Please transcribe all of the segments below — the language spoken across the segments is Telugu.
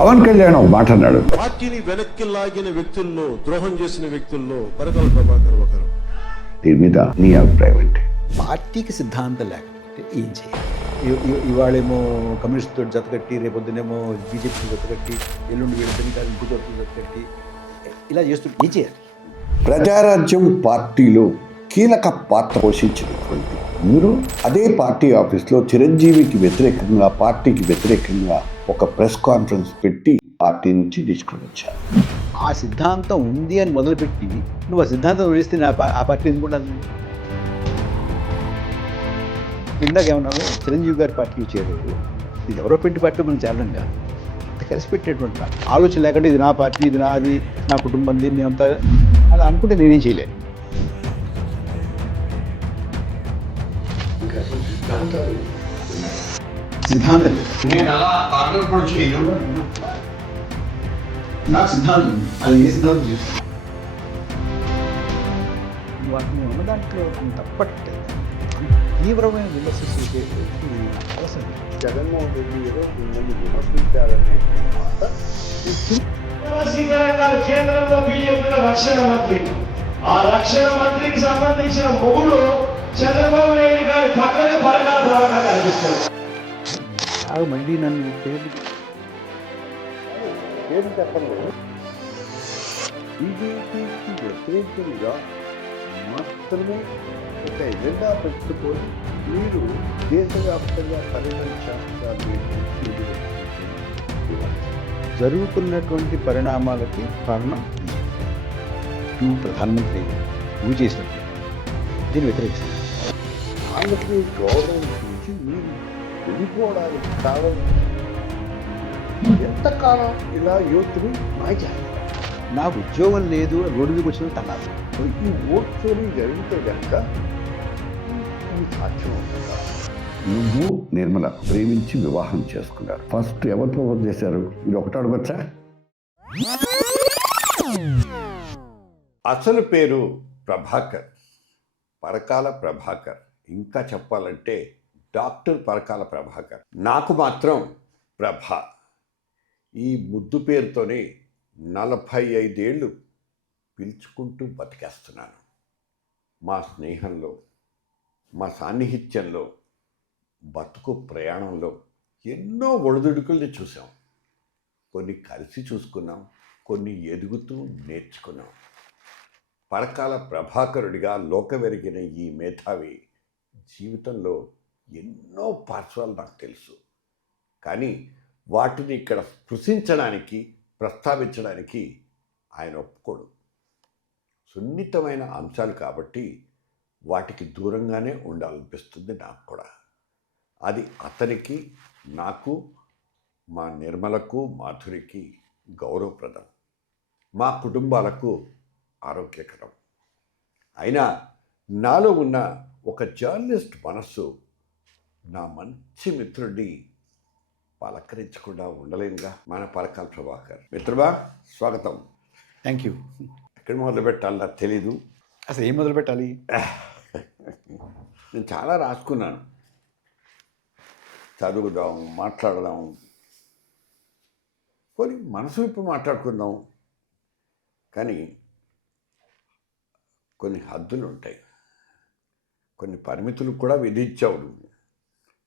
పవన్ కళ్యాణ్ ఒక మాట అన్నాడు, పార్టీని వెనక్కి లాగిన వ్యక్తుల్లో, ద్రోహం చేసిన వ్యక్తుల్లో పరకాల ప్రభాకర్ ఒకరు. దీని మీద నీ అభిప్రాయం ఏంటి? పార్టీకి సిద్ధాంతం లేకపోతే ఏం చేయాలి? ఇవాళేమో కమ్యూనిస్ట్తో జతకట్టి, రేపొద్దునేమో బీజేపీ జతకట్టి, ఎల్లుండి వీళ్ళని కాదు ఇంకో చోట్ల జతకట్టి ఇలా చేస్తూ ఏం చేయాలి? ప్రజారాజ్యం పార్టీలో కీలక పాత్ర పోషించినటువంటి మీరు అదే పార్టీ ఆఫీస్లో చిరంజీవికి వ్యతిరేకంగా, పార్టీకి వ్యతిరేకంగా ఒక ప్రెస్ కాన్ఫరెన్స్ పెట్టి పార్టీ నుంచి తీసుకుని వచ్చారు. ఆ సిద్ధాంతం ఉంది అని మొదలుపెట్టి నువ్వు ఆ సిద్ధాంతం వేస్తే ఆ పార్టీ ఎందుకుంటాను? ఇందాక ఏమన్నావు, చిరంజీవి గారి పార్టీకి చేరారు, ఇది ఎవరో పెట్టి పార్టీ మనం చేరడం కాదు, కలిసి పెట్టేటువంటి పార్టీ. ఆలోచన లేకుండా ఇది నా పార్టీ, ఇది నాది, నా కుటుంబం, దీన్ని అంతా అలా అనుకుంటే నేనేం చేయలేను. సిద్ధాంతం నాకు సిద్ధాంతం, అది ఏ సిద్ధాంతం చూస్తాను వాటిని ఉన్న దాంట్లో తప్పట్లేదు. తీవ్రమైన విమర్శించే అవసరం. జగన్మోహన్ రెడ్డి ఏదో మిమ్మల్ని విమర్శించారనే మాట కేంద్రంలో బీజేపీలో రక్షణ మంత్రి, ఆ రక్షణ మంత్రికి సంబంధించిన మొగుడు చంద్రబాబు నాయుడు గారి పక్కనే పరకాల ప్రభాకర్ కనిపిస్తారు. మళ్ళీ నన్ను పేరు చెప్పలేదు. బీజేపీకి వ్యతిరేకంగా మాత్రమే ఒక ఎజెండా పెట్టుకొని మీరు దేశవ్యాప్తంగా పరిణామాలు జరుగుతున్నటువంటి పరిణామాలకి కారణం నువ్వు ప్రధానమంత్రి, నువ్వు చేసినట్టు దీన్ని వ్యతిరేకిస్తాను. వాళ్ళకి గవర్నమెంట్ నుంచి మీరు వెళ్ళిపోవడానికి కావాలి. ఎంతకాలం ఇలా యూత్ని మాయాలి? నాకు ఉద్యోగం లేదు, రోడ్డు మీదకి వచ్చిన తన్నాలి. ఈ ఓట్తోని జరిగితే కనుక ఇది సాధ్యం అవుతుందా? నువ్వు నిర్మల ప్రేమించి వివాహం చేసుకున్నారు. ఫస్ట్ ఎవరు ప్రపోజ్ చేశారు? ఇది ఒకటి అడగొచ్చా? అసలు పేరు ప్రభాకర్, పరకాల ప్రభాకర్. ఇంకా చెప్పాలంటే డాక్టర్ పరకాల ప్రభాకర్. నాకు మాత్రం ప్రభ. ఈ ముద్దు పేరుతోనే 45 ఏళ్ళు పిలుచుకుంటూ బతికేస్తున్నాను. మా స్నేహంలో, మా సాన్నిహిత్యంలో, బతుకు ప్రయాణంలో ఎన్నో ఒడిదుడుకుల్ని చూసాం. కొన్ని కలిసి చూసుకున్నాం, కొన్ని ఎదుగుతూ నేర్చుకున్నాం. పరకాల ప్రభాకరుడిగా లోకవెరిగిన ఈ మేధావి జీవితంలో ఎన్నో పార్శ్వాలు నాకు తెలుసు. కానీ వాటిని ఇక్కడ స్పృశించడానికి, ప్రస్తావించడానికి ఆయన ఒప్పుకోడు. సున్నితమైన అంశాలు కాబట్టి వాటికి దూరంగానే ఉండాలనిపిస్తుంది నాకు కూడా. అది అతనికి, నాకు, మా నిర్మలకు, మాధురికి గౌరవప్రదం, మా కుటుంబాలకు ఆరోగ్యకరం. అయినా నాలో ఉన్న ఒక జర్నలిస్ట్ మనస్సు నా మంచి మిత్రుడిని పలకరించకుండా ఉండలేనుగా. మన పరకాల ప్రభాకర్. మిత్రుడా, స్వాగతం. Thank you. ఎక్కడ మొదలు పెట్టాలి నాకు తెలీదు. అసలు ఏం మొదలు పెట్టాలి? నేను చాలా రాసుకున్నాను. చదువుదాం, మాట్లాడదాం, కొన్ని మనసు విప్పి మాట్లాడుకుందాం. కానీ కొన్ని హద్దులు ఉంటాయి, కొన్ని పరిమితులు కూడా విధించావు.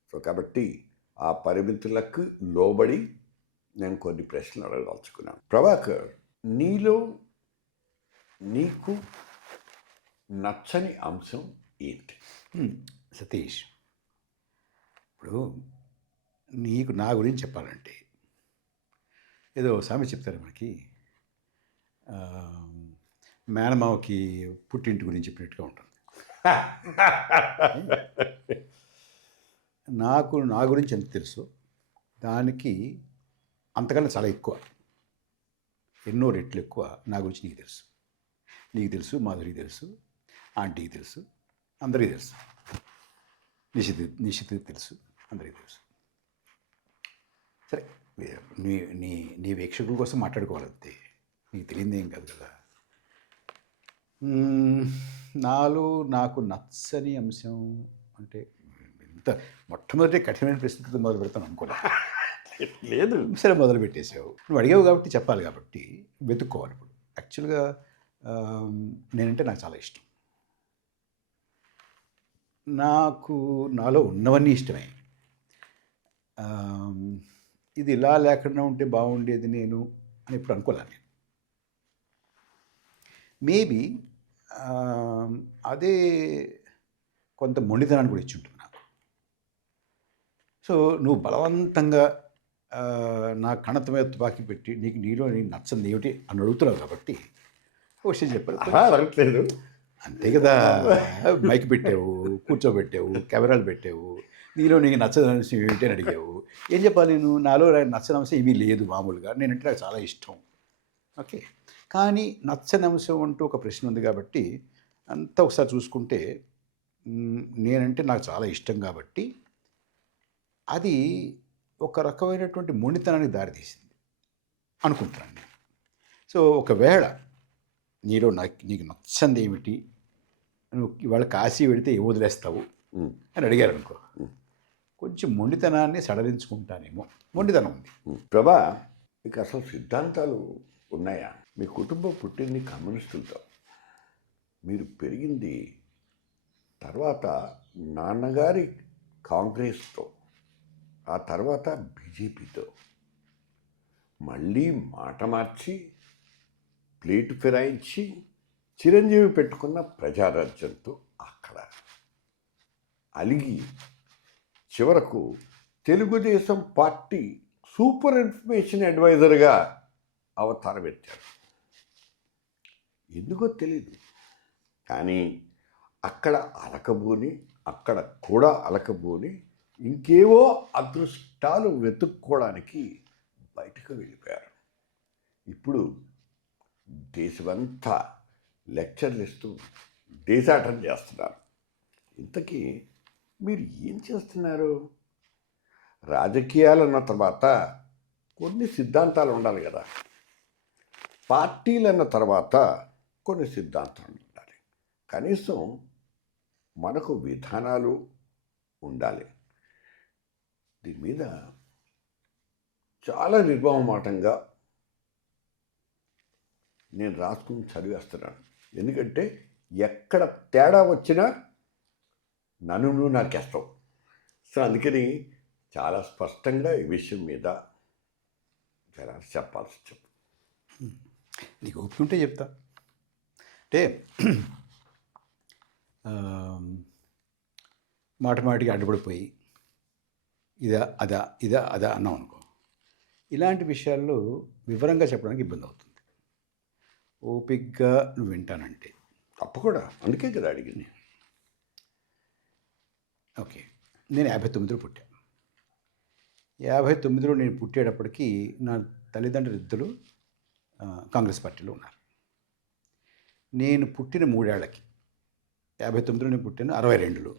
సో కాబట్టి ఆ పరిమితులకు లోబడి నేను కొన్ని ప్రశ్నలు అడగదలుచుకున్నాను. ప్రభాకర్, నీలో నీకు నచ్చని అంశం ఏంటి? సతీష్, ఇప్పుడు నీకు నా గురించి చెప్పాలంటే ఏదో సామెత చెప్తారు మనకి, మేనమావకి పుట్టింటి గురించి చెప్పినట్టుగా ఉంటుంది. నాకు నా గురించి ఎంత తెలుసు, దానికి అంతకన్నా చాలా ఎక్కువ, ఎన్నో రెట్లు ఎక్కువ నా గురించి నీకు తెలుసు. నీకు తెలుసు, మాధురికి తెలుసు, ఆంటీకి తెలుసు, అందరికీ తెలుసు, నిశ్చితకి తెలుసు, అందరికీ తెలుసు. సరే, నీ నీ నీ వీక్షకుల కోసం మాట్లాడుకోవాలంతే, నీకు తెలియదు ఏం కాదు కదా. నాలో నాకు నచ్చని అంశం అంటే ఇంత మొట్టమొదటి కఠినమైన ప్రశ్నతో మొదలు పెడతాను అనుకోలే. లేదు. సరే మొదలు పెట్టేసావు. నువ్వు అడిగావు కాబట్టి చెప్పాలి కాబట్టి వెతుక్కోవాలి. ఇప్పుడు యాక్చువల్గా నేనంటే నాకు చాలా ఇష్టం. నాకు నాలో ఉన్నవన్నీ ఇష్టమే. ఇది ఇలా లేకుండా ఉంటే బాగుండేది నేను అని ఇప్పుడు అనుకోలే నేను. మేబీ అదే కొంత మొండితనాన్ని కూడా ఇచ్చి ఉంటుంది నాకు. సో నువ్వు బలవంతంగా నా కణత మీద తుపాకీ పెట్టి నీలో నీకు నచ్చంది ఏమిటి అని అడుగుతున్నావు కాబట్టి ఒక విషయం చెప్పాలి. అడగట్లేదు. అంతే కదా, మైక్ పెట్టావు, కూర్చోబెట్టావు, కెమెరాలు పెట్టావు, నీలో నీకు నచ్చని అంశం ఏమిటి అని అడిగావు. ఏం చెప్పాలి నేను? నాలో నచ్చని అంశం ఏమీ లేదు మామూలుగా. నేనంటే నాకు చాలా ఇష్టం. ఓకే, కానీ నచ్చని అంశం అంటూ ఒక ప్రశ్న ఉంది కాబట్టి అంతా ఒకసారి చూసుకుంటే నేనంటే నాకు చాలా ఇష్టం కాబట్టి అది ఒక రకమైనటువంటి మొండితనానికి దారితీసింది అనుకుంటున్నాను నేను. సో ఒకవేళ నీలో నీకు నచ్చంది ఏమిటి, నువ్వు ఇవాళ కాశీ వెళితే ఏ వదిలేస్తావు అని అడిగారు అనుకో, కొంచెం మొండితనాన్ని సడలించుకుంటానేమో. మొండితనం ఉంది. ప్రభా, మీకు అసలు సిద్ధాంతాలు ఉన్నాయా? మీ కుటుంబం పుట్టింది కమ్యూనిస్టులతో, మీరు పెరిగింది తర్వాత నాన్నగారి కాంగ్రెస్తో, ఆ తర్వాత బీజేపీతో, మళ్ళీ మాట మార్చి ప్లేటు ఫిరాయించి చిరంజీవి పెట్టుకున్న ప్రజారాజ్యంతో అక్కడ అలిగి చివరకు తెలుగుదేశం పార్టీ సూపర్ ఇన్ఫర్మేషన్ అడ్వైజర్గా అవతారం ఎత్తారు. ఎందుకో తెలీదు, కానీ అక్కడ అలకబోని, అక్కడ కూడా అలకబోని ఇంకేవో అదృష్టాలు వెతుక్కోవడానికి బయటకు వెళ్ళిపోయారు. ఇప్పుడు దేశమంతా లెక్చర్లు ఇస్తూ దేశాటన చేస్తున్నారు. ఇంతకీ మీరు ఏం చేస్తున్నారు? రాజకీయాలు అన్న తర్వాత కొన్ని సిద్ధాంతాలు ఉండాలి కదా, పార్టీలు అన్న తర్వాత కొన్ని సిద్ధాంతాలు ఉండాలి, కనీసం మనకు విధానాలు ఉండాలి. దీని మీద చాలా నిర్మమాటంగా నేను రాసుకుని చదివేస్తున్నాను. ఎందుకంటే ఎక్కడ తేడా వచ్చినా నన్ను నువ్వు నాకేస్తావు. సో అందుకని చాలా స్పష్టంగా ఈ విషయం మీద జరా చెప్పాల్సి చెప్పు. నీకు ఒప్పుకుంటే చెప్తా. అంటే మాటికి అడ్డుపడిపోయి ఇదా అదా అన్నాం అనుకో, ఇలాంటి విషయాల్లో వివరంగా చెప్పడానికి ఇబ్బంది అవుతుంది. ఓపిక్గా నువ్వు వింటానంటే తప్పకుండా, అందుకే కదా అడిగింది. ఓకే, నేను 59లో పుట్టాను. 59లో నేను పుట్టేటప్పటికీ నా తల్లిదండ్రులు ఇద్దరు కాంగ్రెస్ పార్టీలో ఉన్నారు. నేను పుట్టిన 3 ఏళ్లకి 59లో నేను పుట్టాను. 62లో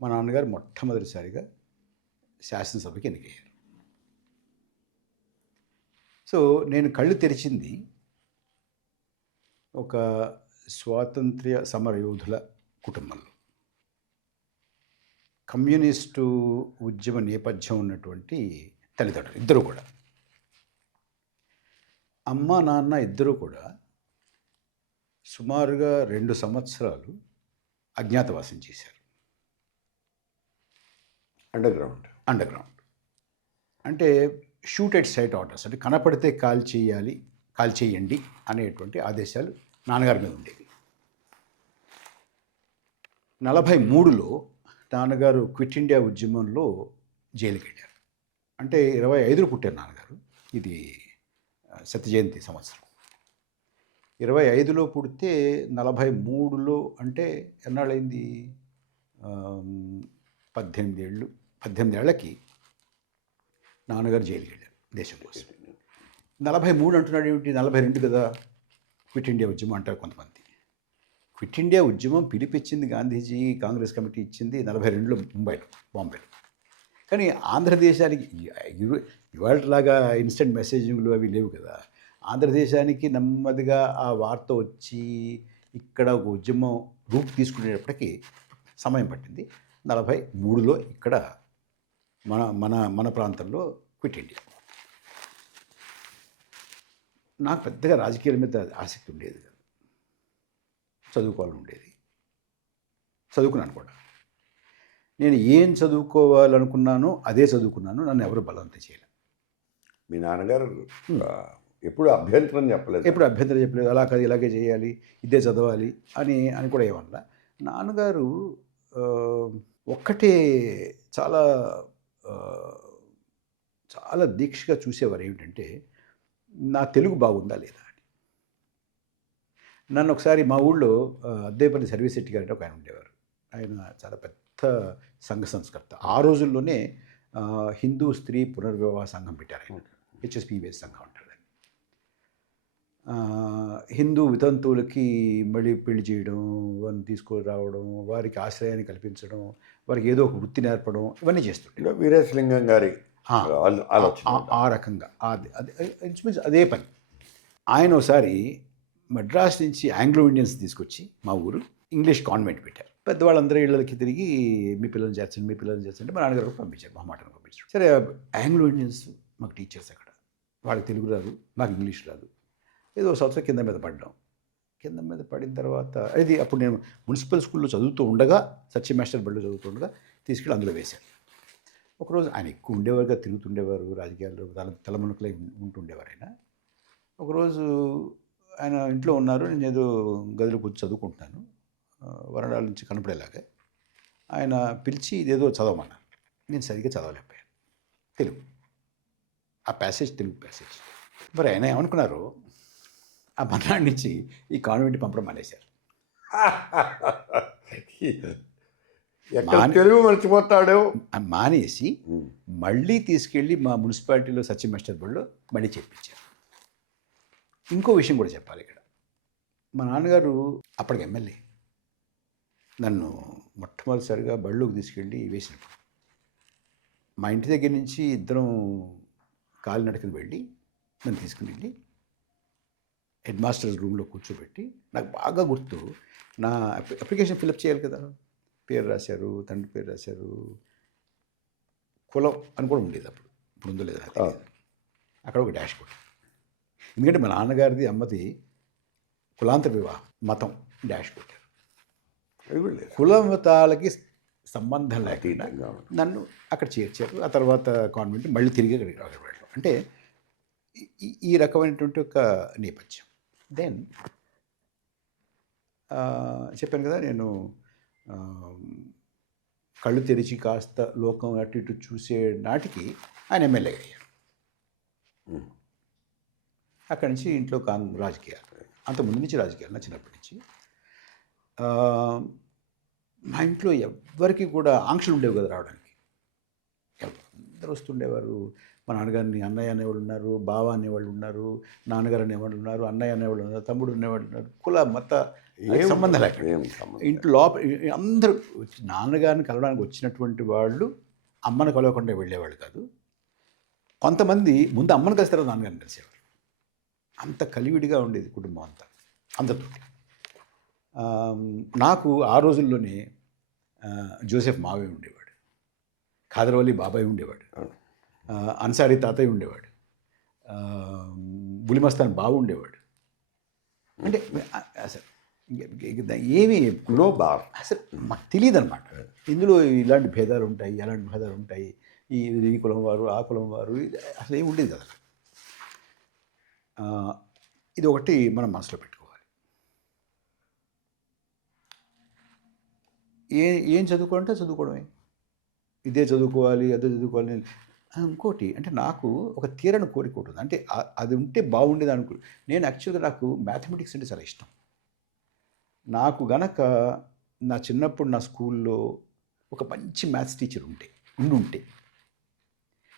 మా నాన్నగారు మొట్టమొదటిసారిగా శాసనసభకి ఎన్నికయ్యారు. సో నేను కళ్ళు తెరిచింది ఒక స్వాతంత్ర్య సమరయోధుల కుటుంబంలో, కమ్యూనిస్టు ఉద్యమ నేపథ్యం ఉన్నటువంటి తల్లిదండ్రులు ఇద్దరు కూడా. అమ్మ నాన్న ఇద్దరూ కూడా సుమారుగా 2 సంవత్సరాలు అజ్ఞాతవాసం చేశారు. అండర్ గ్రౌండ్ అంటే షూట్ ఎట్ సైట్ ఆర్డర్స్, అంటే కనపడితే కాల్ చేయండి అనేటువంటి ఆదేశాలు నాన్నగారి మీద ఉండేవి. 43లో నాన్నగారు క్విట్ ఇండియా ఉద్యమంలో జైలుకి వెళ్ళారు. అంటే 25లో పుట్టారు నాన్నగారు. ఇది సత్య జయంతి సంవత్సరం. 25లో పుడితే 43లో అంటే ఎన్నాళ్ళైంది? 18 ఏళ్ళకి నాన్నగారు జైలుకి వెళ్ళారు దేశం కోసం. 43 అంటున్నాడు ఏమిటి? 42 కదా క్విట్ ఇండియా ఉద్యమం అంటారు కొంతమంది. క్విట్ ఇండియా ఉద్యమం పిలిపించింది గాంధీజీ, కాంగ్రెస్ కమిటీ ఇచ్చింది 42లో బాంబేలో. కానీ ఆంధ్రదేశానికి ఇవాళలాగా ఇన్స్టెంట్ మెసేజింగ్లు అవి లేవు కదా. ఆంధ్రదేశానికి నెమ్మదిగా ఆ వార్త వచ్చి ఇక్కడ ఒక ఉద్యమం రూపు తీసుకునేటప్పటికీ సమయం పట్టింది. 43లో ఇక్కడ మన మన మన ప్రాంతంలో క్విట్ ఇండియా. నాకు పెద్దగా రాజకీయాల మీద ఆసక్తి ఉండేది కాదు, చదువుకోవాలని ఉండేది, చదువుకున్నాను కూడా. నేను ఏం చదువుకోవాలనుకున్నానో అదే చదువుకున్నాను, నన్ను ఎవరు బలవంతం చేయలేదు. మీ నాన్నగారు ఎప్పుడు అభ్యంతరం చెప్పలేదు? ఎప్పుడు అభ్యంతరం చెప్పలేదు, అలా కాదు ఇలాగే చేయాలి, ఇదే చదవాలి అని కూడా ఏమన్నా. నాన్నగారు ఒక్కటే చాలా చాలా దీక్షగా చూసేవారు ఏమిటంటే నా తెలుగు బాగుందా లేదా అని. నన్ను ఒకసారి మా ఊళ్ళో అద్దేపల్లి సర్వీస్ శెట్టి గారు ఒక ఆయన ఉండేవారు. ఆయన చాలా పెద్ద సంఘ సంస్కర్త. ఆ రోజుల్లోనే హిందూ స్త్రీ పునర్వివాహ సంఘం పెట్టారు ఆయన, HSPBS సంఘం అంటారు. హిందూ వితంతువులకి మళ్ళీ పెళ్లి చేయడం, వారిని తీసుకురావడం, వారికి ఆశ్రయాన్ని కల్పించడం, వారికి ఏదో ఒక వృత్తి నేర్పడం, ఇవన్నీ చేస్తుండే వీరేశలింగం గారి ఆలోచన. ఆ రకంగా అదే పని. ఆయన ఒకసారి మద్రాస్ నుంచి ఆంగ్లో ఇండియన్స్ తీసుకొచ్చి మా ఊరు ఇంగ్లీష్ కాన్వెంట్ పెట్టారు. పెద్దవాళ్ళందరూ ఇళ్ళకి తిరిగి మీ పిల్లల్ని చేర్చండి మా నాన్నగారు పంపించారు, మొహమాటను పంపించారు. సరే, ఆంగ్లో ఇండియన్స్ మాకు టీచర్స్ అక్కడ, వాళ్ళకి తెలుగు రాదు, నాకు ఇంగ్లీష్ రాదు. ఏదో సంవత్సరం కింద మీద పడిన తర్వాత అది అప్పుడు నేను మున్సిపల్ స్కూల్లో చదువుతూ ఉండగా, సత్య మాస్టర్ బడిలో చదువుతూ ఉండగా తీసుకెళ్ళి అందులో వేశాను. ఒకరోజు ఆయన ఎక్కువ ఉండేవారుగా, తిరుగుతుండేవారు, రాజకీయాల్లో తలమునకలై ఉంటుండేవారు ఆయన. ఒకరోజు ఆయన ఇంట్లో ఉన్నారు, నేను ఏదో గదిలో కూర్చొని చదువుకుంటున్నాను, వరండాల నుంచి కనపడేలాగా. ఆయన పిలిచి ఇదేదో చదవమన్నారు. నేను సరిగ్గా చదవలేకపోయాను తెలుగు, ఆ ప్యాసేజ్ తెలుగు ప్యాసేజ్. మరి ఆయన ఏమనుకున్నారు, ఆ మర్నాడు నుంచి ఈ కాన్వెంట్ పంపడం మానేశారు. తెలుగు మర్చిపోతాడు మానేసి మళ్ళీ తీసుకెళ్ళి మా మున్సిపాలిటీలో సత్య మాస్టర్ బడిలో మళ్ళీ చెప్పించారు. ఇంకో విషయం కూడా చెప్పాలి ఇక్కడ. మా నాన్నగారు అప్పటికి ఎమ్మెల్యే. నన్ను మొట్టమొదటిసారిగా బడిలోకి తీసుకెళ్ళి వేసినప్పుడు మా ఇంటి దగ్గర నుంచి ఇద్దరం కాలినడకను వెళ్ళి నన్ను తీసుకుని వెళ్ళి హెడ్ మాస్టర్స్ రూమ్లో కూర్చోబెట్టి, నాకు బాగా గుర్తు, నా అప్లికేషన్ ఫిలప్ చేయాలి కదా, పేరు రాశారు, తండ్రి పేరు రాశారు, కులం అని కూడా ఉండేది అప్పుడు, ఇప్పుడు ఉందో లేదా అక్కడ ఒక డాష్ కొట్టారు. ఎందుకంటే మా నాన్నగారిది అమ్మది కులాంతర వివాహం, మతం, డాష్ కొట్టారు. కుల మతాలకి సంబంధం లేకుండా నన్ను అక్కడ చేర్చారు. ఆ తర్వాత కాన్వెంట్ మళ్ళీ తిరిగి అక్కడికి వెళ్ళడం. అంటే ఈ రకమైనటువంటి ఒక నేపథ్యం. దెన్ చెప్పాను కదా, నేను కళ్ళు తెరిచి కాస్త లోకం అటు ఇటు చూసే నాటికి ఆయన ఎమ్మెల్యే అయ్యారు. అక్కడి నుంచి ఇంట్లో రాజకీయాలు, అంత ముందు నుంచి రాజకీయాలు, నా చిన్నప్పటి నుంచి. మా ఇంట్లో ఎవ్వరికి కూడా ఆంక్షలు ఉండేవి కదా రావడానికి. అందరూ వస్తుండేవారు. మా నాన్నగారిని అన్నయ్య అనేవాళ్ళు ఉన్నారు, బావ అనేవాళ్ళు ఉన్నారు, నాన్నగారు అనేవాళ్ళు ఉన్నారు, అన్నయ్య అనేవాళ్ళు ఉన్నారు, తమ్ముడు అనేవాళ్ళు ఉన్నారు. కుల మత సంబంధం లేకుండా ఇంట్లో లోపల అందరూ నాన్నగారిని కలవడానికి వచ్చినటువంటి వాళ్ళు అమ్మను కలవకుండా వెళ్ళేవాళ్ళు కాదు. కొంతమంది ముందు అమ్మను కలిసి తర్వాత నాన్నగారిని కలిసేవారు. అంత కలివిడిగా ఉండేది కుటుంబం అంతా, అందరితోటి. నాకు ఆ రోజుల్లోనే జోసెఫ్ మావయ్య ఉండేవాడు, ఖాదర్వల్లి బాబాయ్ ఉండేవాడు, అన్సారీ తాతయ్య ఉండేవాడు, బులిమస్తాన్ బాబు ఉండేవాడు. అంటే అసలు ఏమీ అసలు మాకు తెలియదు అనమాట. ఇందులో ఇలాంటి భేదాలు ఉంటాయి, అలాంటి భేదాలు ఉంటాయి, ఈ కులం వారు, ఆ కులం వారు, అసలు ఏమి ఉండేది కదా. ఇది ఒకటి మనం మనసులో పెట్టుకోవాలి. ఏం చదువుకోవాలంటే చదువుకోవడమే, ఇదే చదువుకోవాలి, అదే చదువుకోవాలి. ఇంకోటి అంటే నాకు ఒక తీరని కోరిక ఉంటుంది, అంటే అది ఉంటే బాగుండేది అనుకో. నేను యాక్చువల్గా నాకు మ్యాథమెటిక్స్ అంటే చాలా ఇష్టం. నాకు గనక నా చిన్నప్పుడు నా స్కూల్లో ఒక మంచి మ్యాథ్స్ టీచర్ ఉంటే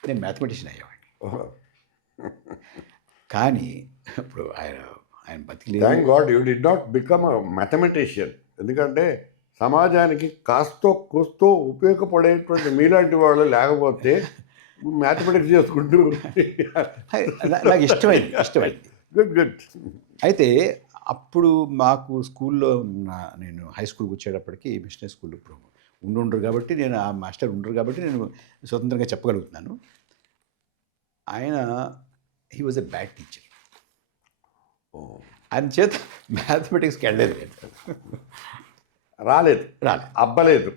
నేను మ్యాథమెటిషియన్ అయ్యేవాడిని. కానీ ఇప్పుడు ఆయన బతికి thank God you did not become a mathematician. ఎందుకంటే సమాజానికి కాస్తో కూస్తో ఉపయోగపడేటువంటి మీలాంటి వాళ్ళు లేకపోతే మ్యాథమెటిక్స్ చేసుకుంటూ నాకు ఇష్టమైంది. గుడ్. అయితే అప్పుడు మాకు స్కూల్లో నేను హై స్కూల్కి వచ్చేటప్పటికి మిషనరీ స్కూల్ ఇప్పుడు ఉండరు కాబట్టి, నేను ఆ మాస్టర్ ఉండరు కాబట్టి నేను స్వతంత్రంగా చెప్పగలుగుతున్నాను. ఆయన he was a bad teacher. ఆయన చేత మ్యాథమెటిక్స్కి వెళ్ళలేదు, రాలేదు, అబ్బలేదు.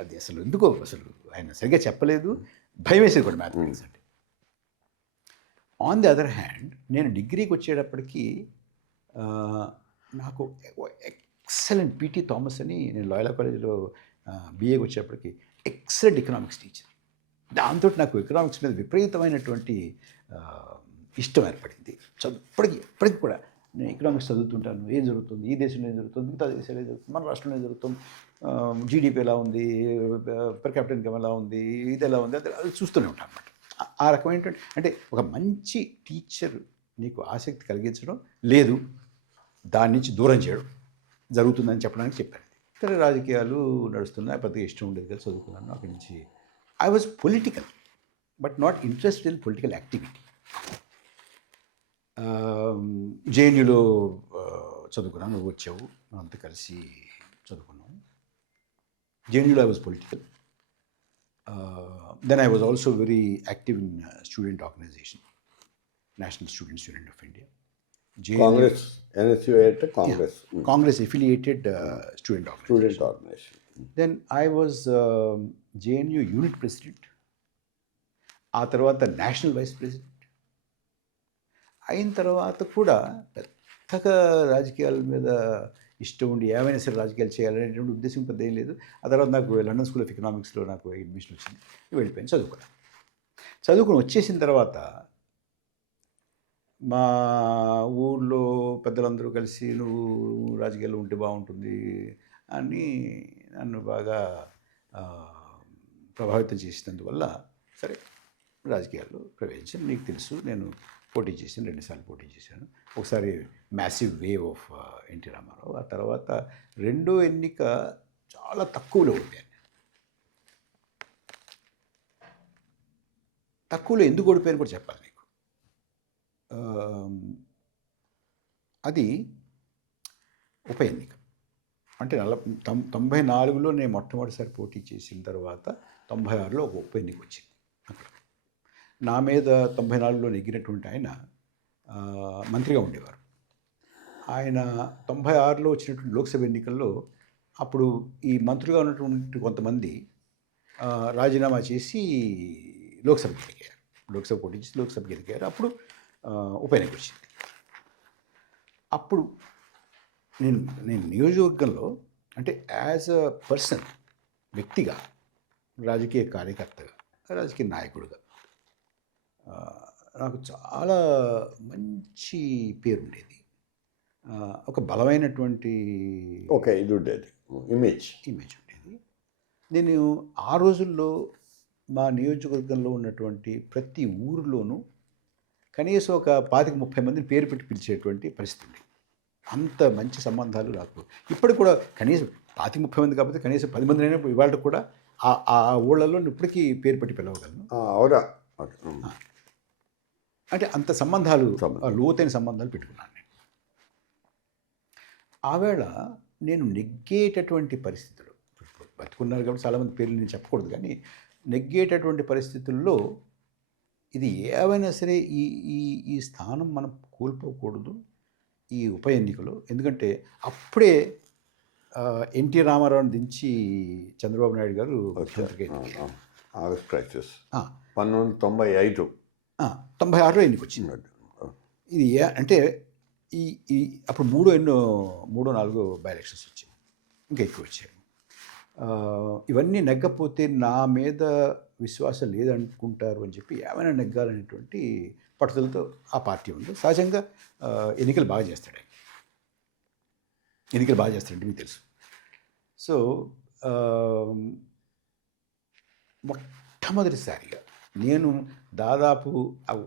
అది అసలు ఎందుకో అసలు ఆయన సరిగ్గా చెప్పలేదు, భయం వేసేది కూడా మ్యాథమెటిక్స్ అంటే. ఆన్ ది అదర్ హ్యాండ్ నేను డిగ్రీకి వచ్చేటప్పటికి నాకు ఎక్సలెంట్ పిటి థామస్ అని, నేను లాయలా కాలేజీలో బీఏకి వచ్చేటప్పటికి ఎక్సలెంట్ ఎకనామిక్స్ టీచర్. దాంతో నాకు ఎకనామిక్స్ మీద విపరీతమైనటువంటి ఇష్టం ఏర్పడింది. ఎప్పటికి కూడా నేను ఎకనామిక్స్ చదువుతుంటాను, ఏం జరుగుతుంది ఈ దేశంలో, ఏం జరుగుతుంది మిగతా దేశాలు, ఏం జరుగుతుంది మన రాష్ట్రంలో, ఏం జరుగుతుంది, జీడిపి ఎలా ఉంది, పర్ క్యాపిటల్ ఇన్కమ్ ఎలా ఉంది, ఇది ఎలా ఉంది, అది చూస్తూనే ఉంటాను అన్నమాట. ఆ రకమైనటువంటి అంటే ఒక మంచి టీచర్ నీకు ఆసక్తి కలిగించడం లేదు, దాని నుంచి దూరం చేయడం జరుగుతుందని చెప్పడానికి చెప్పాను. సరే, రాజకీయాలు నడుస్తున్నాయి, పెద్దగా ఇష్టం ఉండేది కదా, చదువుకున్నాను. అక్కడి నుంచి I was political but not interested in political activity. జేఎన్యూలో చదువుకున్నాను, నువ్వు వచ్చావు, అంతా కలిసి చదువుకున్నాము. జేఎన్యూలో I was political. Then I was also very active in student organization, National Students Union of India. Congress, NSU అంటే Congress, Congress affiliated student organization. Then I was JNU unit president. ఆ తర్వాత నేషనల్ వైస్ ప్రెసిడెంట్ అయిన తర్వాత కూడా పెద్దగా రాజకీయాల మీద ఇష్టం ఉండి ఏమైనా సరే రాజకీయాలు చేయాలనేటువంటి ఉద్దేశం పెద్ద ఏం లేదు. ఆ తర్వాత నాకు లండన్ స్కూల్ ఆఫ్ ఎకనామిక్స్లో నాకు అడ్మిషన్ వచ్చింది, వెళ్ళిపోయాను, చదువుకుని వచ్చేసిన తర్వాత మా ఊళ్ళో పెద్దలందరూ కలిసి నువ్వు రాజకీయాల్లో ఉంటే బాగుంటుంది అని నన్ను బాగా ప్రభావితం చేసినందువల్ల సరే రాజకీయాల్లో ప్రవేశించాను. నీకు తెలుసు, నేను పోటీ చేశాను, 2 సార్లు పోటీ చేశాను. ఒకసారి massive wave of NT Rama Rao. ఆ తర్వాత రెండో ఎన్నిక చాలా తక్కువలో ఓడిపోయాను. తక్కువలో ఎందుకు ఓడిపోయాను కూడా చెప్పాలి నీకు. అది ఉప ఎన్నిక అంటే 94లో నేను మొట్టమొదటిసారి పోటీ చేసిన తర్వాత 96లో ఒక ఉప ఎన్నిక వచ్చింది. అక్కడ నా మీద 94లో నెగ్గినటువంటి ఆయన మంత్రిగా ఉండేవారు. ఆయన 96లో వచ్చినటువంటి లోక్సభ ఎన్నికల్లో అప్పుడు ఈ మంత్రిగా ఉన్నటువంటి కొంతమంది రాజీనామా చేసి లోక్సభకి గెలిగారు, లోక్సభ పోటీ చేసి లోక్సభకి గెలిగారు. అప్పుడు ఉప ఎన్నిక వచ్చింది. అప్పుడు నేను నియోజకవర్గంలో అంటే యాజ్ అ పర్సన్, వ్యక్తిగా, రాజకీయ కార్యకర్తగా, రాజకీయ నాయకుడిగా నాకు చాలా మంచి పేరు ఉండేది. ఒక బలమైనటువంటి ఇది ఉండేది, ఇమేజ్ ఉండేది. నేను ఆ రోజుల్లో మా నియోజకవర్గంలో ఉన్నటువంటి ప్రతి ఊరిలోనూ కనీసం ఒక 25-30 మందిని పేరు పెట్టి పిలిచేటువంటి పరిస్థితి ఉంది. అంత మంచి సంబంధాలు నాకు ఇప్పటికి కూడా, కనీసం 25-30 మంది కాకపోతే కనీసం 10 మంది అయినా ఇవాళ కూడా ఆ ఊళ్ళల్లో ఇప్పటికీ పేరు పెట్టి పిలవగలను. అవునా? అంటే అంత సంబంధాలు, లోతైన సంబంధాలు పెట్టుకున్నాను నేను. ఆవేళ నేను నెగ్గేటటువంటి పరిస్థితులు, బతుకున్నారు కాబట్టి చాలామంది పేర్లు నేను చెప్పకూడదు, కానీ నెగ్గేటటువంటి పరిస్థితుల్లో ఇది ఏవైనా సరే ఈ స్థానం మనం కోల్పోకూడదు ఈ ఉప ఎన్నికలో. ఎందుకంటే అప్పుడే ఎన్టీ రామారావుని దించి చంద్రబాబు నాయుడు గారు ఆగస్ట్ క్రైసిస్ 1995 96లో ఎన్నిక వచ్చింది. ఇది అంటే ఈ అప్పుడు 3-4 బై ఎలక్షన్స్ వచ్చాయి, ఇంకా ఎక్కువ వచ్చాయి. ఇవన్నీ నెగ్గపోతే నా మీద విశ్వాసం లేదనుకుంటారు అని చెప్పి ఏమైనా నెగ్గాలనేటువంటి పట్టుదలతో ఆ పార్టీ ఉంది. సహజంగా ఎన్నికలు బాగా చేస్తాడు మీకు తెలుసు. సో మొట్టమొదటిసారిగా నేను దాదాపు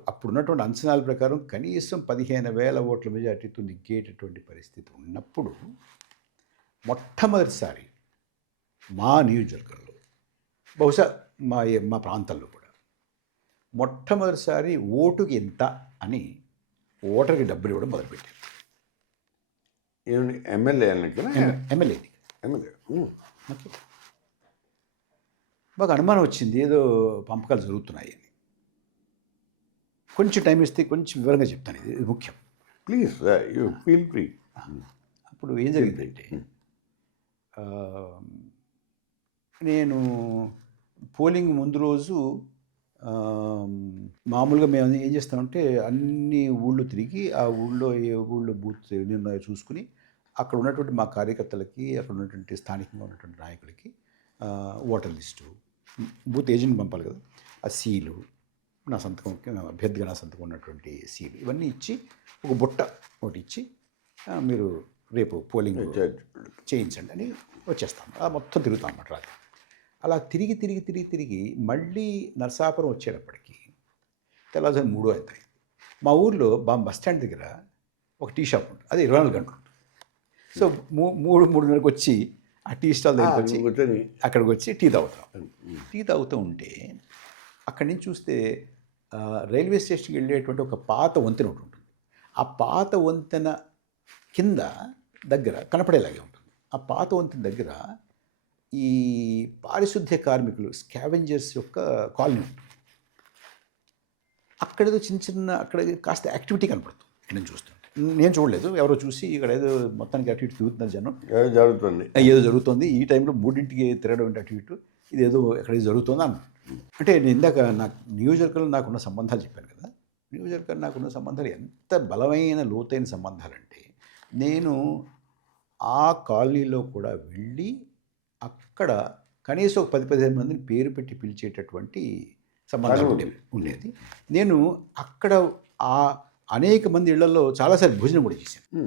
అప్పుడున్నటువంటి అంచనాల ప్రకారం కనీసం 15,000 ఓట్ల మెజార్టీతో నెగ్గేటటువంటి పరిస్థితి ఉన్నప్పుడు మొట్టమొదటిసారి మా నియోజకవర్గంలో, బహుశా మా ప్రాంతంలో కూడా మొట్టమొదటిసారి ఓటుకి ఎంత అని ఓటర్కి డబ్బులు ఇవ్వడం మొదలుపెట్టారు. ఎమ్మెల్యే మాకు అనుమానం వచ్చింది, ఏదో పంపకాలు జరుగుతున్నాయని. కొంచెం టైం ఇస్తే కొంచెం వివరంగా చెప్తాను, ఇది ముఖ్యం. Please you feel free. అప్పుడు ఏం జరిగిందంటే, ఆ, నేను పోలింగ్ ముందు రోజు ఆ, మామూలుగా మేము ఏం చేస్తామంటే అన్ని ఊళ్ళు తిరిగి ఆ ఊళ్ళో ఏ ఊళ్ళో బూత్ ఎన్నున్నాయో చూసుకుని అక్కడ ఉన్నటువంటి మా కార్యకర్తలకి, అక్కడ ఉన్నటువంటి స్థానికంగా ఉన్నటువంటి నాయకులకి ఓటర్ లిస్టు, బూత్ ఏజెంట్ పంపాలి కదా, ఆ సీలు, నా సంతకం, అభ్యర్థిగా నా సంతకం ఉన్నటువంటి సీలు, ఇవన్నీ ఇచ్చి ఒక బుట్ట ఒకటి ఇచ్చి మీరు రేపు పోలింగ్ చేయించండి అని వచ్చేస్తాం. మొత్తం తిరుగుతాం అన్నమాట రాత్రి. అలా తిరిగి మళ్ళీ నరసాపురం వచ్చేటప్పటికి తెల్లవారుజాము 3 అవుతాయి. మా ఊర్లో బస్ స్టాండ్ దగ్గర ఒక టీ షాప్ ఉంటుంది, అది 24 గంటలు ఉంటుంది. సో 3:30కి వచ్చి ఆ టీ స్టాల్ దగ్గరికి వచ్చి అక్కడికి వచ్చి టీ తాగుతూ ఉంటే అక్కడి నుంచి చూస్తే రైల్వే స్టేషన్కి వెళ్ళేటువంటి ఒక పాత వంతెన ఒకటి ఉంటుంది. ఆ పాత వంతెన కింద దగ్గర కనపడేలాగే ఉంటుంది. ఆ పాత వంతెన దగ్గర ఈ పారిశుద్ధ్య కార్మికులు, స్కావెంజర్స్ యొక్క కాలనీ ఉంటుంది. అక్కడేదో చిన్న అక్కడ కాస్త యాక్టివిటీ కనపడుతుంది. నేను చూస్తుంటే, నేను చూడలేదు, ఎవరో చూసి ఇక్కడ ఏదో మొత్తానికి అటు ఇటు తిరుగుతున్నారు జనం, ఏదో జరుగుతుంది ఈ టైంలో 3ంటికి తిరగడం అంటే అటు ఇటు, ఇదేదో ఎక్కడ జరుగుతుంది అన్న. అంటే నేను ఇందాక నాకు నియోజకవర్గంలో నాకున్న సంబంధాలు చెప్పాను కదా, నియోజకవర్గంలో నాకున్న సంబంధాలు ఎంత బలమైన లోతైన సంబంధాలంటే, నేను ఆ కాలనీలో కూడా వెళ్ళి అక్కడ కనీసం ఒక 10-15 మందిని పేరు పెట్టి పిలిచేటటువంటి సంబంధాలు ఉండేది. నేను అక్కడ ఆ అనేక మంది ఇళ్లలో చాలాసార్లు భోజనం కూడా చేశాను.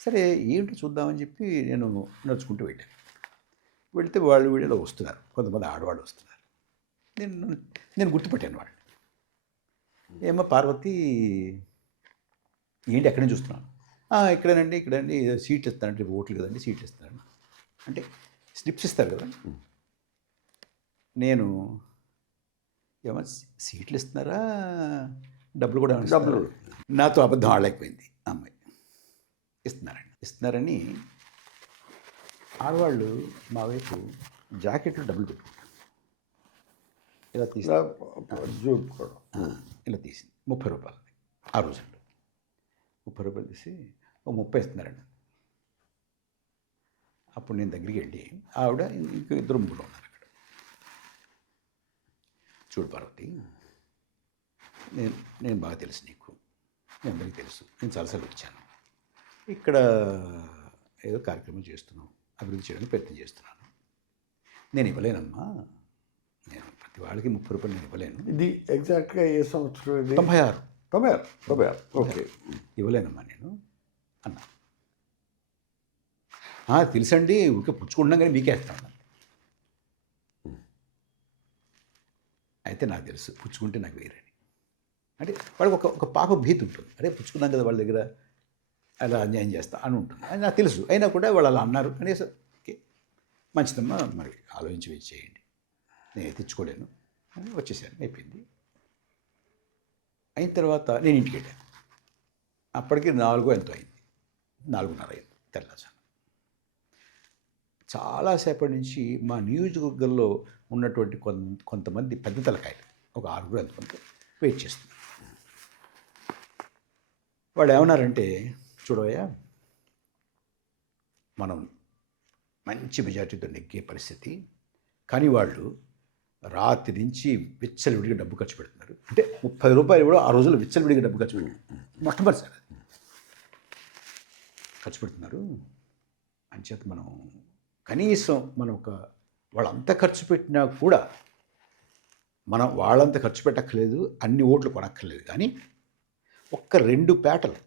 సరే ఏంటో చూద్దామని చెప్పి నేను నడుచుకుంటూ వెళ్తే వాళ్ళు వీడియోలో వస్తున్నారు, కొంతమంది ఆడవాళ్ళు వస్తున్నారు. నేను గుర్తుపట్టాను వాళ్ళు. ఏమో పార్వతి ఏంటి ఎక్కడి నుంచి చూస్తున్నాను, ఇక్కడేనండి సీట్లు ఇస్తానంటే, ఓట్లు కదండి సీట్లు ఇస్తాను అంటే స్లిప్స్ ఇస్తారు కదా. నేను ఏమో సీట్లు ఇస్తున్నారా డబ్బులు కూడా నాతో అబద్ధం ఆడలేకపోయింది అమ్మాయి. ఇస్తున్నారని ఆడవాళ్ళు మా వైపు జాకెట్లు డబ్బులు పెట్టుకుంటారు. ఇలా తీసింది 30 రూపాయలు. ఆ రోజుల్లో 30 రూపాయలు తీసి 30 ఇస్తున్నారండి. అప్పుడు నేను దగ్గరికి వెళ్ళి, ఆవిడ ఇంక 2 ముగ్గురు ఉన్నారు అక్కడ. చూడు పార్వతి, నేను బాగా తెలుసు నీకు, మీ అందరికీ తెలుసు, నేను చాలాసార్లు వచ్చాను. ఇక్కడ ఏదో కార్యక్రమం చేస్తున్నాం, అభివృద్ధి చేయడానికి ప్రయత్నం చేస్తున్నాను. నేను ఇవ్వలేనమ్మా, నేను ప్రతి వాళ్ళకి 30 రూపాయలు నేను ఇవ్వలేను. ఇది ఎగ్జాక్ట్గా ఏ సంవత్సరం? 96. ఓకే. ఇవ్వలేనమ్మా నేను అన్నా. తెలుసండి, ఊరికే పుచ్చుకుంటున్నాం కానీ మీకే ఇస్తాను. అయితే నాకు తెలుసు పుచ్చుకుంటే నాకు వేరని. అంటే వాళ్ళకి ఒక పాప భీతి ఉంటుంది, అరే పుచ్చుకున్నాం కదా వాళ్ళ దగ్గర అలా అన్యాయం చేస్తా అని ఉంటుంది. అది నాకు తెలుసు. అయినా కూడా వాళ్ళు అలా అన్నారు. కనీసం ఓకే మంచిదమ్మా, మరి ఆలోచించి వెయిట్ చేయండి, నేను తెచ్చుకోలేను అని వచ్చేసాను. అయిపోయింది. అయిన తర్వాత నేను ఇంటికి వెళ్ళాను. అప్పటికి 4 ఎంతో అయింది, 4:30 అయింది తెల్లవారుజామున. చాలాసేపటి నుంచి మా నియోజకవర్గంలో ఉన్నటువంటి కొంతమంది పెద్ద తలకాయలు, ఒక 6 ఎంతమంది వెయిట్ చేస్తున్నారు. వాళ్ళు ఏమన్నారంటే, చూడవయ్యా, మనం మంచి మెజార్టీతో నెగ్గే పరిస్థితి, కానీ వాళ్ళు రాత్రి నుంచి విచ్చలవిడిగా డబ్బు ఖర్చు పెడుతున్నారు. అంటే 30 రూపాయలు కూడా ఆ రోజుల్లో విచ్చలవిడిగా డబ్బు ఖర్చు పెట్టారు. మొట్టమొదటిసారి ఖర్చు పెడుతున్నారు. అంచేత మనం కనీసం వాళ్ళంతా ఖర్చు పెట్టినా కూడా మనం వాళ్ళంతా ఖర్చు పెట్టక్కర్లేదు, అన్ని ఓట్లు కొనక్కర్లేదు, కానీ 1-2 పేటలు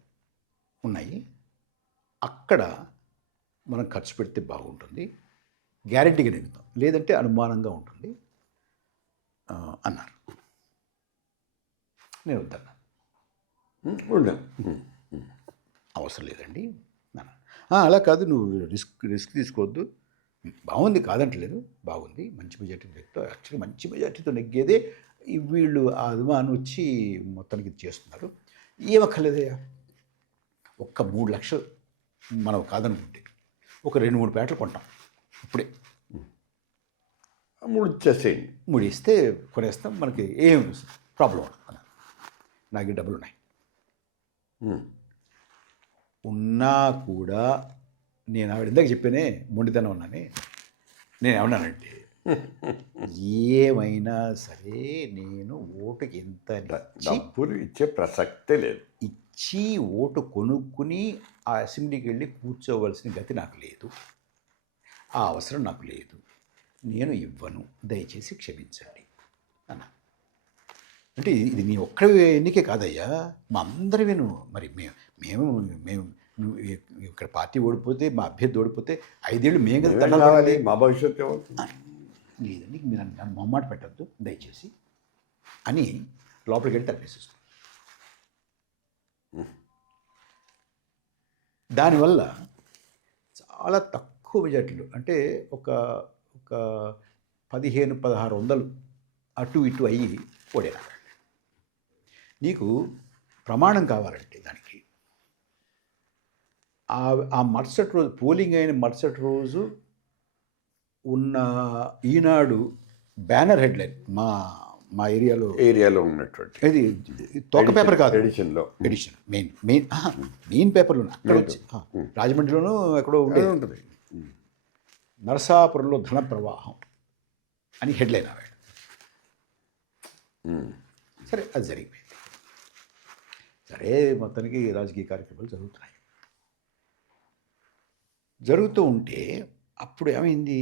ఉన్నాయి, అక్కడ మనం ఖర్చు పెడితే బాగుంటుంది, గ్యారెంటీగా నెగ్గుతాం, లేదంటే అనుమానంగా ఉంటుంది అన్నారు. నేను వద్దన్నా. అవసరం లేదండి అన్నా. అలా కాదు, నువ్వు రిస్క్ తీసుకోవద్దు, బాగుంది కాదంటలేదు, బాగుంది, మంచి మెజార్టీతో, యాక్చువల్లీ మంచి మెజార్టీతో నెగ్గేదే వీళ్ళు ఆ అభిమానం వచ్చి మొత్తానికి ఇది చేస్తున్నారు. ఏమక్కర్లేదయ్యా, 3 లక్షలు మనం కాదనుకుంటే 2-3 పేటలు కొంటాం ఇప్పుడే, 3 ఇచ్చేసేయండి, 3 ఇస్తే కొనేస్తాం, మనకి ఏం ప్రాబ్లం ఉండదు. నాకు డబ్బులు ఉన్నాయి. ఉమ్. ఉన్నా కూడా నేను ఆవిడ ఇందాక చెప్పానే మొండితనం ఉన్నాని. నేను ఏమన్నానంటే ఏమైనా సరే నేను ఓటుకి ఎంత డబ్బులు ఇచ్చే ప్రసక్తే లేదు. ఇచ్చి ఓటు కొనుక్కుని ఆ అసెంబ్లీకి వెళ్ళి కూర్చోవలసిన గతి నాకు లేదు, ఆ అవసరం నాకు లేదు, నేను ఇవ్వను, దయచేసి క్షమించండి అన్న. అంటే ఇది నీ ఒక్క ఎన్నికే కాదయ్యా, మా అందరివేను. మరి మేము మేము నువ్వు ఇక్కడ పార్టీ ఓడిపోతే, మా అభ్యర్థి ఓడిపోతే 5 ఏళ్ళు మేము కదా ఏం కావాలి? మా భవిష్యత్తు ఏమవుతుంది? లేదండి మీరు నన్ను మొమ్మాట పెట్టద్దు దయచేసి అని లోపలికి వెళ్ళి తప్పేసేస్తాం. దానివల్ల చాలా తక్కువ మెజార్టీలు, అంటే ఒక 1500-1600 అటు ఇటు అయ్యి ఓడేనా. నీకు ప్రమాణం కావాలంటే దానికి ఆ మరుసటి రోజు పోలింగ్ అయిన మరుసటి రోజు ఉన్న ఈనాడు బ్యానర్ హెడ్లైన్ మా ఏరియాలో ఉన్నటువంటి ఇది తోక పేపర్ కాదు, ఎడిషన్ మెయిన్ పేపర్లో అక్కడ వచ్చి రాజమండ్రిలోనూ ఎక్కడో ఉంటుంది. నరసాపురంలో ధన ప్రవాహం అని హెడ్లైన్ ఆవాడు. సరే అది జరిగిపోయింది. సరే మొత్తానికి రాజకీయ కార్యక్రమాలు జరుగుతూ ఉంటే అప్పుడు ఏమైంది,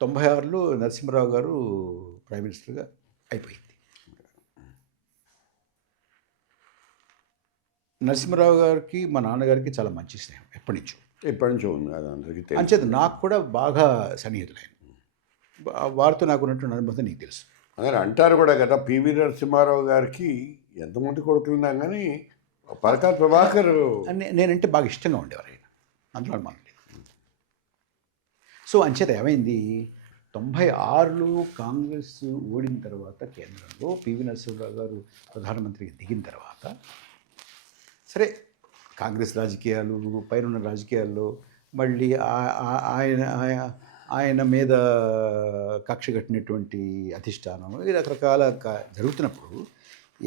96లో నరసింహరావు గారు ప్రైమ్ మినిస్టర్గా అయిపోయింది. నరసింహరావు గారికి మా నాన్నగారికి చాలా మంచి స్నేహం ఎప్పటి నుంచో ఉంది అది అందరికీ అంచేత నాకు కూడా బాగా సన్నిహితులైన. వారితో నాకు ఉన్నటువంటి అనుబంధం నీకు తెలుసు. అని అంటారు కూడా కదా, పివి నరసింహారావు గారికి ఎంతమంది కొడుకులు ఉన్నా కానీ పరకాల ప్రభాకర్ నేనంటే బాగా ఇష్టంగా ఉండేవారు ఆయన, అందులో అనుమానం లేదు. సో అంచేత ఏమైంది, 96లో కాంగ్రెస్ ఓడిన తర్వాత కేంద్రంలో పివి నరసింహారావు గారు ప్రధానమంత్రికి దిగిన తర్వాత సరే కాంగ్రెస్ రాజకీయాలు పైన ఉన్న రాజకీయాల్లో మళ్ళీ ఆయన మీద కక్ష కట్టినటువంటి అధిష్టానం ఈ రకరకాల జరుగుతున్నప్పుడు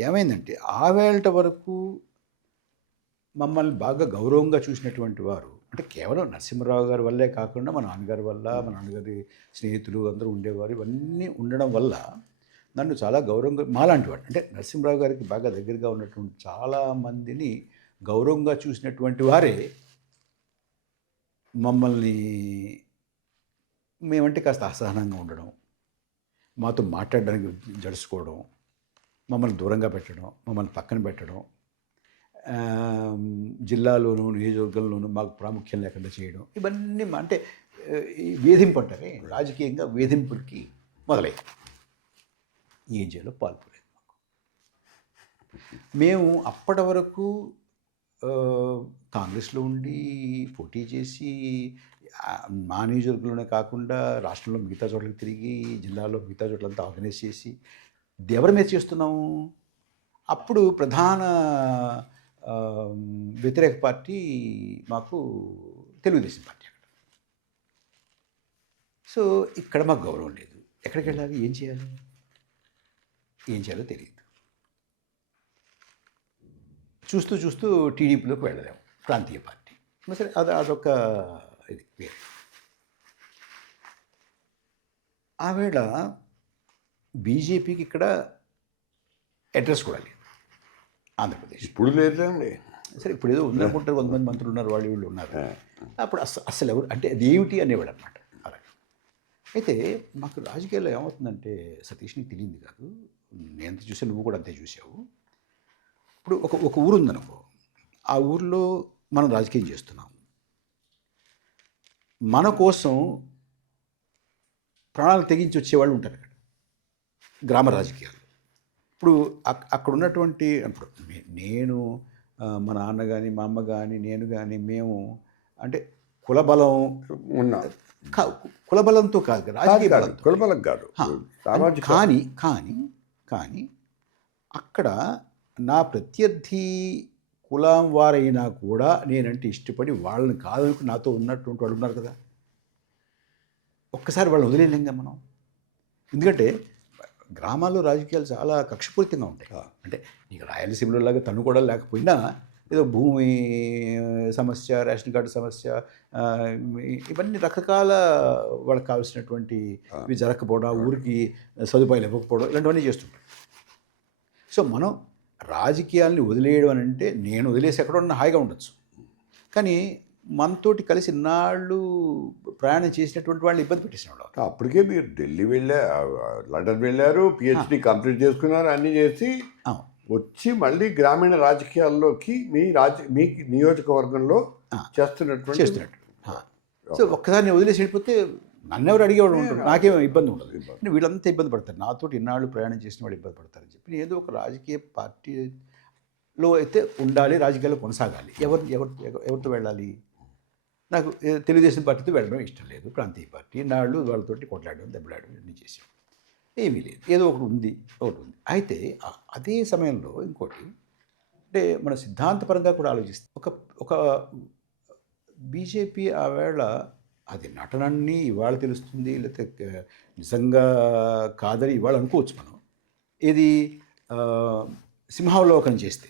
ఏమైందంటే ఆవేళ వరకు మమ్మల్ని బాగా గౌరవంగా చూసినటువంటి వారు, అంటే కేవలం నరసింహరావు గారి వల్లే కాకుండా మా నాన్నగారి వల్ల, మా నాన్నగారి స్నేహితులు అందరూ ఉండేవారు, ఇవన్నీ ఉండడం వల్ల నన్ను చాలా గౌరవంగా, మాలాంటి వాడు అంటే నరసింహరావు గారికి బాగా దగ్గరగా ఉన్నటువంటి చాలామందిని గౌరవంగా చూసినటువంటి వారే మమ్మల్ని, మేమంటే కాస్త అసహనంగా ఉండడం, మాతో మాట్లాడడానికి జడుచుకోవడం, మమ్మల్ని దూరంగా పెట్టడం, మమ్మల్ని పక్కన పెట్టడం, జిల్లాలోనూ నియోజకవర్గంలోనూ మాకు ప్రాముఖ్యం లేకుండా చేయడం, ఇవన్నీ అంటే వేధింపు అంటారే, రాజకీయంగా వేధింపులకి మొదలయ్యాయి. ఏం చేయాలో పాల్పడలేదు మాకు. మేము అప్పటి వరకు కాంగ్రెస్లో ఉండి పోటీ చేసి మా నియోజకవర్గంలోనే కాకుండా రాష్ట్రంలో మిగతా చోట్లకి తిరిగి, జిల్లాలో మిగతా చోట్లంతా ఆర్గనైజ్ చేసి ఎవరి మీద చేస్తున్నాము. అప్పుడు ప్రధాన వ్యతిరేక పార్టీ మాకు తెలుగుదేశం పార్టీ. అక్కడ సో ఇక్కడ మాకు గౌరవం లేదు. ఎక్కడికి వెళ్ళాలి, ఏం చేయాలో తెలియదు. చూస్తూ టీడీపీలోకి వెళ్ళలేము, ప్రాంతీయ పార్టీ. సరే అదొక ఇది వేరే. ఆవేళ బీజేపీకి ఇక్కడ అడ్రస్ కూడా లేదు ఆంధ్రప్రదేశ్. ఇప్పుడు లేదండి. సరే ఇప్పుడు ఏదో ఉందనుకుంటారు, 100 మంది మంత్రులు ఉన్నారు, వీళ్ళు ఉన్నారు. అప్పుడు అసలు ఎవరు అంటే అది ఏమిటి అనేవాడు అనమాట. అలాగే అయితే మాకు రాజకీయాల్లో ఏమవుతుందంటే, సతీష్ నీకు తెలియదు కాదు, నేను ఎంత చూసాను నువ్వు కూడా అంతే చూసావు. ఇప్పుడు ఒక ఊరు ఉందనుకో, ఆ ఊరిలో మనం రాజకీయం చేస్తున్నాం, మన కోసం ప్రాణాలు తెగించి వచ్చేవాళ్ళు ఉంటారు అక్కడ గ్రామ రాజకీయాలు. ఇప్పుడు అక్కడ ఉన్నటువంటి, ఇప్పుడు నేను మా నాన్న కానీ మా అమ్మ కానీ నేను కానీ మేము అంటే కులబలం ఉన్నా, కులబలంతో కాదు కదా, రాజకీయ బలంతో, కులబలం కాదు, కానీ అక్కడ నా ప్రత్యర్థి కులం వారైనా కూడా నేనంటే ఇష్టపడి వాళ్ళని కాదనుకుని నాతో ఉన్నటువంటి వాళ్ళు ఉన్నారు కదా. ఒక్కసారి వాళ్ళని వదిలేలేంగా మనం. ఎందుకంటే గ్రామాల్లో రాజకీయాలు చాలా కక్షపూరితంగా ఉంటాయి. అంటే నీకు రాయలసీమలో లాగా తను కూడా లేకపోయినా ఏదో భూమి సమస్య, రేషన్ కార్డు సమస్య, ఆ, ఇవన్నీ రకరకాల వాళ్ళకి కావాల్సినటువంటి ఇవి జరగకపోవడం, ఊరికి సదుపాయాలు ఇవ్వకపోవడం, ఇలాంటివన్నీ చేస్తుంటారు. సో మనం రాజకీయాల్ని వదిలేయడం అని అంటే నేను వదిలేసి ఎక్కడన్నా హాయిగా ఉండొచ్చు, కానీ మనతోటి కలిసి ఇన్నాళ్ళు ప్రయాణం చేసినటువంటి వాళ్ళు ఇబ్బంది పెట్టేసిన వాళ్ళు. అప్పటికే మీరు ఢిల్లీ లండన్ వెళ్ళారు, పిహెచ్డి కంప్లీట్ చేసుకున్నారు, అన్నీ చేసి వచ్చి మళ్ళీ గ్రామీణ రాజకీయాల్లోకి మీ నియోజకవర్గంలో చేస్తున్నట్టు. సో ఒక్కసారి నేను వదిలేసి వెళ్ళిపోతే నన్నెవరు అడిగేవాడు ఉంటారు, నాకేం ఇబ్బంది ఉండదు. అంటే వీళ్ళంతా ఇబ్బంది పడతారు, నాతో ఇన్నాళ్ళు ప్రయాణం చేసిన వాళ్ళు ఇబ్బంది పడతారని చెప్పి ఏదో ఒక రాజకీయ పార్టీలో అయితే ఉండాలి, రాజకీయాల్లో కొనసాగాలి. ఎవరితో వెళ్ళాలి? నాకు తెలుగుదేశం పార్టీతో వెళ్ళడం ఇష్టం లేదు, ప్రాంతీయ పార్టీ. నాళ్ళు వాళ్ళతోటి కొట్లాడడం, దెబ్బలాడడం ఇవన్నీ చేసాం, ఏమీ లేదు. ఏదో ఒకటి ఉంది. అయితే అదే సమయంలో ఇంకోటి అంటే మన సిద్ధాంతపరంగా కూడా ఆలోచిస్తే ఒక బీజేపీ ఆవేళ అది నటనని ఇవాళ తెలుస్తుంది, లేకపోతే నిజంగా కాదని ఇవాళ అనుకోవచ్చు మనం. ఇది సింహావలోకనం చేస్తే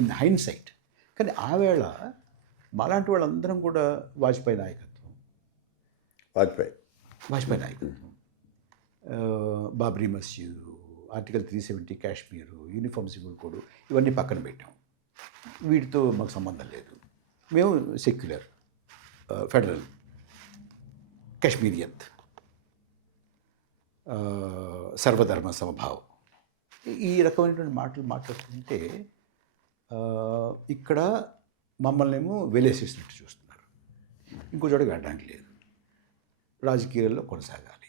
ఇన్ హైండ్ సైట్. కానీ ఆవేళ మాలాంటి వాళ్ళందరం కూడా వాజ్పేయి నాయకత్వం, బాబ్రీ మసీదు, article 370 Kashmir, uniform civil code, ఇవన్నీ పక్కన పెట్టాం. వీటితో మాకు సంబంధం లేదు, మేము సెక్యులర్, ఫెడరల్, కాశ్మీరియత్, సర్వధర్మ సమభావం, ఈ రకమైనటువంటి మాటలు మాట్లాడుతుంటే ఇక్కడ మమ్మల్ని ఏమో వెలేసేసినట్టు చూస్తున్నారు. ఇంకో చోటకి వెళ్ళడానికి లేదు, రాజకీయాల్లో కొనసాగాలి,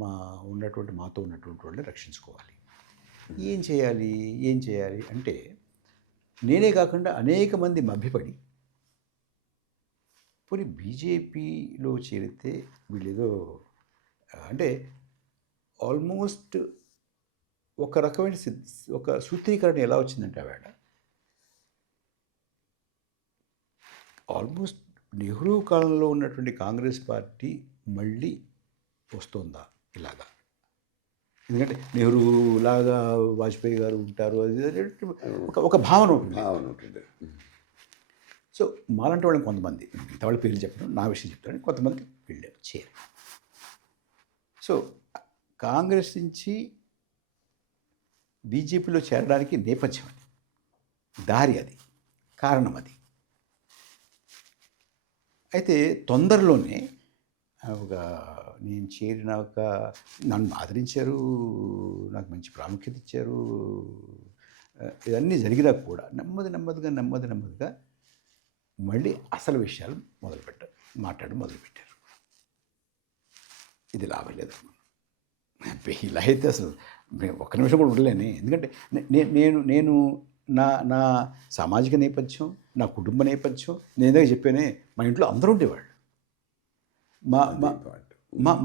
మాతో ఉన్నటువంటి వాళ్ళని రక్షించుకోవాలి. ఏం చేయాలి అంటే నేనే కాకుండా అనేక మంది మభ్యపడి పోనీ బీజేపీలో చేరితే వీళ్ళేదో అంటే ఆల్మోస్ట్ ఒక రకమైన ఒక సూత్రీకరణ ఎలా వచ్చిందంటే ఆవేళ ఆల్మోస్ట్ నెహ్రూ కాలంలో ఉన్నటువంటి కాంగ్రెస్ పార్టీ మళ్ళీ వస్తుందా ఇలాగా. ఎందుకంటే నెహ్రూ లాగా వాజ్పేయి గారు ఉంటారు, అది ఒక భావన ఉంటుంది. సో మాలాంటి వాళ్ళని కొంతమంది, మిగతా వాళ్ళ పేర్లు చెప్పడం, నా విషయం చెప్తాను, కొంతమంది వెళ్ళారు చేరి. సో కాంగ్రెస్ నుంచి బీజేపీలో చేరడానికి నేపథ్యం అది, దారి అది, కారణం అది. అయితే తొందరలోనే నేను చేరినాక నన్ను ఆదరించారు, నాకు మంచి ప్రాముఖ్యత ఇచ్చారు. ఇవన్నీ జరిగినా కూడా నెమ్మదిగా మళ్ళీ అసలు విషయాలు మాట్లాడడం మొదలుపెట్టారు. ఇది లాభం లేదు, ఇలా అయితే అసలు ఒక్క నిమిషం కూడా ఉండలేని. ఎందుకంటే నేను నా సామాజిక నేపథ్యం, నా కుటుంబ నేపథ్యం, నేను ఏదో చెప్పానే, మా ఇంట్లో అందరూ ఉండేవాళ్ళు.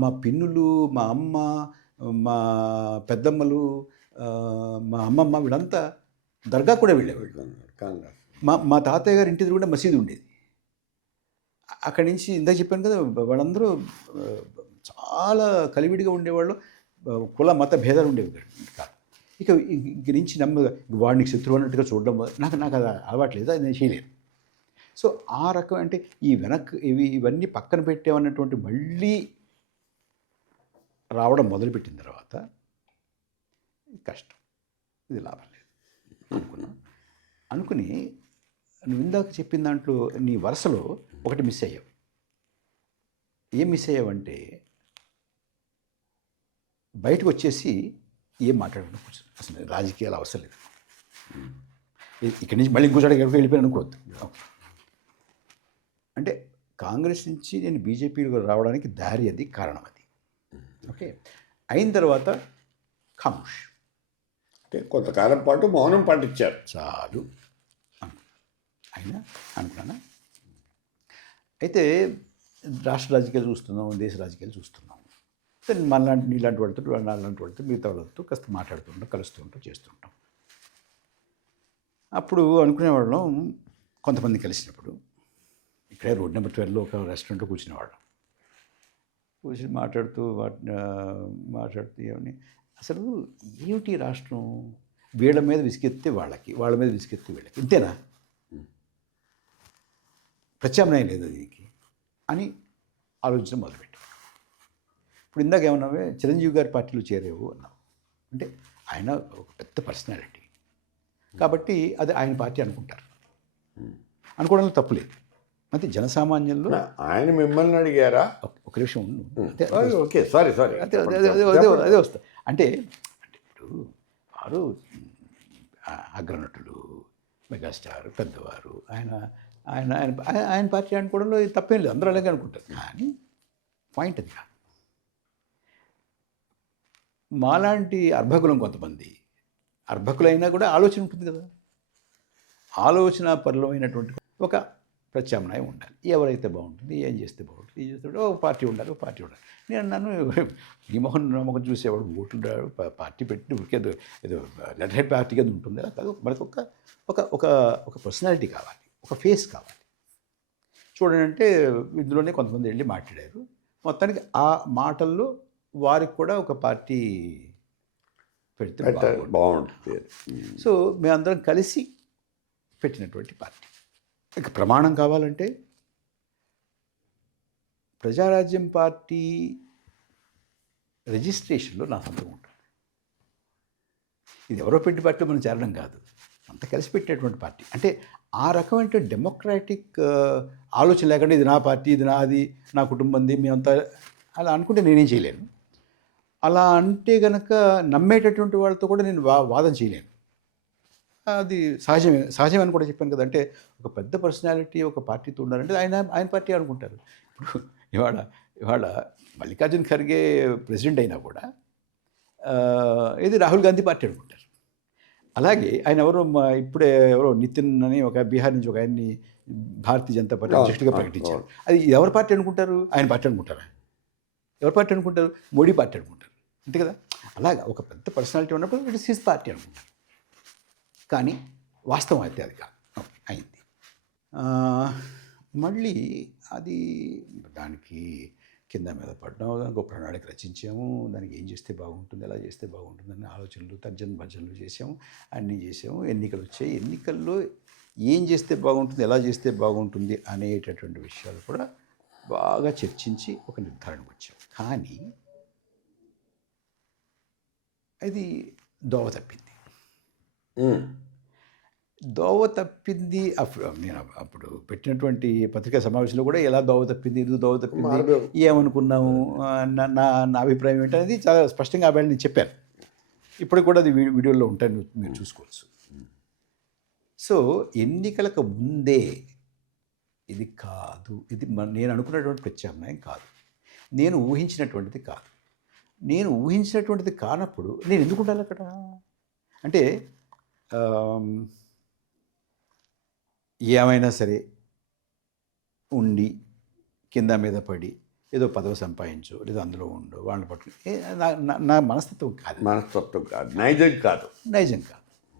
మా పిన్నులు, మా అమ్మ, మా పెద్దమ్మలు, మా అమ్మమ్మ, వీళ్ళంతా దర్గా కూడా వెళ్ళేవాళ్ళు. మా తాతయ్య గారి ఇంటి కూడా మసీదు ఉండేది. అక్కడి నుంచి ఇందాక చెప్పాను కదా, వాళ్ళందరూ చాలా కలివిడిగా ఉండేవాళ్ళు, కుల మత భేదాలు ఉండేవి కాదు. ఇంక నుంచి నెమ్మదిగా వాడికి శత్రువు అన్నట్టుగా చూడడం నాకు అది అలవాట్లేదు, అది నేను చేయలేను. సో ఆ రకం అంటే ఇవన్నీ పక్కన పెట్టామన్నటువంటి మళ్ళీ రావడం మొదలుపెట్టిన తర్వాత కష్టం, ఇది లాభం లేదు అనుకుని నువ్వు ఇందాక చెప్పిన దాంట్లో నీ వరుసలో ఒకటి మిస్ అయ్యావు. ఏం మిస్ అయ్యావంటే బయటకు వచ్చేసి ఏం మాట్లాడడం కూర్చొని, అసలు రాజకీయాలు అవసరం లేదు, ఇక్కడి నుంచి మళ్ళీ ఇంకోసారి ఎక్కడికి వెళ్ళిపోయాను అనుకోవద్దు. అంటే కాంగ్రెస్ నుంచి నేను బీజేపీలో రావడానికి దారి అది, కారణం అది. ఓకే, అయిన తర్వాత ఖామోష్, అంటే కొంతకాలం పాటు మౌనం పాటించారు, చాలు అయినా అనుకున్నాను. అయితే రాష్ట్ర రాజకీయాలు చూస్తున్నాం, దేశ రాజకీయాలు చూస్తున్నాం. నీలాంటి వాళ్ళతో, నాలాంటి వాళ్ళతో, మిగతా వాళ్ళతో కాస్త మాట్లాడుతుంటాం, కలుస్తుంటాం, చేస్తుంటాం. అప్పుడు అనుకునేవాళ్ళం, కొంతమంది కలిసినప్పుడు ఇక్కడే రోడ్ నెంబర్ 12లో ఒక రెస్టారెంట్లో కూర్చునేవాళ్ళం. కూర్చొని మాట్లాడుతూ ఏమని అసలు ఏమిటి రాష్ట్రం, వీళ్ళ మీద విసిగెత్తే వాళ్ళకి, వాళ్ళ మీద విసిగెత్తే వీళ్ళకి, ఇంతేనా, ప్రత్యామ్నాయం లేదు దీనికి అని ఆలోచించడం మొదలుపెట్టాం. ఇప్పుడు ఇందాక ఏమన్నావే చిరంజీవి గారి పార్టీలో చేరేవు అన్నావు. అంటే ఆయన ఒక పెద్ద పర్సనాలిటీ కాబట్టి అది ఆయన పార్టీ అనుకుంటారు, అనుకోవడంలో తప్పులేదు. అంటే జనసామాన్యంలో ఆయన మిమ్మల్ని అడిగారా? ఒక విషయం ఉండు. ఓకే, సారీ అదే వస్తా. అంటే ఇప్పుడు వారు అగ్రనటులు, మెగాస్టార్, పెద్దవారు, ఆయన ఆయన ఆయన ఆయన పార్టీ అనుకోవడంలో తప్పేం లేదు, అందరూ అలాగే అనుకుంటారు. కానీ పాయింట్ అది కాదు. మాలాంటి అర్భకులం కొంతమంది, అర్భకులైనా కూడా ఆలోచన ఉంటుంది కదా, ఆలోచన పరులమైనటువంటి ఒక ప్రత్యామ్నాయం ఉండాలి. ఎవరైతే బాగుంటుంది, ఏం చేస్తే బాగుంటుంది, ఏం చేస్తే ఒక పార్టీ ఉండాలి, ఒక పార్టీ ఉండాలి. నన్ను ఈ మొహం చూసేవాడు ఓట్లు పార్టీ పెట్టి ఉరికేదో ఏదో లెటర్ హెడ్ పార్టీ కింద ఉంటుంది. అలా కాదు, మనకు ఒక పర్సనాలిటీ కావాలి, ఒక ఫేస్ కావాలి. చూడండి అంటే ఇందులోనే కొంతమంది వెళ్ళి మాట్లాడారు. మొత్తానికి ఆ మాటల్లో వారికి కూడా ఒక పార్టీ పెడితే బాగుంటుంది. సో మేమందరం కలిసి పెట్టినటువంటి పార్టీ. ఇక ప్రమాణం కావాలంటే ప్రజారాజ్యం పార్టీ రిజిస్ట్రేషన్లో నా సంతకం ఉంటుంది. ఇది ఎవరో పెట్టి పార్టీ మనం చేరడం కాదు, అంత కలిసి పెట్టేటువంటి పార్టీ. అంటే ఆ రకమైన డెమోక్రాటిక్ ఆలోచన లేకుండా ఇది నా పార్టీ, ఇది నాది, నా కుటుంబంది, మేమంతా అలా అనుకుంటే నేనేం చేయలేను. అలా అంటే గనక నమ్మేటటువంటి వాళ్ళతో కూడా నేను వాదన చేయలేను. అది సహజమే అని కూడా చెప్పాను కదా. అంటే ఒక పెద్ద పర్సనాలిటీ ఒక పార్టీతో ఉండాలంటే ఆయన పార్టీ అనుకుంటారు. ఇప్పుడు ఇవాళ మల్లికార్జున్ ఖర్గే ప్రెసిడెంట్ అయినా కూడా ఇది రాహుల్ గాంధీ పార్టీ అనుకుంటారు. అలాగే ఆయన ఇప్పుడే ఎవరో నితిన్ అని ఒక బీహార్ నుంచి ఒక ఆయన్ని భారతీయ జనతా పార్టీ అధ్యక్షుడిగా ప్రకటించారు. అది ఎవరి పార్టీ అనుకుంటారు? ఆయన పార్టీ అనుకుంటారా? ఎవరి పార్టీ అనుకుంటారు? మోడీ పార్టీ అనుకుంటారు, అంతే కదా. అలాగా ఒక పెద్ద పర్సనాలిటీ ఉన్నప్పుడు ఇట్ ఇస్ హిస్ పార్టీ అనుకుంటారు. కానీ వాస్తవం అయితే అది కాదు, అయింది. మళ్ళీ అది దానికి కింద మీద పడ్డాం, దానికి ఒక ప్రణాళిక రచించాము, దానికి ఏం చేస్తే బాగుంటుంది, ఎలా చేస్తే బాగుంటుందని ఆలోచనలు భర్జనలు చేసాము, అన్నీ చేసాము. ఎన్నికలు వచ్చాయి, ఎన్నికల్లో ఏం చేస్తే బాగుంటుంది, ఎలా చేస్తే బాగుంటుంది అనేటటువంటి విషయాలు కూడా బాగా చర్చించి ఒక నిర్ధారణకు వచ్చాం. కానీ అది దోవ తప్పింది. నేను అప్పుడు పెట్టినటువంటి పత్రికా సమావేశంలో కూడా ఎలా దోవ తప్పింది, ఎందుకు దోవ తప్పింది, ఏమనుకున్నాము, నా అభిప్రాయం ఏంటనేది చాలా స్పష్టంగా ఆ వేళ నేను చెప్పాను. ఇప్పుడు కూడా అది వీడియోలో ఉంటాను, మీరు చూసుకోవచ్చు. సో ఎన్నికలకు ముందే ఇది కాదు, ఇది నేను అనుకున్నటువంటి ప్రత్యామ్నాయం కాదు, నేను ఊహించినటువంటిది కాదు. నేను ఊహించినటువంటిది కానప్పుడు నేను ఎందుకు ఉండాలి అక్కడ? అంటే ఏమైనా సరే ఉండి కింద మీద పడి ఏదో పదవి సంపాదించు, లేదా అందులో ఉండు, వాళ్ళని పట్టుకుని నా మనస్తత్వం కాదు, నైజం కాదు.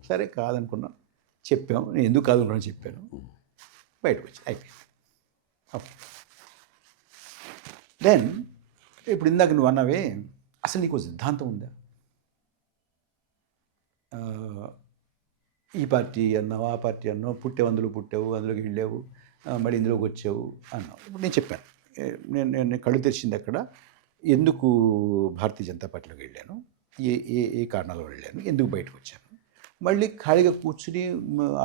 సరే కాదనుకున్నాను, చెప్పాము. నేను ఎందుకు కాదనుకున్నాను చెప్పాను, బయటకు వచ్చి అయిపోయింది. ఓకే. దెన్ ఇప్పుడు ఇందాక నువ్వు అన్నావే, అసలు నీకు సిద్ధాంతం ఉందా? ఈ పార్టీ అన్నావు, ఆ పార్టీ అన్నావు, పుట్టావు, అందులోకి వెళ్ళావు, మళ్ళీ ఇందులోకి వచ్చావు అన్నావు. ఇప్పుడు నేను చెప్పాను, నేను కళ్ళు తెరిచింది అక్కడ, ఎందుకు భారతీయ జనతా పార్టీలోకి వెళ్ళాను, ఏ కారణాలు వెళ్ళాను, ఎందుకు బయటకు వచ్చాను, మళ్ళీ ఖాళీగా కూర్చుని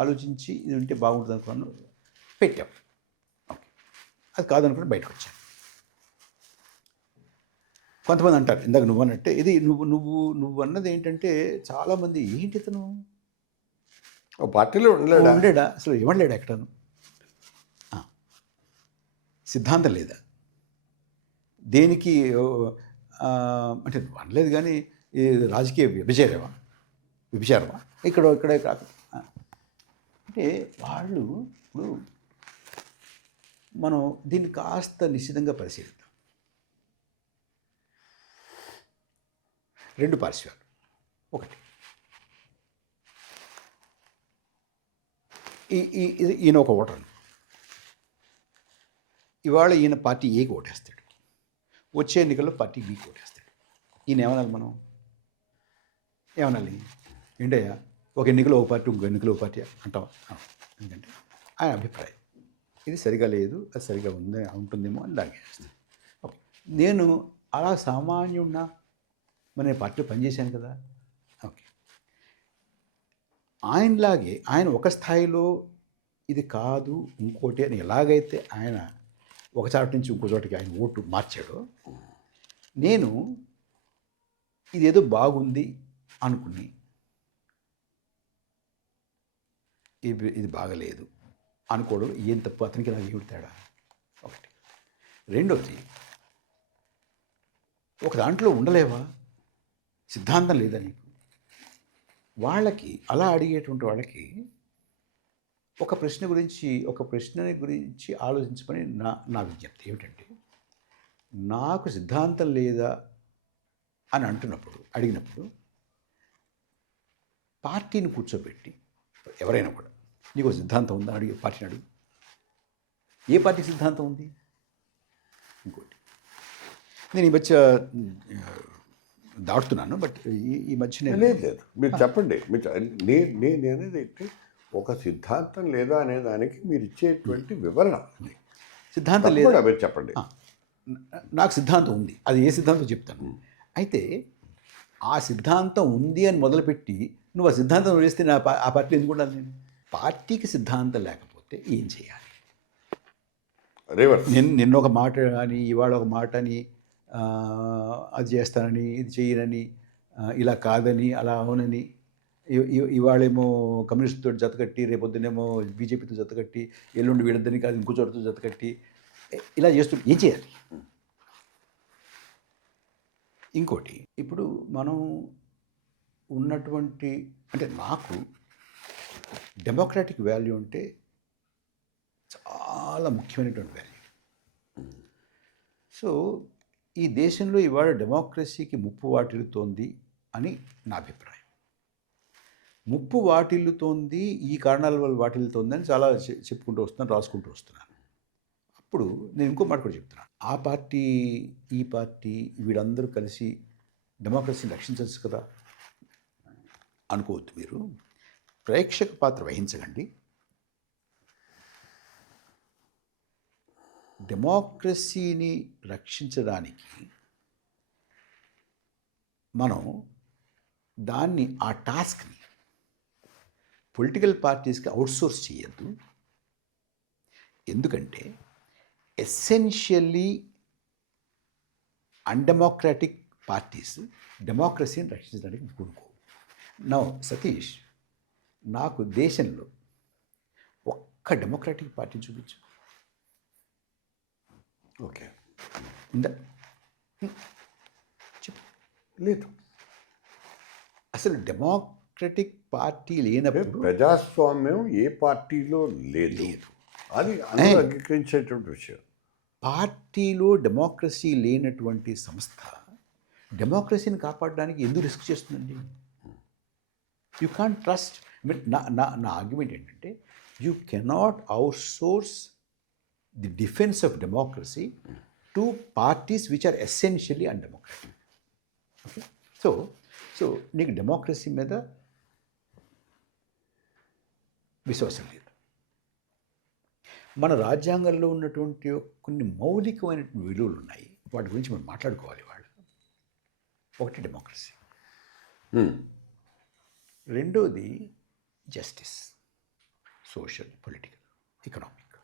ఆలోచించి ఇది ఉంటే బాగుంటుంది అనుకున్నాను, పెట్టాం. ఓకే, అది కాదనుకుని బయటకు వచ్చాను. కొంతమంది అంటారు ఇందాక నువ్వు అన్నట్టే, ఇది నువ్వు అన్నది ఏంటంటే చాలామంది ఏంటి ఇతను పార్టీలో ఉండలేడా, అసలు ఇవ్వలేడా ఎక్కడను, సిద్ధాంతం లేదా, దేనికి అంటే అనలేదు. కానీ రాజకీయ వ్యభిచారమా ఇక్కడే కాదు. అంటే వాళ్ళు ఇప్పుడు మనం దీన్ని కాస్త నిశ్చితంగా పరిశీలిద్దాం. రెండు పార్శ్వాలు. ఒకటి, ఈయన ఒక ఓటర్, ఇవాళ ఈయన పార్టీ ఏకి ఓటేస్తాడు, వచ్చే ఎన్నికల్లో పార్టీ బీకి ఓటేస్తాడు. ఈయన ఏమనాలి మనం? ఏమనాలి? ఏంటయ్యా ఒక ఎన్నికలో ఒక పార్టీ ఇంకో ఎన్నికలో ఒక పార్టీ అంటాం. ఎందుకంటే ఆయన అభిప్రాయం ఇది సరిగా లేదు, అది సరిగా ఉంటుందేమో అని దానికి చేస్తాను. ఓకే, నేను అలా సామాన్యున్నా మరి నేను పార్టీలో పనిచేశాను కదా. ఓకే, ఆయనలాగే ఆయన ఒక స్థాయిలో ఇది కాదు ఇంకోటి అని ఎలాగైతే ఆయన ఒక చోట నుంచి ఇంకో చోటికి ఆయన ఓటు మార్చాడో, నేను ఇదేదో బాగుంది అనుకుని ఇది బాగలేదు అనుకోవడం ఏం తప్పు? అతనికి నాకు ఏమిటి తేడా? ఒకటి. రెండోది, ఒక దాంట్లో ఉండలేవా? సిద్ధాంతం లేదా నీకు? వాళ్ళకి అలా అడిగేటువంటి వాళ్ళకి ఒక ప్రశ్న గురించి ఆలోచించమని నా విజ్ఞప్తి ఏమిటంటే, నాకు సిద్ధాంతం లేదా అని అడిగినప్పుడు పార్టీని కూర్చోబెట్టి ఎవరైనా కూడా నీకు సిద్ధాంతం ఉందా అడిగి పార్టీని అడుగు. ఏ పార్టీ సిద్ధాంతం ఉంది? ఇంకోటి, నేను ఈ మధ్య దాటుతున్నాను, బట్ ఈ మధ్య లేదు మీరు చెప్పండి. నేను అనేది ఏంటి, ఒక సిద్ధాంతం లేదా అనే దానికి మీరు ఇచ్చేటువంటి వివరణ. సిద్ధాంతం లేదా మీరు చెప్పండి. నాకు సిద్ధాంతం ఉంది, అది ఏ సిద్ధాంతం చెప్తాను. అయితే ఆ సిద్ధాంతం ఉంది అని మొదలుపెట్టి నువ్వు ఆ సిద్ధాంతం వేస్తే ఆ పార్టీ ఎందుకు ఉండాలి? నేను పార్టీకి సిద్ధాంతం లేకపోతే ఏం చేయాలి? నిన్న ఒక మాట అని ఇవాళ ఒక మాట అని అది చేస్తానని ఇది చేయనని ఇలా కాదని అలా అవునని ఇవాళేమో కమ్యూనిస్టుతో జతకట్టి రేపొద్దునేమో బీజేపీతో జతకట్టి ఎల్లుండి వీడద్దని కాదు ఇంకో చోటతో జతకట్టి ఇలా చేస్తూ ఏం చేయాలి? ఇంకోటి, ఇప్పుడు మనం ఉన్నటువంటి అంటే నాకు డెమోక్రాటిక్ వాల్యూ అంటే చాలా ముఖ్యమైనటువంటి వాల్యూ. సో ఈ దేశంలో ఇవాళ డెమోక్రసీకి ముప్పు వాటిల్లుతోంది అని నా అభిప్రాయం. ముప్పు వాటిల్లుతోంది, ఈ కారణాల వల్ల వాటిల్లుతోంది అని చాలా చెప్పుకుంటూ వస్తున్నాను, రాసుకుంటూ వస్తున్నాను. అప్పుడు నేను ఇంకో మాట కూడా చెప్తున్నాను. ఆ పార్టీ ఈ పార్టీ వీళ్ళందరూ కలిసి డెమోక్రసీని రక్షించవచ్చు కదా అనుకోవద్దు. మీరు ప్రేక్షక పాత్ర వహించకండి. డెమోక్రసీని రక్షించడానికి మనం దాన్ని ఆ టాస్క్ని పొలిటికల్ పార్టీస్కి అవుట్సోర్స్ చేయొద్దు. ఎందుకంటే ఎసెన్షియల్లీ అన్డెమోక్రాటిక్ పార్టీస్ డెమోక్రసీని రక్షించడానికి పూనుకోవు. నౌ సతీష్, నాకు దేశంలో ఒక్క డెమోక్రాటిక్ పార్టీ చూపించు. ఓకే, ఉందా? చెప్పు. లేదు. అసలు డెమోక్రటిక్ పార్టీ లేనప్పుడు ప్రజాస్వామ్యం ఏ పార్టీలో లేదు. అది అందరూ అంగీకరించేటువంటి విషయం. పార్టీలో డెమోక్రసీ లేనటువంటి సంస్థ డెమోక్రసీని కాపాడడానికి ఎందుకు రిస్క్ చేస్తుందండి? You can't trust. నా ఆర్గ్యుమెంట్ ఏంటంటే, you cannot outsource the defence of democracy to parties which are essentially undemocratic. Okay, so నీకు డెమోక్రసీ మీద విశ్వాసం లేదు. మన రాజ్యాంగంలో ఉన్నటువంటి కొన్ని మౌలికమైనటువంటి విలువలు ఉన్నాయి, వాటి గురించి మనం మాట్లాడుకోవాలి. వాళ్ళు ఒకటి డెమోక్రసీ, రెండోది justice, social, political, economic,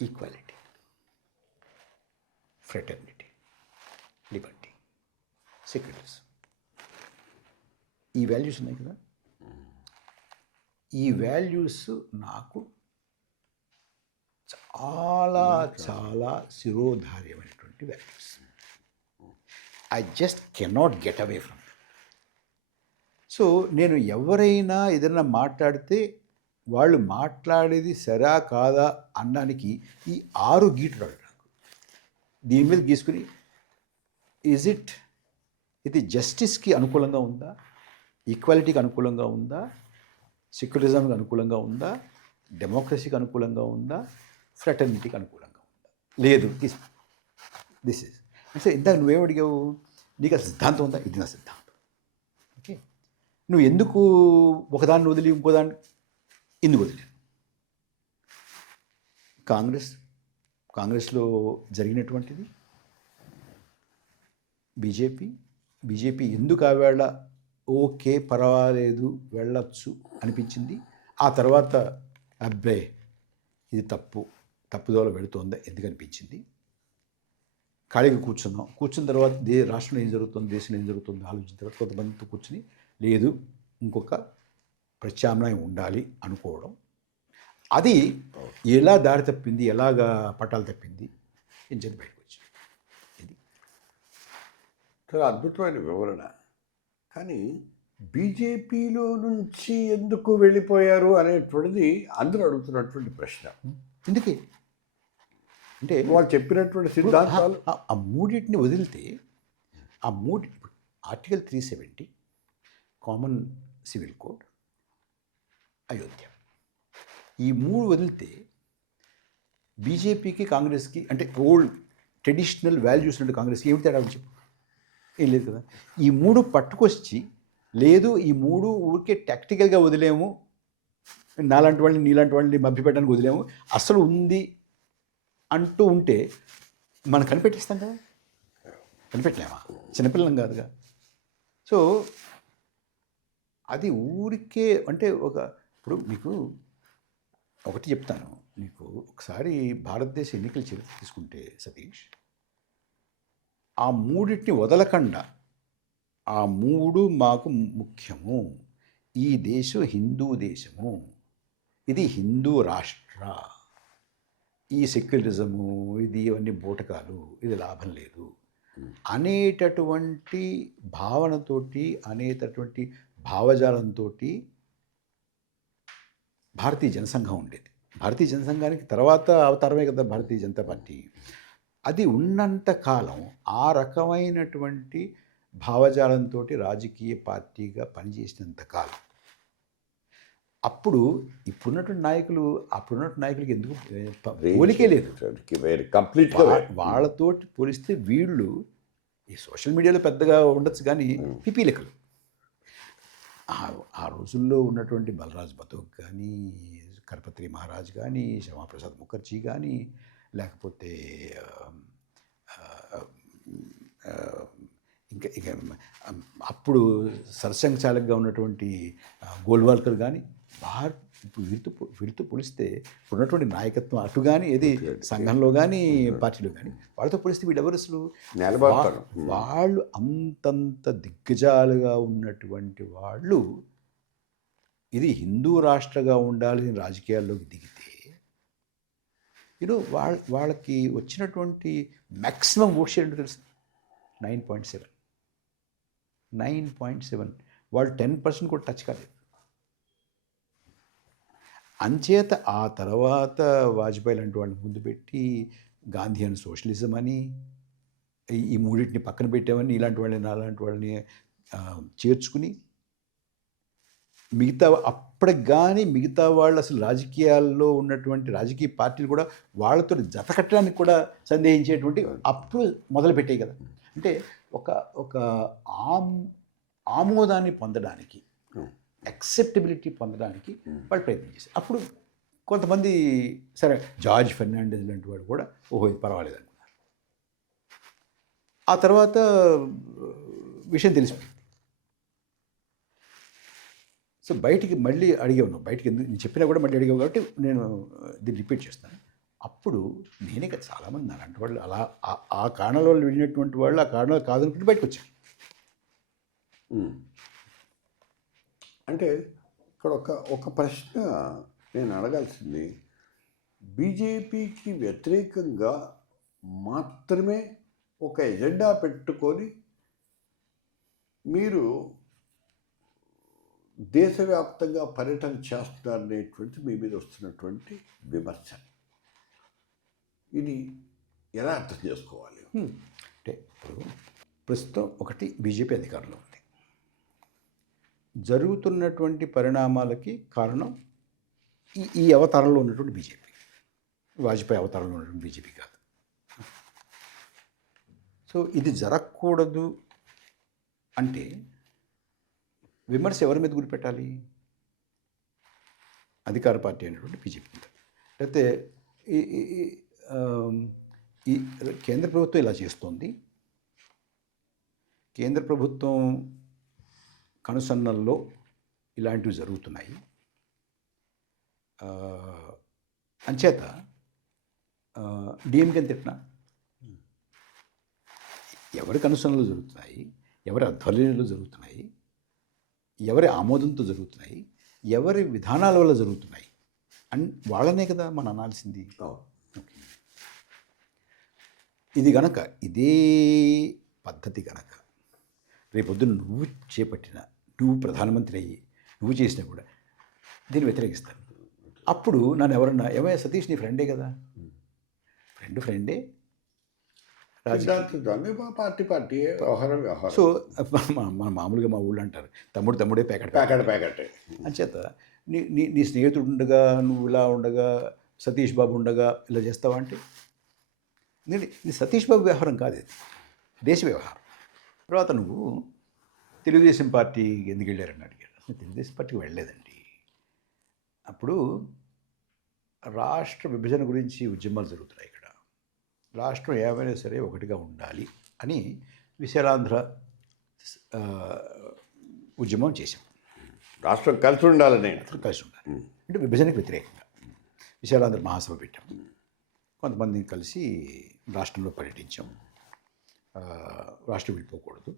equality, fraternity, liberty, secularism. ఈ వాల్యూస్ ఉన్నాయి కదా. ఈ వాల్యూస్ నాకు చాలా చాలా శిరోధార్యమైనటువంటి values. I just cannot get away from. So నేను ఎవరైనా ఏదైనా మాట్లాడితే వాళ్ళు మాట్లాడేది సరా కాదా అనడానికి ఈ 6 గీటరాడు నాకు. దీని మీద గీసుకుని ఇది జస్టిస్కి అనుకూలంగా ఉందా, ఈక్వాలిటీకి అనుకూలంగా ఉందా, సెక్యులరిజంకి అనుకూలంగా ఉందా, డెమోక్రసీకి అనుకూలంగా ఉందా, ఫ్రెటర్నిటీకి అనుకూలంగా ఉందా? లేదు, దిస్ ఇస్ అంటే ఇందాక నువ్వేం అడిగావు, నీకు ఆ సిద్ధాంతం ఉందా? ఇది నా సిద్ధాంతం. ఓకే, నువ్వు ఎందుకు ఒకదాన్ని వదిలి ఇంకోదాన్ని ఎందుకు వదిలేను? కాంగ్రెస్లో జరిగినటువంటిది బీజేపీ ఎందుకు ఆవేళ ఓకే పర్వాలేదు వెళ్ళొచ్చు అనిపించింది, ఆ తర్వాత అబ్బాయి ఇది తప్పుదోవ వెళుతోందా ఎందుకు అనిపించింది? ఖాళీగా కూర్చున్న తర్వాత రాష్ట్రంలో ఏం జరుగుతుంది, దేశంలో ఏం జరుగుతుంది ఆలోచించిన తర్వాత కొంతమందితో కూర్చుని లేదు ఇంకొక ప్రత్యామ్నాయం ఉండాలి అనుకోవడం, అది ఎలా దారి తప్పింది, ఎలాగా పట్టాలు తప్పింది ఏం చెప్పి బయటకు వచ్చింది. ఇది చాలా అద్భుతమైన వివరణ. కానీ బీజేపీలో నుంచి ఎందుకు వెళ్ళిపోయారు అనేటువంటిది అందరూ అడుగుతున్నటువంటి ప్రశ్న. ఎందుకే అంటే వాళ్ళు చెప్పినటువంటి సిద్ధాంతాలు ఆ మూడింటిని వదిలితే article 370 common civil code, Ayodhya, ఈ 3 వదిలితే బీజేపీకి కాంగ్రెస్కి అంటే ఓల్డ్ ట్రెడిషనల్ వాల్యూస్ నుండి కాంగ్రెస్కి ఏమిటి తేడా చెప్పు? ఏం లేదు కదా. ఈ 3 పట్టుకొచ్చి లేదు ఈ 3 ఊరికే టాక్టికల్గా వదిలేము, నాలాంటి వాళ్ళని నీలాంటి వాళ్ళని మభ్యపెట్టడానికి వదిలేము, అసలు ఉంది అంటూ ఉంటే మనం కనిపెట్టిస్తాం కదా. కనిపెట్టలేమా? చిన్నపిల్లం కాదుగా. సో అది ఊరికే అంటే ఇప్పుడు మీకు ఒకటి చెప్తాను, నీకు ఒకసారి భారతదేశ ఎన్నికల చరిత్ర తీసుకుంటే సతీష్, ఆ మూడింటిని వదలకుండా ఆ 3 మాకు ముఖ్యము, ఈ దేశం హిందూ దేశము, ఇది హిందూ రాష్ట్ర, ఈ సెక్యులరిజము ఇది ఇవన్నీ బూటకాలు, ఇది లాభం లేదు అనేటటువంటి భావనతోటి అనేటటువంటి భావజాలంతో భారతీయ జనసంఘం ఉండేది. భారతీయ జనసంఘానికి తర్వాత అవతారమే కదా భారతీయ జనతా పార్టీ. అది ఉన్నంత కాలం ఆ రకమైనటువంటి భావజాలంతో రాజకీయ పార్టీగా పనిచేసినంత కాలం ఇప్పుడున్నటువంటి నాయకులకి ఎందుకు పోలికే లేదు. కంప్లీట్గా వాళ్ళతోటి పోలిస్తే వీళ్ళు ఈ సోషల్ మీడియాలో పెద్దగా ఉండొచ్చు కానీ పిపి లెక్కలు. ఆ రోజుల్లో ఉన్నటువంటి బలరాజ్ బతోక్ కానీ, కరపత్రి మహారాజ్ కానీ, శ్యామాప్రసాద్ ముఖర్జీ కానీ, లేకపోతే ఇంకా అప్పుడు సర్సంఘ్ చాలక్గా ఉన్నటువంటి గోల్వాల్కర్ కానీ, ఇప్పుడు వీరితో పోలిస్తే ఇప్పుడున్నటువంటి నాయకత్వం అటు కానీ ఏది సంఘంలో కానీ పార్టీలో కానీ వాళ్ళతో పోలిస్తే వీళ్ళెవరు అసలు నిలబడతారు. వాళ్ళు అంతంత దిగ్గజాలుగా ఉన్నటువంటి వాళ్ళు ఇది హిందూ రాష్ట్రగా ఉండాలని రాజకీయాల్లోకి దిగితే వాళ్ళకి వచ్చినటువంటి మ్యాక్సిమం ఓట్ షేర్ ఏంటో తెలుసు, 9.7. వాళ్ళు 10% కూడా టచ్ కాలేదు. అంచేత ఆ తర్వాత వాజ్పేయి లాంటి వాళ్ళని ముందు పెట్టి గాంధీ అని సోషలిజం అని ఈ మూడింటిని పక్కన పెట్టామని ఇలాంటి వాళ్ళని అలాంటి వాళ్ళని చేర్చుకుని అప్పటికి కానీ మిగతా వాళ్ళు అసలు రాజకీయాల్లో ఉన్నటువంటి రాజకీయ పార్టీలు కూడా వాళ్ళతో జత కట్టడానికి కూడా సందేహించేటువంటి అప్పుడు మొదలుపెట్టాయి కదా. అంటే ఒక ఆమోదాన్ని పొందడానికి, యాక్సెప్టబిలిటీ పొందడానికి వాళ్ళు ప్రయత్నం చేశారు. అప్పుడు కొంతమంది సరే జార్జ్ ఫెర్నాండెజ్ లాంటి వాడు కూడా ఓహో ఇది పర్వాలేదు అనుకున్నారు. ఆ తర్వాత విషయం తెలిసిపోయింది. సో బయటికి మళ్ళీ అడిగావు నువ్వు, బయటికి ఎందుకు నేను చెప్పినా కూడా మళ్ళీ అడిగావు కాబట్టి నేను దీన్ని రిపీట్ చేస్తాను. అప్పుడు నేనే కదా చాలామంది అలాంటి వాళ్ళు అలా ఆ కారణాల వల్ల వెళ్ళినటువంటి వాళ్ళు ఆ కారణాలు కాదనుకుంటే బయటకు వచ్చాను. అంటే ఇక్కడ ఒక ప్రశ్న నేను అడగాల్సింది, బీజేపీకి వ్యతిరేకంగా మాత్రమే ఒక ఎజెండా పెట్టుకొని మీరు దేశవ్యాప్తంగా పర్యటన చేస్తున్నారనేటువంటి మీ మీద వస్తున్నటువంటి విమర్శ, ఇది ఎలా అర్థం చేసుకోవాలి? అంటే ఇప్పుడు ప్రస్తుతం ఒకటి బీజేపీ అధికారంలో ఉంది. జరుగుతున్నటువంటి పరిణామాలకి కారణం ఈ అవతారంలో ఉన్నటువంటి బీజేపీ, వాజ్పేయి అవతారంలో ఉన్నటువంటి బీజేపీ కాదు. సో ఇది జరగకూడదు అంటే విమర్శ ఎవరి మీద గురిపెట్టాలి? అధికార పార్టీ అయినటువంటి బీజేపీ మీద. లేకపోతే ఈ ఈ- ఈ, ఆమ్, ఈ కేంద్ర ప్రభుత్వం ఇలా చేస్తోంది, కేంద్ర ప్రభుత్వం కనుసన్నల్లో ఇలాంటివి జరుగుతున్నాయి, అంచేత డిఎంకేని తిట్టినా ఎవరి కనుసన్నలు జరుగుతున్నాయి, ఎవరి ఆధ్వర్యంలో జరుగుతున్నాయి, ఎవరి ఆమోదంతో జరుగుతున్నాయి, ఎవరి విధానాల వల్ల జరుగుతున్నాయి వాళ్ళనే కదా మనం అనాల్సింది. ఓకే. ఇది గనక ఇదే పద్ధతి గనక రేపొద్దున నువ్వు చేపట్టిన, నువ్వు ప్రధానమంత్రి అయ్యి నువ్వు చేసినా కూడా దీన్ని వ్యతిరేకిస్తాను. అప్పుడు నన్ను ఎవరన్నా ఏమయ్యా సతీష్ నీ ఫ్రెండే కదా, ఫ్రెండే పార్టీ వ్యవహారం. సో మన మామూలుగా మా ఊళ్ళో అంటారు తమ్ముడే ప్యాకెట్ అంచేత నీ నీ నీ స్నేహితుడు ఉండగా నువ్వు ఇలా ఉండగా సతీష్ బాబు ఉండగా ఇలా చేస్తావా అంటే నీ సతీష్ బాబు వ్యవహారం కాదు, ఇది దేశ వ్యవహారం. తర్వాత నువ్వు తెలుగుదేశం పార్టీకి ఎందుకు వెళ్ళారని అడిగారు. తెలుగుదేశం పార్టీకి వెళ్ళలేదండి. అప్పుడు రాష్ట్ర విభజన గురించి ఉద్యమాలు జరుగుతున్నాయి. ఇక్కడ రాష్ట్రం ఏమైనా సరే ఒకటిగా ఉండాలి అని విశాలాంధ్ర ఉద్యమం చేశాం. రాష్ట్రం కలిసి ఉండాలని, కలిసి ఉండాలి అంటే విభజనకు వ్యతిరేకంగా విశాలాంధ్ర మహాసభ పెట్టాం. కొంతమందిని కలిసి రాష్ట్రంలో పర్యటించాం. రాష్ట్రం విడిపోకూడదు.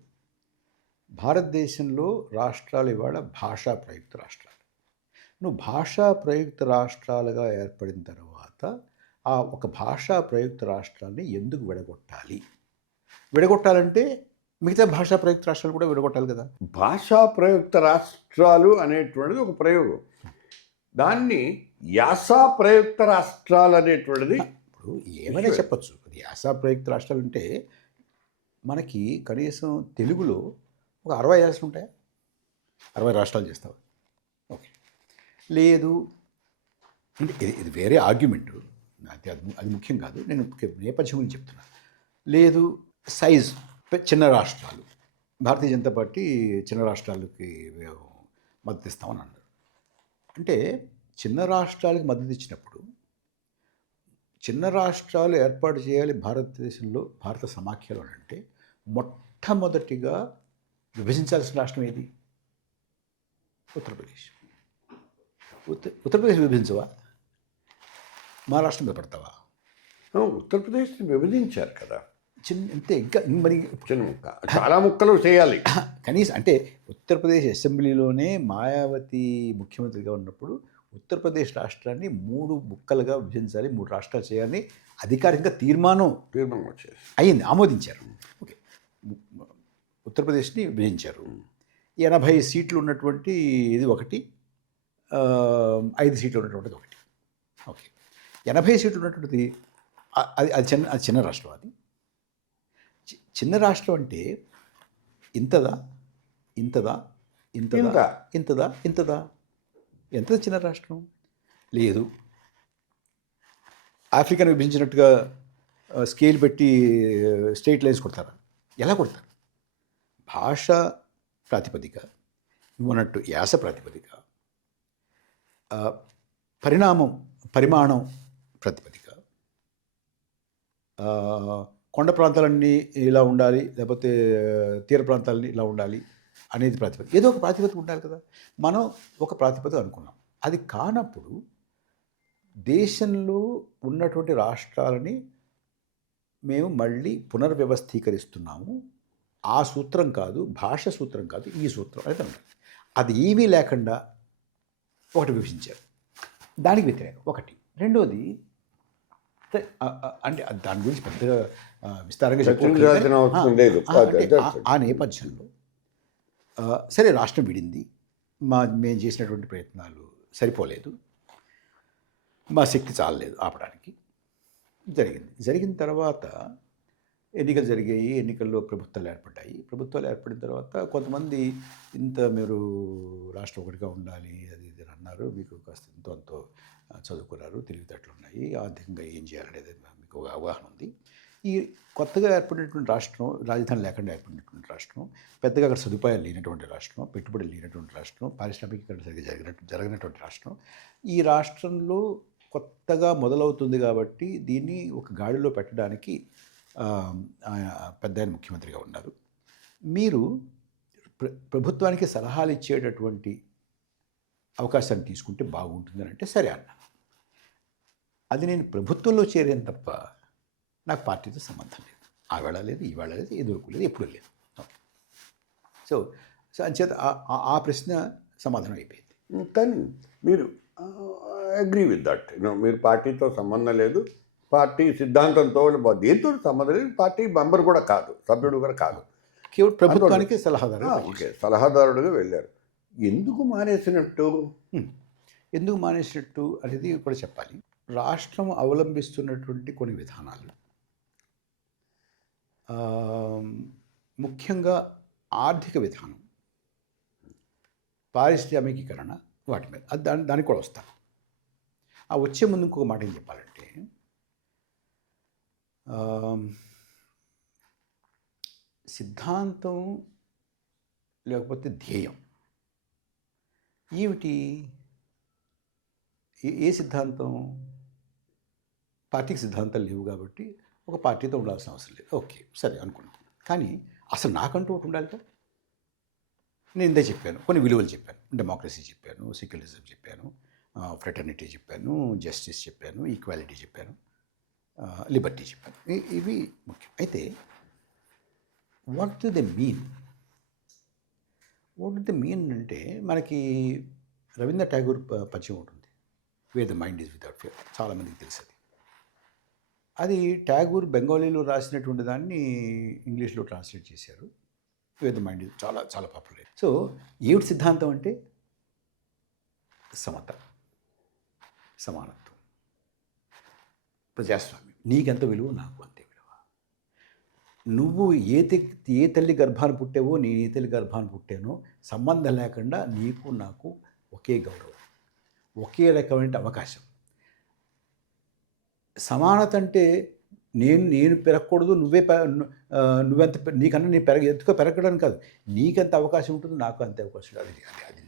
భారతదేశంలో రాష్ట్రాలు ఇవాళ భాషా ప్రయుక్త రాష్ట్రాలు. నువ్వు భాషా ప్రయుక్త రాష్ట్రాలుగా ఏర్పడిన తర్వాత ఆ ఒక భాషా ప్రయుక్త రాష్ట్రాన్ని ఎందుకు విడగొట్టాలంటే మిగతా భాషా ప్రయుక్త రాష్ట్రాలు కూడా విడగొట్టాలి కదా. భాషా ప్రయుక్త రాష్ట్రాలు అనేటువంటిది ఒక ప్రయోగం. దాన్ని యాసా ప్రయుక్త రాష్ట్రాలు అనేటువంటిది ఇప్పుడు ఏమైనా చెప్పచ్చు. అది యాసా ప్రయుక్త రాష్ట్రాలు అంటే మనకి కనీసం తెలుగులో ఒక 60 యాసలు ఉంటాయా? 60 రాష్ట్రాలు చేస్తావు. ఓకే, లేదు అంటే ఇది వేరే ఆర్గ్యుమెంట్, అది ముఖ్యం కాదు. నేను నేపథ్యం గురించి చెప్తున్నా. లేదు సైజ్ చిన్న రాష్ట్రాలు, భారతీయ జనతా పార్టీ చిన్న రాష్ట్రాలకి మద్దతు ఇస్తామని అన్నారు. అంటే చిన్న రాష్ట్రాలకు మద్దతు ఇచ్చినప్పుడు చిన్న రాష్ట్రాలు ఏర్పాటు చేయాలి భారతదేశంలో, భారత సమాఖ్యలో అంటే మొట్టమొదటిగా విభజించాల్సిన రాష్ట్రం ఏది? ఉత్తరప్రదేశ్. ఉత్తరప్రదేశ్ విభజించవా? మహారాష్ట్రం మీద పడతావా? ఉత్తరప్రదేశ్ని విభజించారు కదా, అంతే. ఇంకా మరి చిన్న ముక్క, చాలా ముక్కలు చేయాలి కనీసం. అంటే ఉత్తరప్రదేశ్ అసెంబ్లీలోనే మాయావతి ముఖ్యమంత్రిగా ఉన్నప్పుడు ఉత్తరప్రదేశ్ రాష్ట్రాన్ని 3 ముక్కలుగా విభజించాలి, 3 రాష్ట్రాలు చేయాలని అధికారికంగా తీర్మానం వచ్చేసి అయింది, ఆమోదించారు. ఓకే, ఉత్తరప్రదేశ్ని విభజించారు. 80 సీట్లు ఉన్నటువంటి ఇది ఒకటి, 5 సీట్లు ఉన్నటువంటిది ఒకటి. ఓకే, 80 సీట్లు ఉన్నటువంటిది అది చిన్న రాష్ట్రం. అది చిన్న రాష్ట్రం అంటే ఇంతదా ఎంత చిన్న రాష్ట్రం? లేదు, ఆఫ్రికాను విభజించినట్టుగా స్కేల్ పెట్టి స్టేట్ లైన్స్ కొడతారా? ఎలా కొడతారు? భాష ప్రాతిపదిక, నువ్వు అన్నట్టు యాస ప్రాతిపదిక, పరిమాణం ప్రాతిపదిక, కొండ ప్రాంతాలన్నీ ఇలా ఉండాలి, లేకపోతే తీర ప్రాంతాలన్నీ ఇలా ఉండాలి అనేది ప్రాతిపదిక. ఏదో ఒక ప్రాతిపదిక ఉండాలి కదా. మనం ఒక ప్రాతిపదిక అనుకున్నాం. అది కానప్పుడు దేశంలో ఉన్నటువంటి రాష్ట్రాలని మేము మళ్ళీ పునర్వ్యవస్థీకరిస్తున్నాము. ఆ సూత్రం కాదు, భాష సూత్రం కాదు, ఈ సూత్రం అయితే ఉండాలి. అది ఏమీ లేకుండా ఒకటి విభజించారు. దానికి వ్యతిరేకం ఒకటి. రెండోది అంటే దాని గురించి పెద్దగా విస్తారంగా లేదు. ఆ నేపథ్యంలో సరే రాష్ట్రం విడింది, మేము చేసినటువంటి ప్రయత్నాలు సరిపోలేదు, మా శక్తి చాలలేదు ఆపడానికి. జరిగిన తర్వాత ఎన్నికలు జరిగాయి, ఎన్నికల్లో ప్రభుత్వాలు ఏర్పడిన తర్వాత కొంతమంది మీరు రాష్ట్రం ఒకటిగా ఉండాలి అది ఇది అన్నారు. మీకు కాస్త ఎంతో చదువుకున్నారు, తెలివితేటలు ఉన్నాయి, ఆర్థికంగా ఏం చేయాలనేది మీకు ఒక అవగాహన ఉంది. ఈ కొత్తగా ఏర్పడినటువంటి రాష్ట్రం, రాజధాని లేకుండా ఏర్పడినటువంటి రాష్ట్రం, పెద్దగా అక్కడ సదుపాయాలు లేనటువంటి రాష్ట్రం, పెట్టుబడులు లేనటువంటి రాష్ట్రం, పారిశ్రామికీకరణ సరిగ్గా జరగనటువంటి రాష్ట్రం. ఈ రాష్ట్రంలో కొత్తగా మొదలవుతుంది కాబట్టి దీన్ని ఒక గాడిలో పెట్టడానికి పెద్ద ఆయన ముఖ్యమంత్రిగా ఉన్నారు. మీరు ప్రభుత్వానికి సలహాలు ఇచ్చేటటువంటి అవకాశాన్ని తీసుకుంటే బాగుంటుందని అంటే సరే అన్న. అది నేను ప్రభుత్వంలో చేరాను తప్ప నాకు పార్టీతో సంబంధం లేదు. ఆ వేళ లేదు, ఈ వేళ లేదు, ఎదురుకు లేదు, ఎప్పుడూ లేదు. సో అంచేత ఆ ప్రశ్న సమాధానం అయిపోయింది. కానీ మీరు అగ్రీ విత్ దట్. మీరు పార్టీతో సంబంధం లేదు, పార్టీ సిద్ధాంతంతో దేంతో సంబంధం లేదు, పార్టీ మెంబర్ కూడా కాదు, సభ్యుడు కూడా కాదు, కేవలం ప్రభుత్వానికి సలహాదారు. ఓకే, సలహాదారుడుగా వెళ్ళారు. ఎందుకు మానేసినట్టు? ఎందుకు మానేసినట్టు అనేది కూడా చెప్పాలి. రాష్ట్రం అవలంబిస్తున్నటువంటి కొన్ని విధానాలు, ముఖ్యంగా ఆర్థిక విధానం, పారిశ్రామికీకరణ, వాటి మీద దానికి కూడా వస్తాను. ఆ వచ్చే ముందు ఇంకొక మాట ఏం చెప్పాలంటే, సిద్ధాంతం లేకపోతే ధ్యేయం ఏమిటి? ఏ సిద్ధాంతం? పార్టీకి సిద్ధాంతాలు లేవు కాబట్టి ఒక పార్టీతో ఉండాల్సిన అవసరం లేదు, ఓకే సరే అనుకున్నాం. కానీ అసలు నాకంటూ ఒకటి ఉండాలి కదా. నేను ఇందే చెప్పాను, కొన్ని విలువలు చెప్పాను, డెమోక్రసీ చెప్పాను, సెక్యులరిజం చెప్పాను, ఫ్రెటర్నిటీ చెప్పాను, జస్టిస్ చెప్పాను, ఈక్వాలిటీ చెప్పాను, లిబర్టీ చెప్పాను. ఇవి ముఖ్యం. అయితే what do they mean? What do they mean అంటే మనకి రవీంద్ర ఠాగూర్ పద్యం ఉంటుంది, wear the mind is without fear. చాలామందికి తెలుసు అది ఠాగూర్ బెంగాలీలో రాసినటువంటి దాన్ని ఇంగ్లీష్లో ట్రాన్స్లేట్ చేశారు. వేర్ ద మైండ్ ఈజ్ చాలా చాలా పాపులర్. సో ఏమిటి సిద్ధాంతం అంటే? సమత, సమానత్వం, ప్రజాస్వామ్యం. నీకెంత విలువ, నాకు అంతే విలువ. నువ్వు ఏ తల్లి గర్భాన్ని పుట్టావో, నేను ఏ తల్లి గర్భాన్ని పుట్టానో సంబంధం లేకుండా నీకు నాకు ఒకే గౌరవం, ఒకే రకమైన అవకాశం. సమానత అంటే నేను పెరగకూడదు, నువ్వెంత నీకన్నా నేను ఎందుకో పెరగడానికి కాదు, నీకెంత అవకాశం ఉంటుందో నాకు అంతే అవకాశం. అది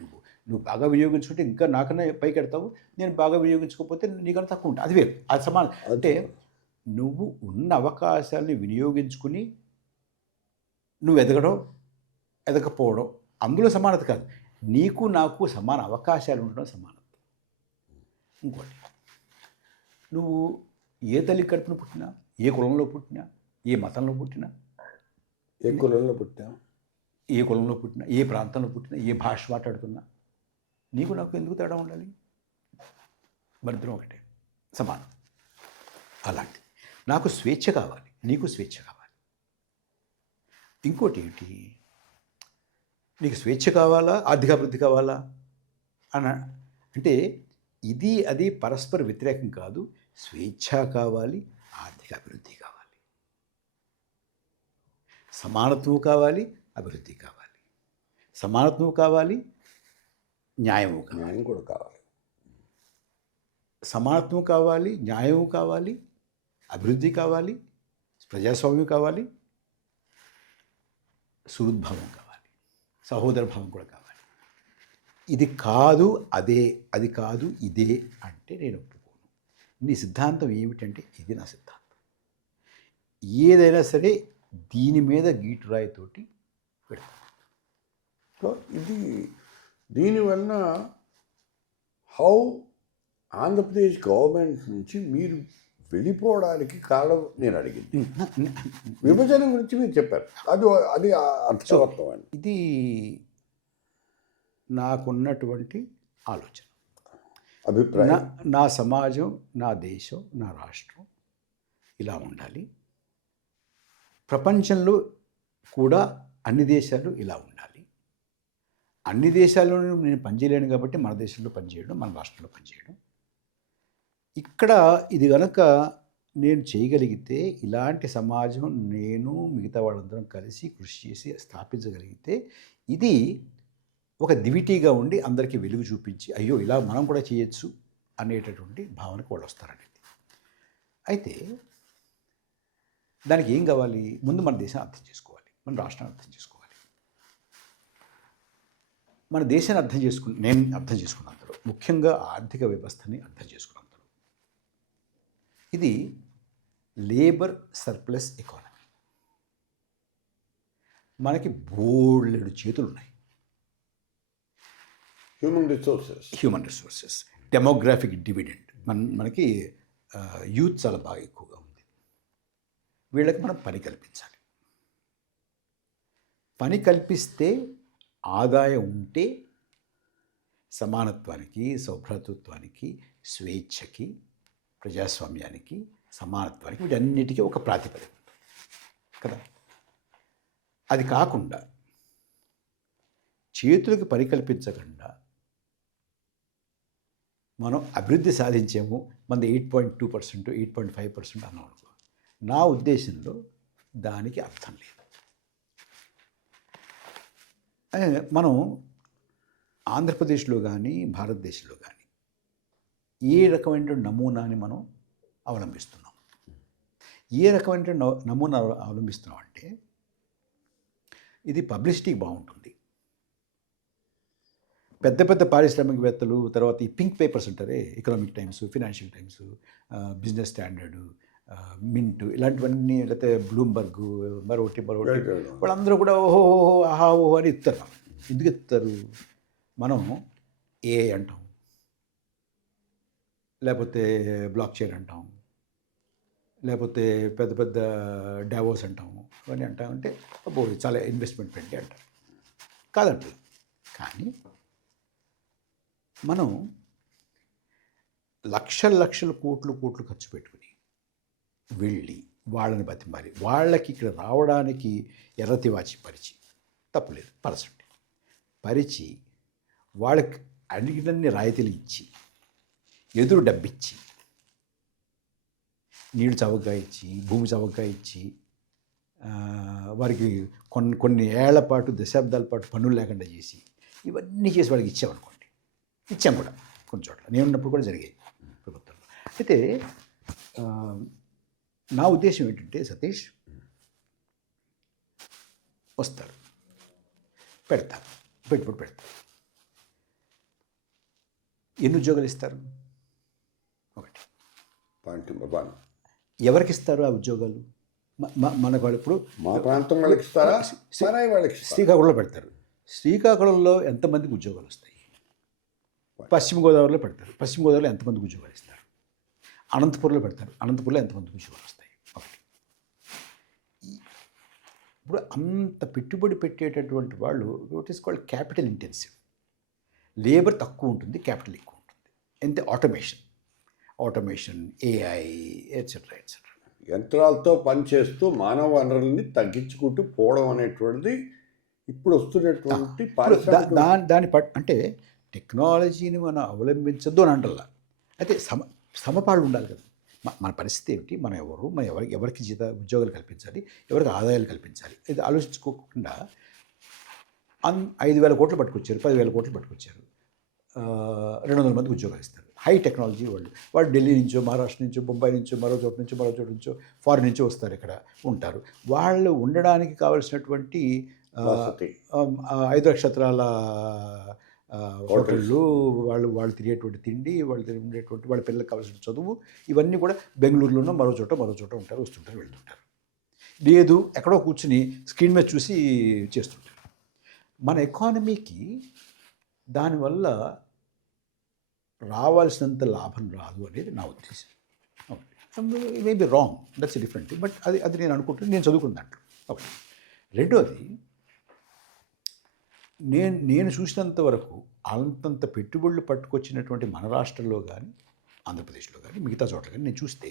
నువ్వు బాగా వినియోగించుకుంటే ఇంకా నాకన్నా పైకి ఎడతావు, నేను బాగా వినియోగించుకోకపోతే నీకన్నా తక్కువ ఉంటుంది, అది వేరు. అది సమానం. అంటే నువ్వు ఉన్న అవకాశాలని వినియోగించుకుని నువ్వు ఎదగడం, ఎదగకపోవడం, అందులో సమానత కాదు. నీకు నాకు సమాన అవకాశాలు ఉండడం సమానత్వం. ఇంకోటి, నువ్వు ఏ తల్లి కడుపున పుట్టినా, ఏ కులంలో పుట్టినా, ఏ మతంలో పుట్టినా, ఏ కులంలో పుట్టినా, ఏ కులంలో పుట్టినా, ఏ ప్రాంతంలో పుట్టినా, ఏ భాష మాట్లాడుతున్నా, నీకు నాకు ఎందుకు తేడా ఉండాలి? మరిద్దరం ఒకటే, సమానం. అలాంటి నాకు స్వేచ్ఛ కావాలి, నీకు స్వేచ్ఛ కావాలి. ఇంకోటి ఏంటి, నీకు స్వేచ్ఛ కావాలా, ఆర్థికాభివృద్ధి కావాలా అంటే ఇది అది పరస్పర వ్యతిరేకం కాదు. స్వేచ్ఛ కావాలి, ఆర్థిక అభివృద్ధి కావాలి, సమానత్వం కావాలి, అభివృద్ధి కావాలి, సమానత్వం కావాలి, న్యాయం కూడా కావాలి. సమానత్వం కావాలి, న్యాయం కావాలి, అభివృద్ధి కావాలి, ప్రజాస్వామ్యం కావాలి, సుహృద్భావం కావాలి, సహోదర భావం కూడా కావాలి. ఇది కాదు అదే, అది కాదు ఇదే అంటే నేను ఒప్పుకోను. నీ సిద్ధాంతం ఏమిటంటే ఇది నా సిద్ధాంతం. ఏదైనా సరే దీని మీద గీటురాయితోటి పెడతాను. సో దీనివల్ల హౌ ఆంధ్రప్రదేశ్ గవర్నమెంట్ నుంచి మీరు వెళ్ళిపోవడానికి కారణం నేను అడిగింది. విభజన గురించి మీరు చెప్పారు, అది అర్థవంతమైన. ఇది నాకున్నటువంటి ఆలోచన, అభిప్రాయం. నా సమాజం, నా దేశం, నా రాష్ట్రం ఇలా ఉండాలి. ప్రపంచంలో కూడా అన్ని దేశాలు ఇలా ఉండాలి. అన్ని దేశాల్లోనూ నేను పనిచేయలేను కాబట్టి మన దేశంలో పనిచేయడం, మన రాష్ట్రంలో పనిచేయడం. ఇక్కడ ఇది కనుక నేను చేయగలిగితే, ఇలాంటి సమాజం నేను మిగతా వాళ్ళందరం కలిసి కృషి చేసి స్థాపించగలిగితే, ఇది ఒక దివిటీగా ఉండి అందరికీ వెలుగు చూపించి, అయ్యో ఇలా మనం కూడా చేయొచ్చు అనేటటువంటి భావనకు వాళ్ళు వస్తారనేది. అయితే దానికి ఏం కావాలి? ముందు మన దేశాన్ని అర్థం చేసుకోవాలి, మన రాష్ట్రాన్ని అర్థం చేసుకోవాలి. మన దేశాన్ని నేను అర్థం చేసుకున్నంతలో, ముఖ్యంగా ఆర్థిక వ్యవస్థని అర్థం చేసుకున్నంతలో, ఇది లేబర్ సర్ప్లస్ ఎకానమీ. మనకి బోలెడు చేతులు ఉన్నాయి. హ్యూమన్ రిసోర్సెస్, డెమోగ్రాఫిక్ డివిడెండ్, మనకి యూత్ చాలా బాగా ఎక్కువగా ఉంది. వీళ్ళకి మనం పని కల్పించాలి. పని కల్పిస్తే ఆదాయం ఉంటే సమానత్వానికి, సౌభ్రాతృత్వానికి, స్వేచ్ఛకి, ప్రజాస్వామ్యానికి, సమానత్వానికి, వీటన్నిటికీ ఒక ప్రాతిపదిక కదా. అది కాకుండా చేతులకు పని కల్పించకుండా మనం అభివృద్ధి సాధించాము, మనది 8.2%, 8.5% అన్నాం అనుకో, నా ఉద్దేశంలో దానికి అర్థం లేదు. మనం ఆంధ్రప్రదేశ్లో కానీ భారతదేశంలో కానీ ఏ రకమైన నమూనాని మనం అవలంబిస్తున్నాం? ఏ రకమైన నమూనా అవలంబిస్తున్నాం అంటే, ఇది పబ్లిసిటీ బాగుంటుంది. పెద్ద పెద్ద పారిశ్రామికవేత్తలు, తర్వాత ఈ పింక్ పేపర్స్ అంటారే, economic times, financial times, business standard, mint, ఇలాంటివన్నీ, లేకపోతే బ్లూంబర్గ్, మరొకటి వాళ్ళందరూ కూడా ఓహో ఆహా ఓహో అని ఎత్తారు. ఎందుకు ఎత్తారు? మనం ఏఐ అంటాం, లేకపోతే బ్లాక్ చైన్ అంటాం, లేకపోతే పెద్ద పెద్ద డావోస్ అంటాము, అవన్నీ అంటామంటే అబ్బో చాలా ఇన్వెస్ట్మెంట్ ఫ్రెండ్లీ అంటారు. కాదంటే, కానీ మనం లక్షల కోట్లు ఖర్చు పెట్టుకుని వెళ్ళి వాళ్ళని బతిమాలి, వాళ్ళకి ఇక్కడ రావడానికి ఎర్రతివాచి పరిచి, తప్పులేదు, పరచండి, పరిచి వాళ్ళకి అడిగినన్ని రాయితీలు ఇచ్చి, ఎదురు డబ్బిచ్చి, నీళ్ళు చవకగా ఇచ్చి, భూమి చవకగా ఇచ్చి, వారికి కొన్ని ఏళ్ల పాటు, దశాబ్దాల పాటు పన్నులు లేకుండా చేసి, ఇవన్నీ చేసి వాళ్ళకి ఇచ్చామనుకోండి, ఇచ్చాం కూడా కొన్ని చోట్ల, నేను ఉన్నప్పుడు కూడా జరిగాయి ప్రభుత్వంలో. అయితే నా ఉద్దేశం ఏంటంటే, సతీష్, వస్తారు, పెడతారు, పెట్టుబడి పెడతారు, ఎన్ని ఉద్యోగాలు ఇస్తారు? ఒకటి. ఎవరికి ఇస్తారు ఆ ఉద్యోగాలు? మనకు వాళ్ళు ఇప్పుడు మా ప్రాంతం వాళ్ళకి ఇస్తారా? శ్రీకాకుళంలో పెడతారు. శ్రీకాకుళంలో ఎంతమందికి ఉద్యోగాలు వస్తాయి? పశ్చిమ గోదావరిలో పెడతారు. పశ్చిమ గోదావరిలో ఎంతమందికి ఉద్యోగాలు ఇస్తారు? అనంతపురంలో పెడతారు. అనంతపురంలో ఎంతమందికి ఉద్యోగాలు వస్తాయి? ఒకటి. ఇప్పుడు అంత పెట్టుబడి పెట్టేటటువంటి వాళ్ళు, what is called capital intensive. Labour తక్కువ ఉంటుంది, క్యాపిటల్ ఎక్కువ ఉంటుంది. అంతే. Automation, AI, etcetera. యంత్రాలతో పనిచేస్తూ మానవ వనరుల్ని తగ్గించుకుంటూ పోవడం అనేటువంటిది ఇప్పుడు వస్తున్నటువంటి దాని అంటే టెక్నాలజీని మనం అవలంబించద్దు అని అంటల్లా. అయితే సమపాళ్ళు ఉండాలి కదా. మన పరిస్థితి ఏమిటి, మనం ఎవరికి ఉద్యోగాలు కల్పించాలి, ఎవరికి ఆదాయాలు కల్పించాలి, ఇది ఆలోచించుకోకుండా 5,000 కోట్లు పట్టుకొచ్చారు, 10,000 కోట్లు పట్టుకొచ్చారు, 200 మందికి ఉద్యోగాలు ఇస్తారు. హై టెక్నాలజీ వాళ్ళు ఢిల్లీ నుంచో, మహారాష్ట్ర నుంచో, బొంబాయి నుంచో, మరో చోటు నుంచో, ఫారిన్ నుంచో వస్తారు, ఇక్కడ ఉంటారు. వాళ్ళు ఉండడానికి కావాల్సినటువంటి 5 నక్షత్రాల హోటళ్ళు, వాళ్ళు తిరిగేటువంటి తిండి, వాళ్ళు ఉండేటువంటి వాళ్ళ పిల్లలకు కావాల్సిన చదువు, ఇవన్నీ కూడా బెంగళూరులోనో మరో చోట ఉంటారు, వస్తుంటారు, వెళ్తుంటారు. లేదు, ఎక్కడో కూర్చుని స్క్రీన్ మీద చూసి చేస్తుంటారు. మన ఎకానమీకి దానివల్ల రావాల్సినంత లాభం రాదు అనేది నా ఉద్దేశం. May be wrong, that's different, but అది నేను అనుకుంటున్నాను, నేను చదువుకున్న దాంట్లో. ఒకటి. రెండోది, నేను చూసినంత వరకు అంతంత పెట్టుబడులు పట్టుకొచ్చినటువంటి మన రాష్ట్రంలో కానీ, ఆంధ్రప్రదేశ్లో కానీ, మిగతా చోట్ల కానీ నేను చూస్తే,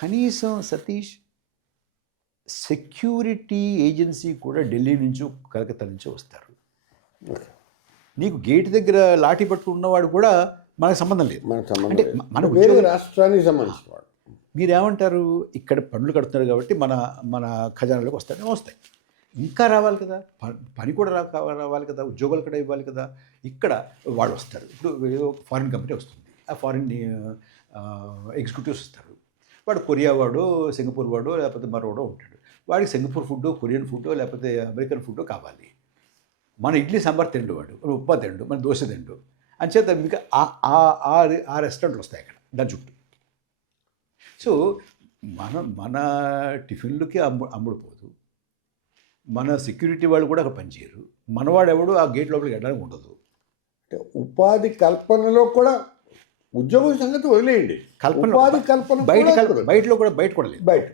కనీసం సతీష్ సెక్యూరిటీ ఏజెన్సీ కూడా ఢిల్లీ నుంచో, కలకత్తా నుంచో వస్తారు. నీకు గేట్ దగ్గర లాఠీ పట్టుకున్నవాడు కూడా మనకు సంబంధం లేదు. అంటే మన రాష్ట్రానికి సంబంధించిన వాడు. మీరేమంటారు? ఇక్కడ పన్నులు కడుతున్నారు కాబట్టి మన ఖజానాలోకి వస్తాయి. ఇంకా రావాలి కదా, పని కూడా రావాలి కదా, ఉద్యోగాలు కూడా ఇవ్వాలి కదా. ఇక్కడ వాళ్ళు వస్తారు. ఇప్పుడు ఫారిన్ కంపెనీ వస్తుంది, ఆ ఫారిన్ ఎగ్జిక్యూటివ్స్ వస్తారు, వాడు కొరియా వాడో సింగపూర్ వాడో లేకపోతే మరోడో ఉంటాడు. వాడికి సింగపూర్ ఫుడ్, కొరియన్ ఫుడ్ లేకపోతే అమెరికన్ ఫుడ్ కావాలి. మన ఇడ్లీ సాంబార్ తిండు వాడు, మన ఉప్మా తిండు, మన దోశ తిండు. అంచేత మీకు ఆ రెస్టారెంట్లు వస్తాయి అక్కడ దాని చుట్టూ. సో మన టిఫిన్లకి అమ్ముడుపోదు, మన సెక్యూరిటీ వాళ్ళు కూడా అక్కడ పనిచేయరు, మనవాడు ఎవడు ఆ గేట్ లోపలికి వెళ్ళడానికి ఉండదు. అంటే ఉపాధి కల్పనలో కూడా ఉద్యోగం సంగతి వదిలేయండి, కల్పన ఉపాధి కల్పన బయట కూడా లేదు. బయట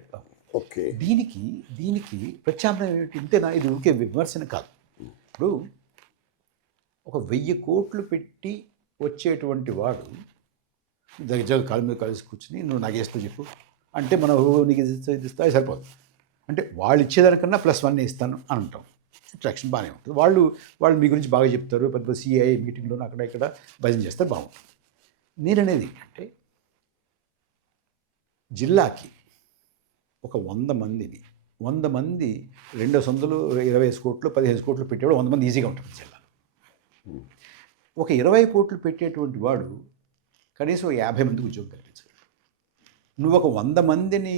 ఓకే. దీనికి ప్రత్యామ్నాయం ఏమిటి? ఇంతేనా? ఇది ఊరికే విమర్శన కాదు. ఇప్పుడు ఒక 1000 కోట్లు పెట్టి వచ్చేటువంటి వాడు దగ్గర కాళ్ళ మీద కలిసి కూర్చుని నువ్వు నాకు వేస్తూ చెప్పు అంటే మనం నీకు ఇది ఇస్తా సరిపోదు. అంటే వాళ్ళు ఇచ్చేదానికన్నా +1 ఇస్తాను అని అంటాం. అట్రాక్షన్ బాగానే ఉంటుంది. వాళ్ళు మీ గురించి బాగా చెప్తారు, పెద్ద సిఐ మీటింగ్లో అక్కడ ఇక్కడ భజన చేస్తారు, బాగుంటుంది. నేననేది అంటే జిల్లాకి ఒక 100 మందిని 100 మంది 225 కోట్లు 15 కోట్లు పెట్టేవాడు 100 మంది ఈజీగా ఉంటుంది జిల్లా. ఒక 20 కోట్లు పెట్టేటువంటి వాడు కనీసం 50 మందికి ఉద్యోగం కల్పించాడు. నువ్వు ఒక 100 మందిని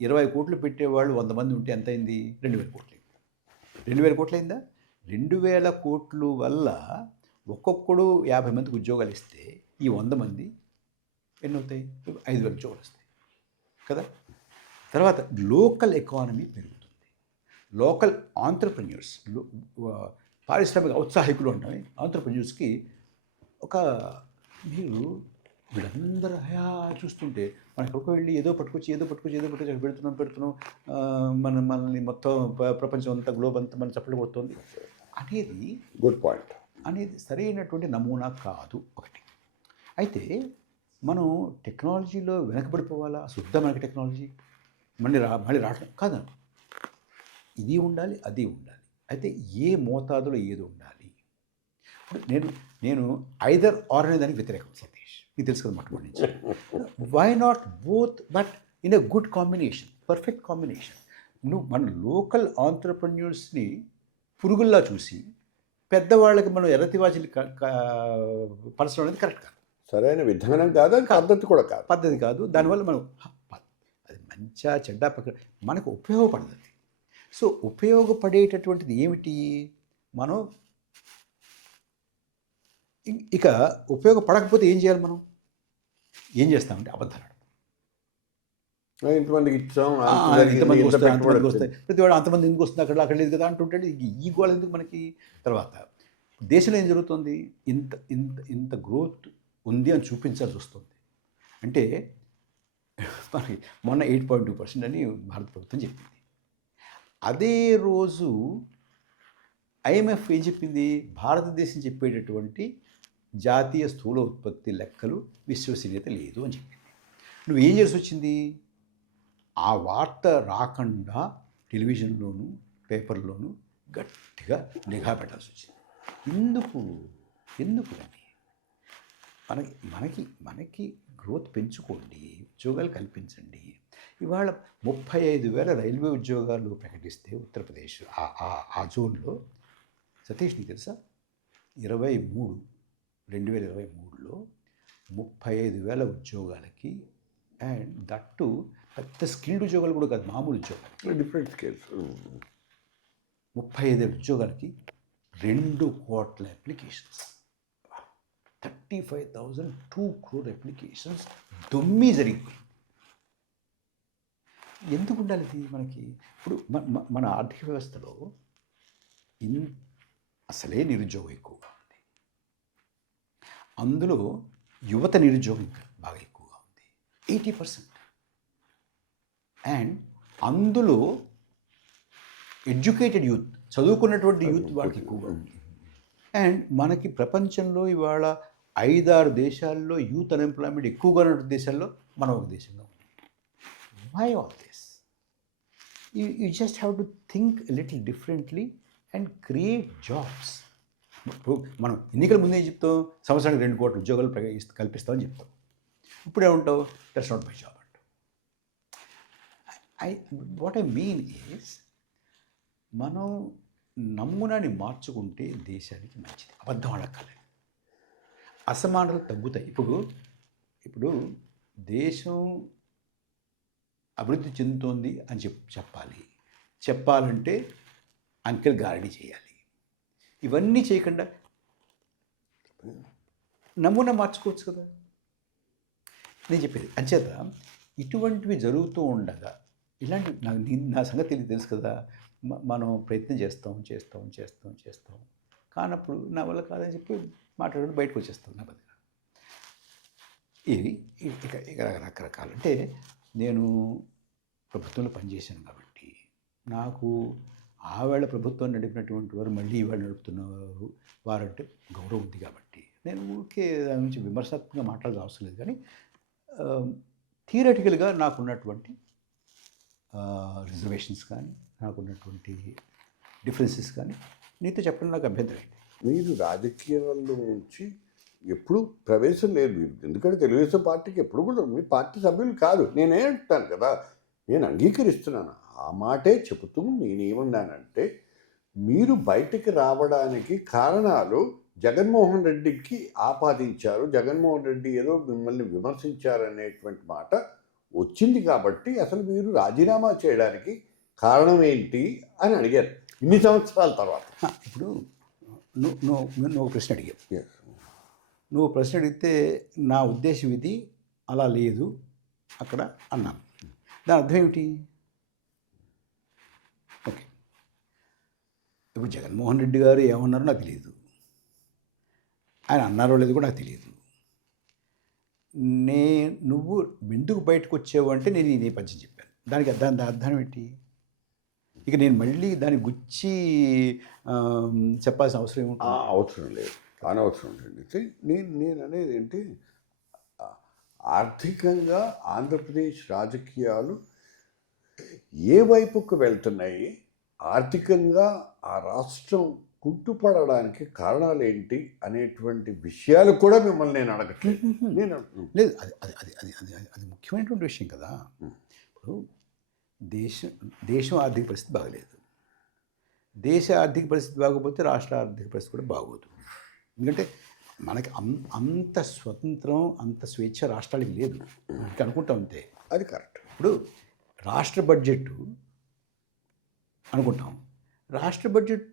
20 కోట్లు పెట్టేవాళ్ళు 100 మంది ఉంటే ఎంత అయింది? 2000 కోట్లు. 2000 కోట్లు అయిందా? 2000 కోట్లు వల్ల ఒక్కొక్కడు 50 మందికి ఉద్యోగాలు ఇస్తే ఈ 100 మంది ఎన్ని అవుతాయి? 5000 ఉద్యోగాలు వస్తాయి కదా. తర్వాత లోకల్ ఎకానమీ పెరుగుతుంది. లోకల్ ఆంట్రప్రెన్యూర్స్, పారిశ్రామిక ఔత్సాహికులు అంటే ఆంట్రప్రెన్యూర్స్కి ఒక మీరు వీళ్ళందరూ చూస్తుంటే మనం ఎక్కడికో వెళ్ళి ఏదో పట్టుకొచ్చి అక్కడ పెడుతున్నాం మనల్ని మొత్తం ప్రపంచం అంతా గ్లోబ్ అంతా మనం చప్పట్లు కొడుతుంది అనేది గుడ్ పాయింట్ అనేది సరైనటువంటి నమూనా కాదు ఒకటి. అయితే మనం టెక్నాలజీలో వెనకబడిపోవాలా? శుద్ధ మనకి టెక్నాలజీ మళ్ళీ రావడం కాదు. ఇది ఉండాలి, అది ఉండాలి. అయితే ఏ మోతాదులో ఏది ఉండాలి? నేను ఐదర్ ఆర్ అనే దానికి వ్యతిరేకం సతీష్, నీకు తెలుసు కదా మొట్టమొదటి నుంచి. Why not both but in a good combination, perfect combination. నువ్వు మన లోకల్ ఆంట్రప్రెన్యూర్స్ని పురుగుల్లా చూసి పెద్దవాళ్ళకి మనం ఎర్రతివాచిని పరచడం అనేది కరెక్ట్ కాదు, సరైన విధానం కాదు, అది పద్ధతి కాదు. దానివల్ల మనం అది మంచిగా చెడ్డ పక్క మనకు ఉపయోగపడదు. సో ఉపయోగపడేటటువంటిది ఏమిటి? మనం ఇక ఉపయోగపడకపోతే ఏం చేయాలి? మనం ఏం చేస్తామంటే అబద్ధాలు. ఇంతమందికి ఇచ్చాం, ఇంతమంది వస్తాయి, ప్రతి వాడు అంతమంది ఎందుకు వస్తుంది, అక్కడ లేదు కదా అంటుంటాడు. ఈ గోళ ఎందుకు మనకి? తర్వాత దేశంలో ఏం జరుగుతుంది? ఇంత గ్రోత్ ఉంది అని చూపించాల్సి వస్తుంది. అంటే మనకి మొన్న 8.2% అని భారత ప్రభుత్వం చెప్పింది. అదే రోజు IMF ఏం చెప్పింది? భారతదేశం చెప్పేటటువంటి జాతీయ స్థూల ఉత్పత్తి లెక్కలు విశ్వసనీయత లేదు అని చెప్పింది. నువ్వేం చేసి వచ్చింది? ఆ వార్త రాకుండా టెలివిజన్లోను పేపర్లోను గట్టిగా నిఘా పెట్టాల్సి వచ్చింది. ఎందుకు అని మనకి గ్రోత్ పెంచుకోండి, ఉద్యోగాలు కల్పించండి. ఇవాళ 35,000 రైల్వే ఉద్యోగాలు ప్రకటిస్తే ఉత్తరప్రదేశ్ ఆ జోన్లో సతీష్ నీకు తెలుసా 2023లో 35,000 ఉద్యోగాలకి, అండ్ దట్టు పెద్ద స్కిల్డ్ ఉద్యోగాలు కూడా కాదు, మామూలు ఉద్యోగాలు, డిఫరెంట్ స్కిల్స్. 35,000 ఉద్యోగాలకి 2 కోట్ల అప్లికేషన్స్, 35,002 crore అప్లికేషన్స్ దొమ్మి జరిగిపోయింది. ఎందుకు ఉండాలి ఇది మనకి? ఇప్పుడు మన ఆర్థిక వ్యవస్థలో అసలే నిరుద్యోగం ఎక్కువగా ఉంది. అందులో యువత నిరుద్యోగం ఇంకా బాగా ఎక్కువగా ఉంది, 80%. అండ్ అందులో ఎడ్యుకేటెడ్ యూత్, చదువుకున్నటువంటి యూత్ వాళ్ళకి ఎక్కువగా ఉంది. అండ్ మనకి ప్రపంచంలో ఇవాళ 5-6 దేశాల్లో యూత్ అన్ఎంప్లాయ్మెంట్ ఎక్కువగా ఉన్న దేశాల్లో మనం ఒక దేశంగా ఉన్నాం. Why all this? You just have to think a little differently and create jobs. మనం ఎన్నికల ముందే చెప్తాం సంవత్సరానికి 2 కోట్ల ఉద్యోగాలు కల్పిస్తామని చెప్తాం. ఇప్పుడు ఏమంటావు? దట్స్ నాట్ మై జాబ్ అంటావు. వాట్ ఐ మీన్ ఈజ్ మనం నమూనాని మార్చుకుంటే దేశానికి మంచిది. అబద్ధం అడగలేదు, అసమానతలు తగ్గుతాయి. ఇప్పుడు దేశం అభివృద్ధి చెందుతోంది అని చెప్పాలి. చెప్పాలంటే అంకెల్ గారడీ చేయాలి. ఇవన్నీ చేయకుండా నమూనా మార్చుకోవచ్చు కదా. నేను చెప్పేది అంచేత ఇటువంటివి జరుగుతూ ఉండగా ఇలాంటి నా సంగతి తెలుసు కదా. మనం ప్రయత్నం చేస్తాం కానప్పుడు నా వల్ల కాదని చెప్పి మాట్లాడడం బయటకు వచ్చేస్తాం నా బతిక. ఇక రకరకాలు అంటే నేను ప్రభుత్వంలో పనిచేశాను కాబట్టి నాకు ఆవేళ ప్రభుత్వం నడిపినటువంటి వారు మళ్ళీ ఇవాళ నడుపుతున్నవారు వారంటే గౌరవం ఉంది కాబట్టి నేను ఊరికే దాని గురించి విమర్శాత్మకంగా మాట్లాడాల్సిన అవసరం లేదు. కానీ థియరటికల్గా నాకున్నటువంటి రిజర్వేషన్స్ కానీ నాకున్నటువంటి డిఫరెన్సెస్ కానీ నీతో చెప్పడం నాకు అభ్యంతరం ఏంటి? మీరు రాజకీయాల్లో నుంచి ఎప్పుడు ప్రవేశం లేదు మీరు, ఎందుకంటే తెలుగుదేశం పార్టీకి ఎప్పుడు కూడా మీ పార్టీ సభ్యులు కాదు. నేనే అంటాను కదా, నేను అంగీకరిస్తున్నాను, ఆ మాటే చెబుతూ నేనేమన్నానంటే మీరు బయటికి రావడానికి కారణాలు జగన్మోహన్ రెడ్డికి ఆపాదించారు, జగన్మోహన్ రెడ్డి ఏదో మిమ్మల్ని విమర్శించారనేటువంటి మాట వచ్చింది కాబట్టి అసలు మీరు రాజీనామా చేయడానికి కారణం ఏంటి అని అడిగారు ఇన్ని సంవత్సరాల తర్వాత. ఇప్పుడు నువ్వు ప్రశ్న అడిగావు. నువ్వు ప్రశ్న అడిగితే నా ఉద్దేశం ఇది అలా లేదు అక్కడ అన్నాను. దాని అర్థం ఏమిటి? ఓకే, ఇప్పుడు జగన్మోహన్ రెడ్డి గారు ఏమన్నారో నాకు తెలియదు, ఆయన అన్నారో లేదు కూడా నాకు తెలియదు. నువ్వు ఎందుకు బయటకు వచ్చావు అంటే నేను ఈ నేపథ్యం చెప్పాను. దానికి అర్థం ఏంటి? ఇక నేను మళ్ళీ దాని గుచ్చి చెప్పాల్సిన అవసరం ఏముంటుంది? అవసరం లేదు, అనవసరం లేదు. నేను అనేది ఏంటి, ఆర్థికంగా ఆంధ్రప్రదేశ్ రాజకీయాలు ఏ వైపుకు వెళ్తున్నాయి, ఆర్థికంగా ఆ రాష్ట్రం కుంటుపడడానికి కారణాలు ఏంటి అనేటువంటి విషయాలు కూడా మిమ్మల్ని నేను అడగట్లేదు. నేను లేదు, అది ముఖ్యమైనటువంటి విషయం కదా. ఇప్పుడు దేశం ఆర్థిక పరిస్థితి బాగలేదు. దేశ ఆర్థిక పరిస్థితి బాగోకపోతే రాష్ట్ర ఆర్థిక పరిస్థితి కూడా బాగోదు. ఎందుకంటే మనకి అంత స్వతంత్రం, అంత స్వేచ్ఛ రాష్ట్రాలకి లేదు. మనకి అనుకుంటాం అంతే, అది కరెక్ట్. ఇప్పుడు రాష్ట్ర బడ్జెట్ అనుకుంటాం, రాష్ట్ర బడ్జెట్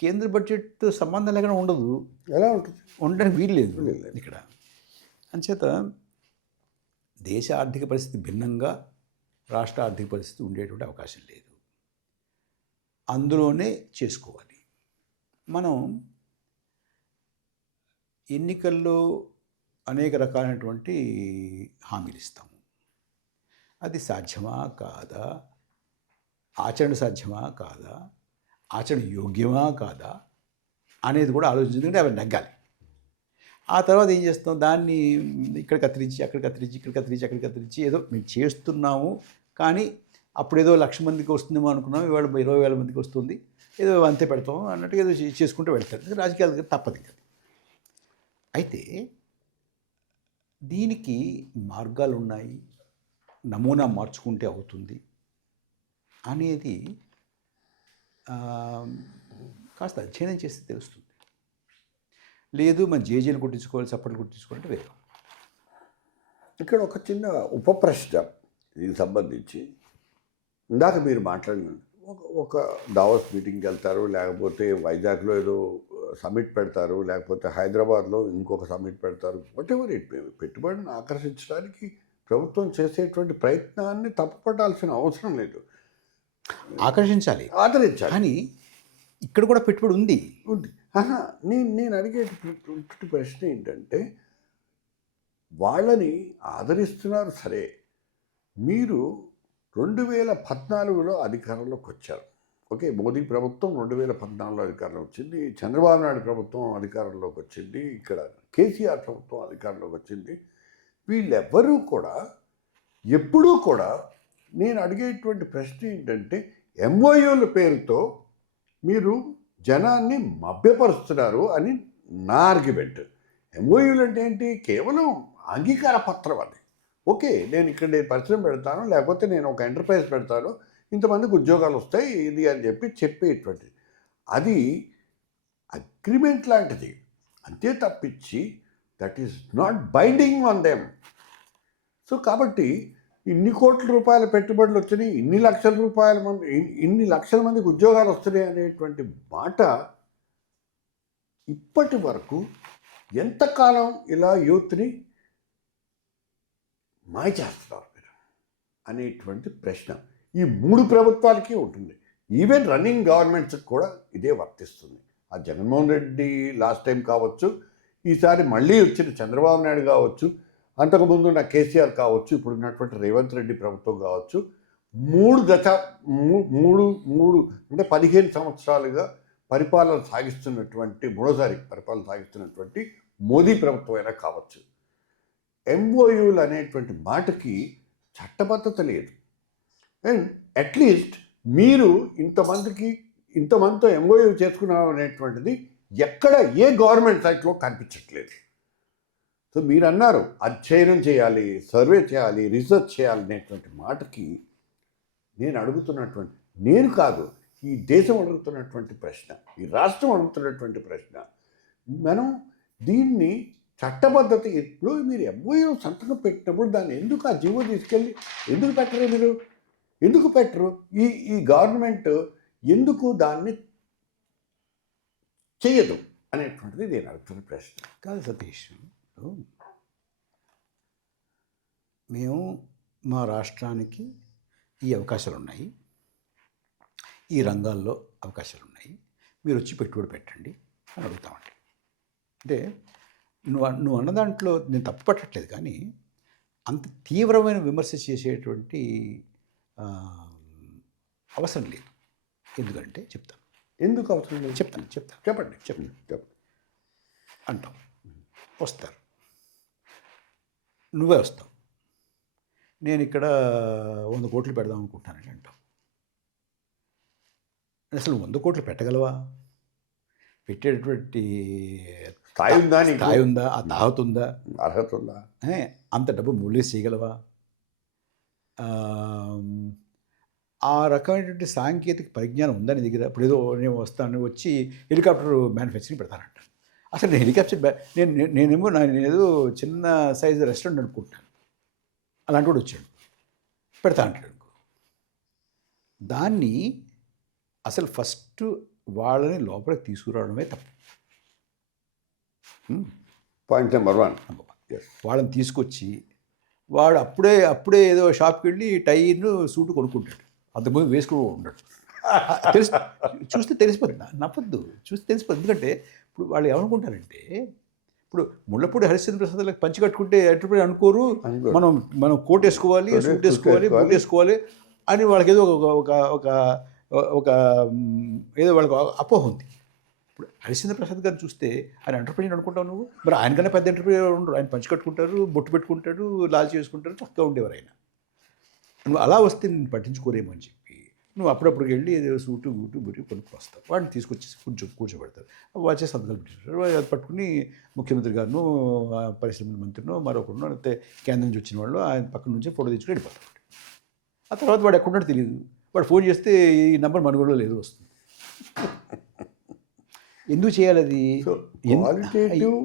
కేంద్ర బడ్జెట్ సంబంధం లేకుండా ఉండదు. ఎలా ఉంటుంది? ఉండడానికి వీలు లేదు ఇక్కడ. అంచేత దేశ ఆర్థిక పరిస్థితి భిన్నంగా రాష్ట్ర ఆర్థిక పరిస్థితి ఉండేటువంటి అవకాశం లేదు. అందులోనే చేసుకోవాలి. మనం ఎన్నికల్లో అనేక రకాలైనటువంటి హామీలు ఇస్తాము. అది సాధ్యమా కాదా, ఆచరణ సాధ్యమా కాదా, ఆచరణ యోగ్యమా కాదా అనేది కూడా ఆలోచించుకుంటే అవి నగ్గాలి. ఆ తర్వాత ఏం చేస్తాం, దాన్ని ఇక్కడ కత్తిరించి అక్కడ కత్తిరించి ఇక్కడ కత్తిరించి అక్కడ కత్తిరించి ఏదో మేము చేస్తున్నాము. కానీ అప్పుడు ఏదో 1,00,000 మందికి వస్తుందేమో అనుకున్నాం, ఇవాళ 20,000 మందికి వస్తుంది, ఏదో అంతే పెడతాం అన్నట్టుగా ఏదో చేసుకుంటూ వెళ్తారు. రాజకీయాలు తప్పదు కదా. అయితే దీనికి మార్గాలు ఉన్నాయి, నమూనా మార్చుకుంటే అవుతుంది అనేది కాస్త అధ్యయనం చేస్తే తెలుస్తుంది. లేదు మన జేజీలు కొట్టించుకోవాలి, చప్పట్లు కొట్టించుకోవాలంటే వేరు. ఇక్కడ ఒక చిన్న ఉపప్రశ్న దీనికి సంబంధించి, ఇందాక మీరు మాట్లాడిన ఒక దావోస్ మీటింగ్కి వెళ్తారు, లేకపోతే వైజాగ్లో ఏదో సమిట్ పెడతారు, లేకపోతే హైదరాబాద్లో ఇంకొక సమిట్ పెడతారు, వాటెవర్ ఇట్ మే, పెట్టుబడిని ఆకర్షించడానికి ప్రభుత్వం చేసేటువంటి ప్రయత్నాన్ని తప్పుపట్టాల్సిన అవసరం లేదు. ఆకర్షించాలి, ఆదరించాలి. కానీ ఇక్కడ కూడా పెట్టుబడి ఉంది. నేను అడిగే ప్రశ్న ఏంటంటే, వాళ్ళని ఆదరిస్తున్నారు సరే, మీరు 2014లో అధికారంలోకి వచ్చారు. ఓకే, మోదీ ప్రభుత్వం 2014లో అధికారంలోకి వచ్చింది, చంద్రబాబు నాయుడు ప్రభుత్వం అధికారంలోకి వచ్చింది, ఇక్కడ కేసీఆర్ ప్రభుత్వం అధికారంలోకి వచ్చింది. వీళ్ళెవ్వరూ కూడా ఎప్పుడూ కూడా, నేను అడిగేటువంటి ప్రశ్న ఏంటంటే, ఎంఓయూల పేరుతో మీరు జనాన్ని మభ్యపరుస్తున్నారు అని నా ఆర్గ్యుమెంట్. ఎంఓయూలు అంటే ఏంటి? కేవలం అంగీకార పత్రం అది. ఓకే, నేను ఇక్కడ పరిశ్రమ పెడతాను, లేకపోతే నేను ఒక ఎంటర్ప్రైజ్ పెడతాను, ఇంతమందికి ఉద్యోగాలు వస్తాయి ఇది అని చెప్పేటువంటి అది అగ్రిమెంట్ లాంటిది అంతే తప్పించి that is not binding on them. So కాబట్టి ఇన్ని కోట్ల రూపాయల పెట్టుబడులు వచ్చినాయి, ఇన్ని లక్షల మందికి ఉద్యోగాలు వస్తున్నాయి అనేటువంటి మాట ఇప్పటి వరకు ఎంతకాలం ఇలా యూత్ని మాయ చేస్తున్నారు మీరు అనేటువంటి ప్రశ్న ఈ 3 ప్రభుత్వాలకి ఉంటుంది. ఈవెన్ రన్నింగ్ గవర్నమెంట్స్కి కూడా ఇదే వర్తిస్తుంది. ఆ జగన్మోహన్ రెడ్డి లాస్ట్ టైం కావచ్చు, ఈసారి మళ్ళీ వచ్చిన చంద్రబాబు నాయుడు కావచ్చు, అంతకుముందు ఉన్న కేసీఆర్ కావచ్చు, ఇప్పుడు ఉన్నటువంటి రేవంత్ రెడ్డి ప్రభుత్వం కావచ్చు, 3 అంటే 15 సంవత్సరాలుగా పరిపాలన సాగిస్తున్నటువంటి మూడోసారి పరిపాలన సాగిస్తున్నటువంటి మోదీ ప్రభుత్వం అయినా కావచ్చు. ఎంఓయూలు అనేటువంటి మాటకి చట్టబద్ధత లేదు. అండ్ అట్లీస్ట్ మీరు ఇంతమందితో ఎంఓయూ చేసుకున్నాం అనేటువంటిది ఎక్కడ ఏ గవర్నమెంట్ సైట్లో కనిపించట్లేదు. సో మీరు అన్నారు అధ్యయనం చేయాలి, సర్వే చేయాలి, రీసెర్చ్ చేయాలి అనేటువంటి మాటకి నేను కాదు ఈ దేశం అడుగుతున్నటువంటి ప్రశ్న, ఈ రాష్ట్రం అడుగుతున్నటువంటి ప్రశ్న. మనం దీన్ని చట్టబద్ధత ఇప్పుడు మీరు ఎంఓయూ సంతకం పెట్టినప్పుడు దాన్ని ఎందుకు ఆ జీవో తీసుకెళ్ళి ఎందుకు పెట్టరు? ఈ గవర్నమెంట్ ఎందుకు దాన్ని చెయ్యదు అనేటువంటిది నేను అడుగుతున్న ప్రశ్న. కాదు సతీష్, మేము మా రాష్ట్రానికి ఈ అవకాశాలు ఉన్నాయి, ఈ రంగాల్లో అవకాశాలు ఉన్నాయి, మీరు వచ్చి పెట్టుబడి పెట్టండి అని అడుగుతామండి. అంటే నువ్వు అన్న దాంట్లో నేను తప్పు పట్టట్లేదు, కానీ అంత తీవ్రమైన విమర్శ చేసేటువంటి అవసరం లేదు. ఎందుకంటే చెప్తాను ఎందుకు అవసరం లేదు. చెప్పండి అంటాం. వస్తారు, నువ్వే వస్తావు, నేను ఇక్కడ 100 కోట్లు పెడదాం అనుకుంటానని అంటావు. అసలు 100 కోట్లు పెట్టగలవా? పెట్టేటటువంటి స్థాయి ఉందా? ఆ తాహత ఉందా? అర్హత ఉందా? అంత డబ్బు మొబిలైజ్ చేయగలవా? ఆ రకమైనటువంటి సాంకేతిక పరిజ్ఞానం ఉందని దగ్గర. ఇప్పుడు ఏదో నేను వచ్చి హెలికాప్టర్ మ్యానుఫ్యాక్చరింగ్ పెడతానంట. అసలు నేను హెలికాప్టర్ నేనేదో చిన్న సైజు రెస్టారెంట్ అనుకుంటాను, అలాంటి కూడా వచ్చాడు పెడతా అంటాడు అనుకో. దాన్ని అసలు ఫస్ట్ వాళ్ళని లోపలికి తీసుకురావడమే తప్పు. Point number 1. వాళ్ళని తీసుకొచ్చి వాడు అప్పుడే ఏదో షాప్కి వెళ్ళి టైను సూటు కొనుక్కుంటాడు, అంతకుముందు వేసుకుని ఉండడు. చూస్తే తెలిసిపోతుంది, నప్పద్దు, చూస్తే తెలిసిపోతుంది. ఎందుకంటే ఇప్పుడు వాళ్ళు ఏమనుకుంటారంటే, ఇప్పుడు ముళ్ళపూడి హరిశ్చంద్ర ప్రసాద్లకు పంచి కట్టుకుంటే ఎటువంటి అనుకోరు, మనం కోట్ వేసుకోవాలి, సూట్ వేసుకోవాలి, బూట్ వేసుకోవాలి అని వాళ్ళకి ఏదో ఒక ఏదో వాళ్ళకి అపోహ ఉంది. ఇప్పుడు హరిశ్చంద్ర ప్రసాద్ గారిని చూస్తే ఆయన ఎంటర్ప్రైనర్ అనుకుంటావు నువ్వు. మరి ఆయనకన్నా పెద్ద ఎంటర్ప్రైనర్ ఉండరు. ఆయన పంచి కట్టుకుంటారు, బొట్టు పెట్టుకుంటాడు, లాల్చి వేసుకుంటారు, చక్కగా ఉండేవారు ఆయన. నువ్వు అలా వస్తే నేను పట్టించుకోరేమో అని చెప్పి నువ్వు అప్పుడప్పుడు వెళ్ళి ఏదో సూటు బూటు బురి కొనుక్కు వస్తావు. వాడిని తీసుకొచ్చేసి కూర్చోబెడతారు, వచ్చే సంతకాలు పెట్టేస్తారు. అది పట్టుకుని ముఖ్యమంత్రి గారిను, పరిశ్రమల మంత్రినో, మరొకరినో, లేకపోతే కేంద్రం నుంచి వచ్చిన వాళ్ళు ఆయన పక్కన నుంచి ఫోటో తెచ్చుకుని వెళ్ళిపోతాడు. ఆ తర్వాత వాడు ఎక్కడున్నాడో తెలియదు. వాడు ఫోన్ చేస్తే ఈ నెంబర్ మనగడలో లేదు, వస్తుంది. ఎందుకు చేయాలి అది? క్వాలిటేటివ్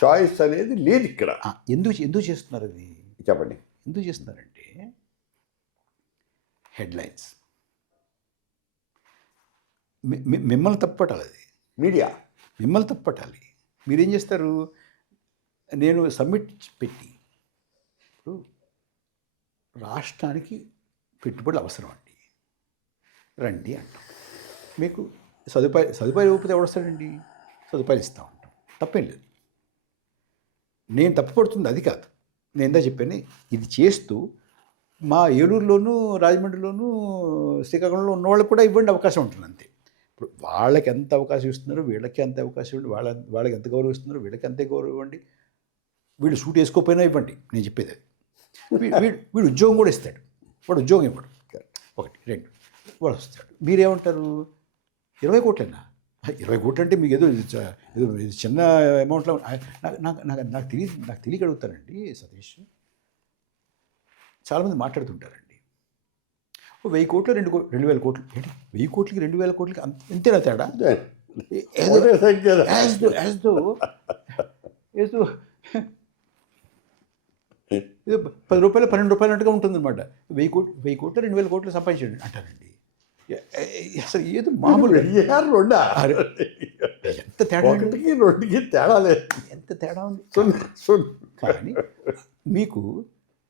చాయిస్ అనేది లేదు ఇక్కడ. ఎందుకు చేస్తున్నారు అది? చెప్పండి. ఎందుకు చేస్తున్నారంటే హెడ్లైన్స్ మిమ్మల్ని తప్పట్టాలి, అది మీడియా మిమ్మల్ని తప్పట్టాలి. మీరేం చేస్తారు? నేను సబ్మిట్ పెట్టి ఇప్పుడు రాష్ట్రానికి పెట్టుబడులు అవసరం అండి, రండి అంటాం. మీకు సదుపాయాలు ఇవ్వకపోతే ఎవడొస్తాడండి? సదుపాయాలు ఇస్తూ ఉంటాం, తప్పేం లేదు. నేను తప్పుపడుతుంది అది కాదు. నేను ఎంత చెప్పాను, ఇది చేస్తూ మా ఏలూరులోనూ, రాజమండ్రిలోనూ, శ్రీకాకుళంలో ఉన్న వాళ్ళకి కూడా ఇవ్వండి అవకాశం ఉంటుంది అంతే. ఇప్పుడు వాళ్ళకి ఎంత అవకాశం ఇస్తున్నారో వీళ్ళకి అంత అవకాశం ఇవ్వండి, వాళ్ళకి ఎంత గౌరవం ఇస్తున్నారో వీళ్ళకి అంతే గౌరవం ఇవ్వండి. వీళ్ళు సూట్ వేసుకోకపోయినా ఇవ్వండి, నేను చెప్పేది అది. వీడు ఉద్యోగం కూడా ఇస్తాడు, వాడు ఉద్యోగం ఇవ్వడు. 1, 2 వాడు వస్తాడు. మీరేమంటారు? 20 కోట్లన్నా? 20 కోట్లు అంటే మీకు ఏదో చిన్న అమౌంట్లో నాకు తెలియక అడుగుతానండి సతీష్. చాలామంది మాట్లాడుతుంటారండి, 1000 కోట్లు 2,000 కోట్లు ఏంటి? 1000 కోట్లకి 2,000 కోట్లకి ఎంతేనా తేడా? ఏదో 10 రూపాయలు 12 రూపాయలు అన్నట్టుగా ఉంటుందన్నమాట. 1000 కోట్లు 2000 కోట్లు సంపాదించాడు అంటారండి. అసలు ఏదో మామూలు వెయ్యారు రెండా ఎంత తేడా అండి? ఒకటికి రెండుకి తేడా లేదు. ఎంత తేడా ఉంది. సున్. కానీ మీకు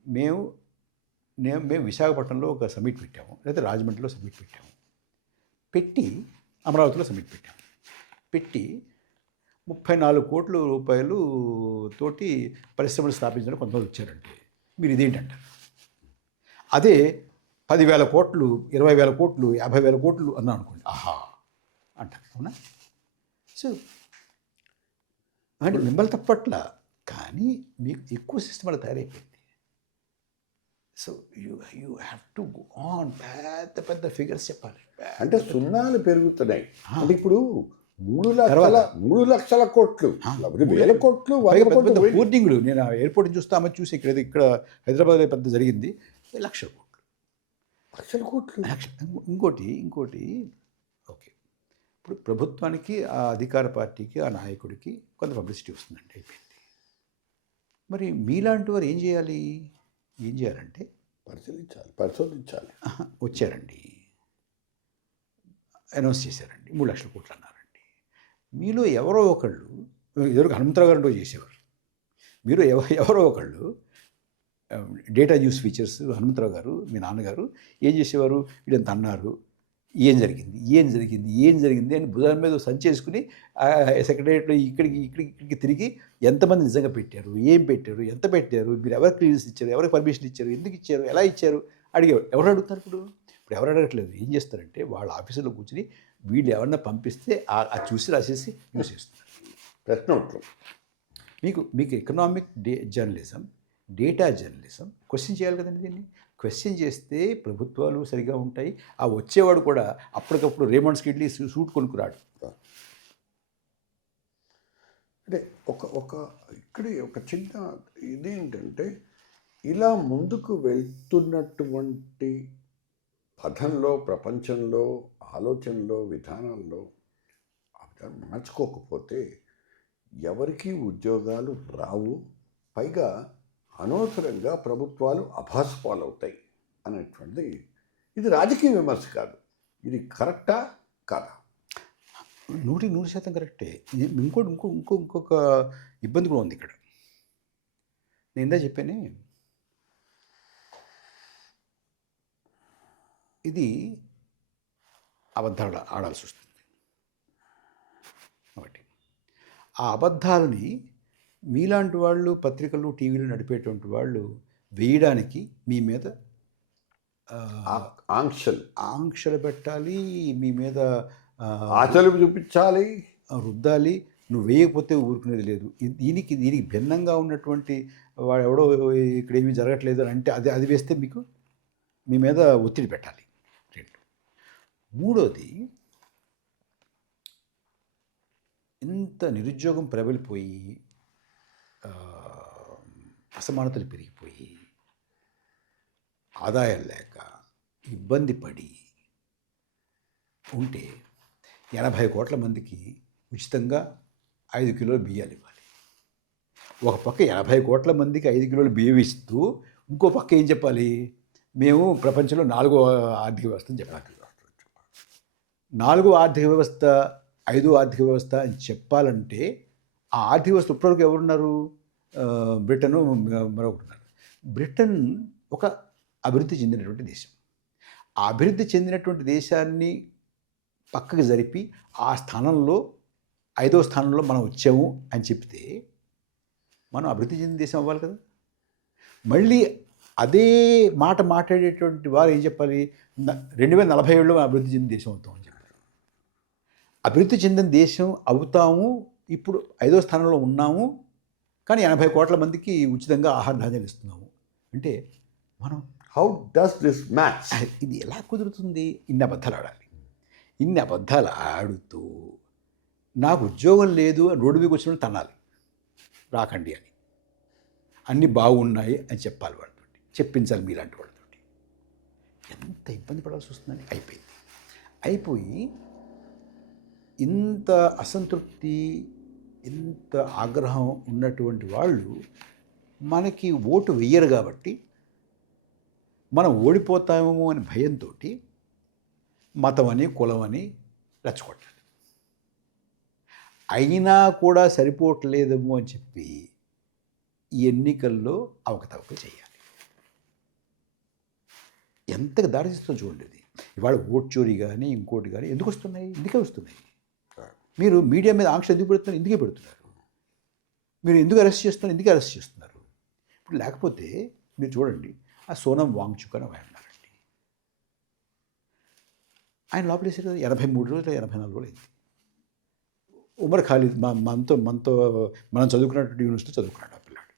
మేము మేము విశాఖపట్నంలో ఒక సమిట్ పెట్టాము, లేదా రాజమండ్రిలో సమిట్ పెట్టాము, పెట్టి అమరావతిలో సమిట్ పెట్టాము, పెట్టి 34 కోట్ల రూపాయలు తోటి పరిశ్రమలు స్థాపించడానికి కొంతమంది వచ్చారంటే మీరు ఇదేంటంటారు? అదే 10,000 కోట్లు, 20,000 కోట్లు, 50,000 కోట్లు అన్నా అనుకోండి, ఆహా అంటారు. అవునా? సో అంటే మిమ్మల్ని తప్పట్ల, కానీ మీకు ఎక్కువ సిస్టమ్ అలా తయారైపోయింది. So you have to go on, పెద్ద పెద్ద ఫిగర్స్ చెప్పాలి. అంటే సున్నాలు పెరుగుతున్నాయి. అంటే ఇప్పుడు 3 లక్షల కోట్లు, లేకపోతే 1000 కోట్లు, 100 కోట్లు. బోర్డింగ్లు నేను ఆ ఎయిర్పోర్ట్ చూస్తామని చూసి ఇక్కడ హైదరాబాద్లో పెద్ద జరిగింది, 1,00,000 కోట్లు. లక్షల కోట్లు. ఇంకోటి ఓకే, ఇప్పుడు ప్రభుత్వానికి, ఆ అధికార పార్టీకి, ఆ నాయకుడికి కొంత పబ్లిసిటీ వస్తుందండి, అయిపోయింది. మరి మీలాంటి వారు ఏం చేయాలంటే పరిశోధించాలి. వచ్చారండి, అనౌన్స్ చేశారండి, 3 లక్షల కోట్లు అన్నారండి. మీలో ఎవరో ఒకళ్ళు, ఇదివరకు హనుమంతరావు గారు చేసేవారు, మీరు ఎవరో ఒకళ్ళు డేటా యూస్ ఫీచర్స్, హనుమంతరావు గారు మీ నాన్నగారు ఏం చేసేవారు, వీడంత అన్నారు, ఏం జరిగింది అని భుజాల మీద సంచేసుకుని సెక్రటరియట్లో ఇక్కడికి తిరిగి ఎంతమంది నిజంగా పెట్టారు, ఏం పెట్టారు, ఎంత పెట్టారు, మీరు ఎవరికి క్లియరెన్స్ ఇచ్చారు, ఎవరికి పర్మిషన్ ఇచ్చారు, ఎందుకు ఇచ్చారు, ఎలా ఇచ్చారు అడిగేవారు. ఎవరు అడుగుతారు? ఇప్పుడు ఎవరు అడగట్లేదు. ఏం చేస్తారంటే వాళ్ళ ఆఫీసులో కూర్చుని వీళ్ళు ఎవరన్నా పంపిస్తే అది చూసి రాసేసి యూస్ చేస్తున్నారు. ప్రశ్న మీకు economic journalism, data journalism question చేయాలి కదండి. దీన్ని క్వశ్చన్ చేస్తే ప్రభుత్వాలు సరిగా ఉంటాయి. ఆ వచ్చేవాడు కూడా అప్పటికప్పుడు రేమండ్స్కి వెళ్ళి సూట్ కొనుక్కురాడు. అంటే ఇక్కడే ఒక చిన్న ఇదేంటంటే, ఇలా ముందుకు వెళ్తున్నటువంటి పథంలో, ప్రపంచంలో, ఆలోచనలో, విధానాల్లో మార్చుకోకపోతే ఎవరికీ ఉద్యోగాలు రావు, పైగా అనవసరంగా ప్రభుత్వాలు అభాసుపాలవుతాయి అనేటువంటిది. ఇది రాజకీయ విమర్శ కాదు, ఇది కరెక్టా కాదా? 100% కరెక్టే. ఇంకొక ఇబ్బంది కూడా ఉంది ఇక్కడ. నేను ఇందా చెప్పానే, ఇది అబద్ధాలు ఆడాల్సి వస్తుంది కాబట్టి ఆ అబద్ధాలని మీలాంటి వాళ్ళు పత్రికలు, టీవీలు నడిపేటువంటి వాళ్ళు వేయడానికి మీ మీద ఆంక్షలు పెట్టాలి, మీ మీద ఆశలు చూపించాలి, రుద్దాలి. నువ్వు వేయకపోతే ఊరుకునేది లేదు. దీనికి భిన్నంగా ఉన్నటువంటి వాడు ఎవడో ఇక్కడ ఏమీ జరగట్లేదు అని అంటే అది వేస్తే మీ మీద ఒత్తిడి పెట్టాలి. 2, మూడోది, ఇంత నిరుద్యోగం ప్రబలిపోయి, అసమానతలు పెరిగిపోయి, ఆదాయాలు లేక ఇబ్బంది పడి ఉంటే 80 కోట్ల మందికి ఉచితంగా 5 కిలోల బియ్యాలు ఇవ్వాలి. ఒక పక్క 80 కోట్ల మందికి 5 కిలోల బియ్యం ఇస్తూ ఇంకో పక్క ఏం చెప్పాలి, మేము ప్రపంచంలో 4వ ఆర్థిక వ్యవస్థ అని చెప్పాలి. 4వ ఆర్థిక వ్యవస్థ, 5వ ఆర్థిక వ్యవస్థ అని చెప్పాలంటే ఆ ఆర్థిక వ్యవస్థ ఇప్పటివరకు ఎవరున్నారు? బ్రిటన్, మరొకటి ఉన్నారు. బ్రిటన్ ఒక అభివృద్ధి చెందినటువంటి దేశం. ఆ అభివృద్ధి చెందినటువంటి దేశాన్ని పక్కకి జరిపి ఆ స్థానంలో 5వ స్థానంలో మనం వచ్చాము అని చెప్తే మనం అభివృద్ధి చెందిన దేశం అవ్వాలి కదా. మళ్ళీ అదే మాట మాట్లాడేటువంటి వారు ఏం చెప్పాలి, 2047లో అభివృద్ధి చెందిన దేశం అవుతాం అని చెప్పారు. అభివృద్ధి చెందిన దేశం అవుతాము, ఇప్పుడు 5వ స్థానంలో ఉన్నాము, కానీ 80 కోట్ల మందికి ఉచితంగా ఆహార ధాన్యాలు ఇస్తున్నాము అంటే మనం హౌ డస్ దిస్ మ్యాచ్? ఇది ఎలా కుదురుతుంది? ఇన్ని అబద్ధాలు ఆడాలి. ఇన్ని అబద్ధాలు ఆడుతూ నాకు ఉద్యోగం లేదు అని రోడ్డు మీదకి వచ్చిన తనాలి, రాకండి అని, అన్నీ బాగున్నాయి అని చెప్పాలి వాళ్ళతో, చెప్పించాలి మీలాంటి వాళ్ళతో. ఎంత ఇబ్బంది పడాల్సి వస్తుందని అయిపోయి ఇంత అసంతృప్తి, ఇంత ఆగ్రహం ఉన్నటువంటి వాళ్ళు మనకి ఓటు వెయ్యరు కాబట్టి మనం ఓడిపోతామేమో అని భయంతో మతం అని కులం అని రెచ్చగొట్టాలి. అయినా కూడా సరిపోవట్లేదేమో అని చెప్పి ఈ ఎన్నికల్లో అవకతవకలు చేయాలి. ఎంతగా దారిస్తుందో చూడండి. ఇది ఇవాళ ఓట్ చోరీ కానీ ఇంకోటి కానీ ఎందుకు వస్తున్నాయి? ఇందుకే వస్తున్నాయి. మీరు మీడియా మీద ఆంక్ష ఎందుకు పెడుతున్నారు? ఇందుకే పెడుతున్నారు. మీరు ఎందుకు అరెస్ట్ చేస్తున్నారు? ఇందుకే అరెస్ట్ చేస్తున్నారు. ఇప్పుడు లేకపోతే మీరు చూడండి, ఆ సోనం వాంగ్చుక్ అని ఆయన ఉన్నారండి, ఆయన లోపలేసారు కదా 83 రోజులు 84 రోజులు అయింది. ఉమర్ ఖాలిద్ మనతో మనం చదువుకున్నటువంటి యూనివర్సిటీ చదువుకున్నాడు ఆ పిల్లాడు.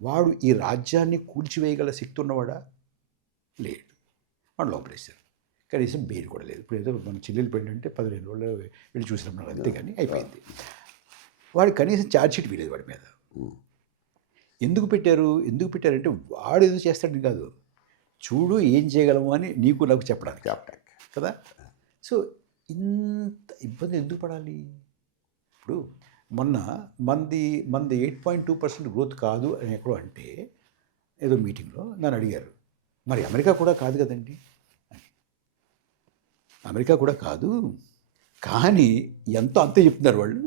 వాడు ఈ రాజ్యాన్ని కూల్చివేయగల శక్తి ఉన్నవాడా? లేడు. వాడు లోపలేశారు. కనీసం బెయిల్ కూడా లేదు. ఇప్పుడు ఏదో మన చెల్లెలు పెళ్ళంటే 15 రోజులు వెళ్ళి చూసినప్పుడు అంతేగాని అయిపోయింది. వాడు కనీసం ఛార్జ్ షీట్ వేయలేదు వాడి మీద. ఎందుకు పెట్టారంటే వాడు ఏదో చేస్తాడని కాదు, చూడు ఏం చేయగలము అని నీకు నాకు చెప్పడానికి కదా. సో ఇంత ఇబ్బంది ఎందుకు పడాలి? ఇప్పుడు మొన్న మంది 8.2% గ్రోత్ కాదు అని ఎక్కడో అంటే ఏదో మీటింగ్లో నన్ను అడిగారు, మరి అమెరికా కూడా కాదు కదండి అని. అమెరికా కూడా కాదు, కానీ ఎంతో అంతే చెప్తున్నారు వాళ్ళు.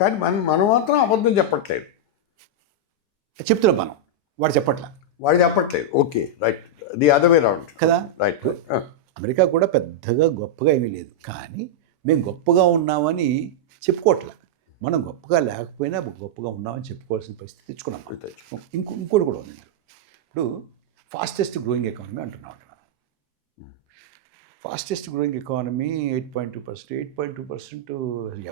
కానీ మనం మాత్రం అబద్ధం చెప్పట్లేదు. చెప్తున్నాం మనం, వాడు చెప్పట్లేదు. Okay, right. The other way round కదా. రైట్. అమెరికా కూడా పెద్దగా గొప్పగా ఏమీ లేదు, కానీ మేము గొప్పగా ఉన్నామని చెప్పుకోవట్లే. మనం గొప్పగా లేకపోయినా గొప్పగా ఉన్నామని చెప్పుకోవాల్సిన పరిస్థితి తెచ్చుకున్నాం. ఇంకోటి కూడా ఉంది. ఇప్పుడు ఫాస్టెస్ట్ గ్రోయింగ్ ఎకానమీ అంటున్నాం. ఫాస్టెస్ట్ గ్రోయింగ్ ఎకానమీ 8.2%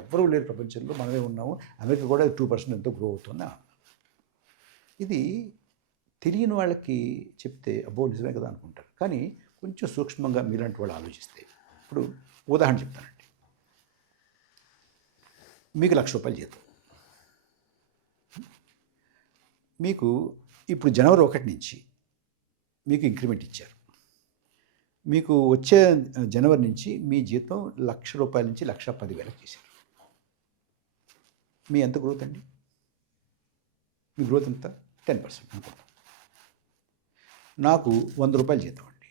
ఎవరూ లేరు ప్రపంచంలో, మనమే ఉన్నాము. అమెరికా కూడా 2% ఎంతో గ్రో అవుతుంది. ఇది తెలియని వాళ్ళకి చెప్తే అబ్బో నిజమే కదా అనుకుంటారు. కానీ కొంచెం సూక్ష్మంగా మీలాంటి వాళ్ళు ఆలోచిస్తే, ఇప్పుడు ఉదాహరణ చెప్తానండి. మీకు ₹1,00,000 జీతం. మీకు ఇప్పుడు జనవరి 1 నుంచి మీకు ఇంక్రిమెంట్ ఇచ్చారు. మీకు వచ్చే జనవరి నుంచి మీ జీతం ₹1,00,000 నుంచి ₹1,10,000 చేశారు. మీ ఎంత గ్రోత్ అండి? మీ గ్రోత్ ఎంత? 10% అనుకుంటాం. నాకు ₹100 జీతం అండి.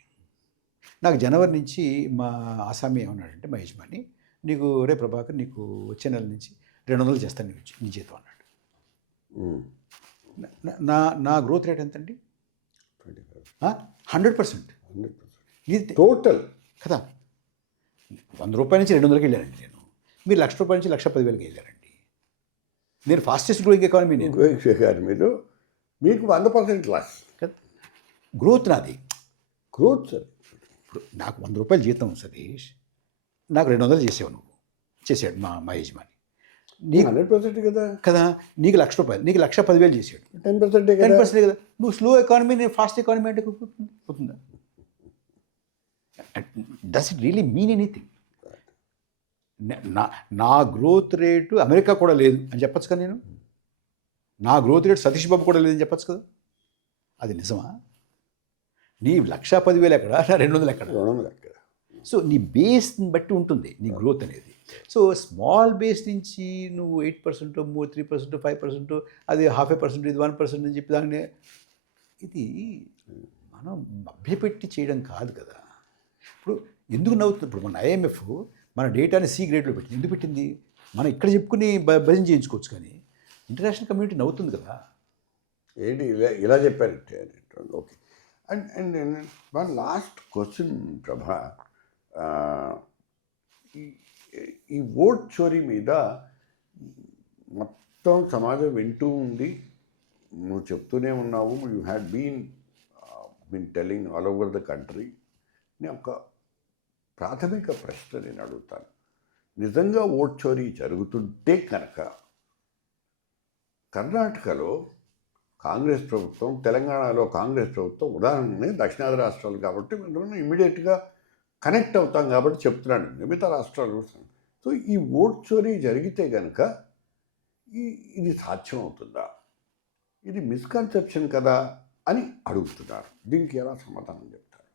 నాకు జనవరి నుంచి మా ఆసామి ఏమన్నాడంటే, మా యజమాని, నీకు రే ప్రభాకర్, నీకు వచ్చే నెల నుంచి 200 చేస్తాను నీ జీతం అన్నాడు. నా గ్రోత్ రేట్ ఎంతండి? 100%. టోటల్ కదా. ₹100 నుంచి 200కి వెళ్ళారండి నేను. మీరు ₹1,00,000 నుంచి ₹1,10,000కి వెళ్ళారండి. నేను ఫాస్టెస్ట్ గ్రోయింగ్ ఎకానమీ. మీరు మీకు 100% లాస్ కదా. గ్రోత్ నాది. గ్రోత్ ఇప్పుడు నాకు ₹100 జీతం సతీష్, నాకు 200 చేసావు నువ్వు, చేసాడు మా యజమాని. నీకు 100% కదా. కదా, నీకు ₹1,00,000, నీకు ₹1,10,000 చేసాడు. 10% కదా. నువ్వు స్లో ఎకానమీ, నేను ఫాస్ట్ ఎకానమీ అంటే అవుతుందా? Does it really mean anything? నా గ్రోత్ రేటు అమెరికా కూడా లేదు అని చెప్పచ్చు కదా. నేను నా గ్రోత్ రేటు సతీష్ బాబు కూడా లేదని చెప్పచ్చు కదా. అది నిజమా? నీ 1,10,000 ఎక్కడ, 200 ఎక్కడ? సో నీ బేస్ని బట్టి ఉంటుంది నీ గ్రోత్ అనేది. సో స్మాల్ బేస్ నుంచి నువ్వు 8%, 3%, 5%, అది 0.5%, ఇది 1% అని చెప్పి దాన్ని, ఇది మనం మభ్యపెట్టి చేయడం కాదు కదా. ఇప్పుడు ఎందుకు నవ్వుతుంది? ఇప్పుడు మన IMF మన డేటాని C గ్రేడ్లో పెట్టింది. ఎందుకు పెట్టింది? మనం ఇక్కడ చెప్పుకుని భజన చేయించుకోవచ్చు, కానీ ఇంటర్నేషనల్ కమ్యూనిటీ నవ్వుతుంది కదా. ఏంటి ఇలా చెప్పారంటే. Okay. And one last question ప్రభా, ఈ ఓట్ చోరీ మీద మొత్తం సమాజం వింటూ ఉంది, నువ్వు చెప్తూనే ఉన్నావు, you had been telling all over the country. నేను ఒక ప్రాథమిక ప్రశ్న నేను అడుగుతాను. నిజంగా ఓట్ చోరీ జరుగుతుంటే కనుక కర్ణాటకలో కాంగ్రెస్ ప్రభుత్వం, తెలంగాణలో కాంగ్రెస్ ప్రభుత్వం, ఉదాహరణని దక్షిణాది రాష్ట్రాలు కాబట్టి మేము ఇమీడియట్గా కనెక్ట్ అవుతాం కాబట్టి చెప్తున్నాను, మిగతా రాష్ట్రాలు. సో ఈ ఓట్ చోరీ జరిగితే కనుక ఇది సాధ్యం అవుతుందా? ఇది మిస్కన్సెప్షన్ కదా అని అడుగుతున్నారు. దీనికి ఎలా సమాధానం చెప్తారు?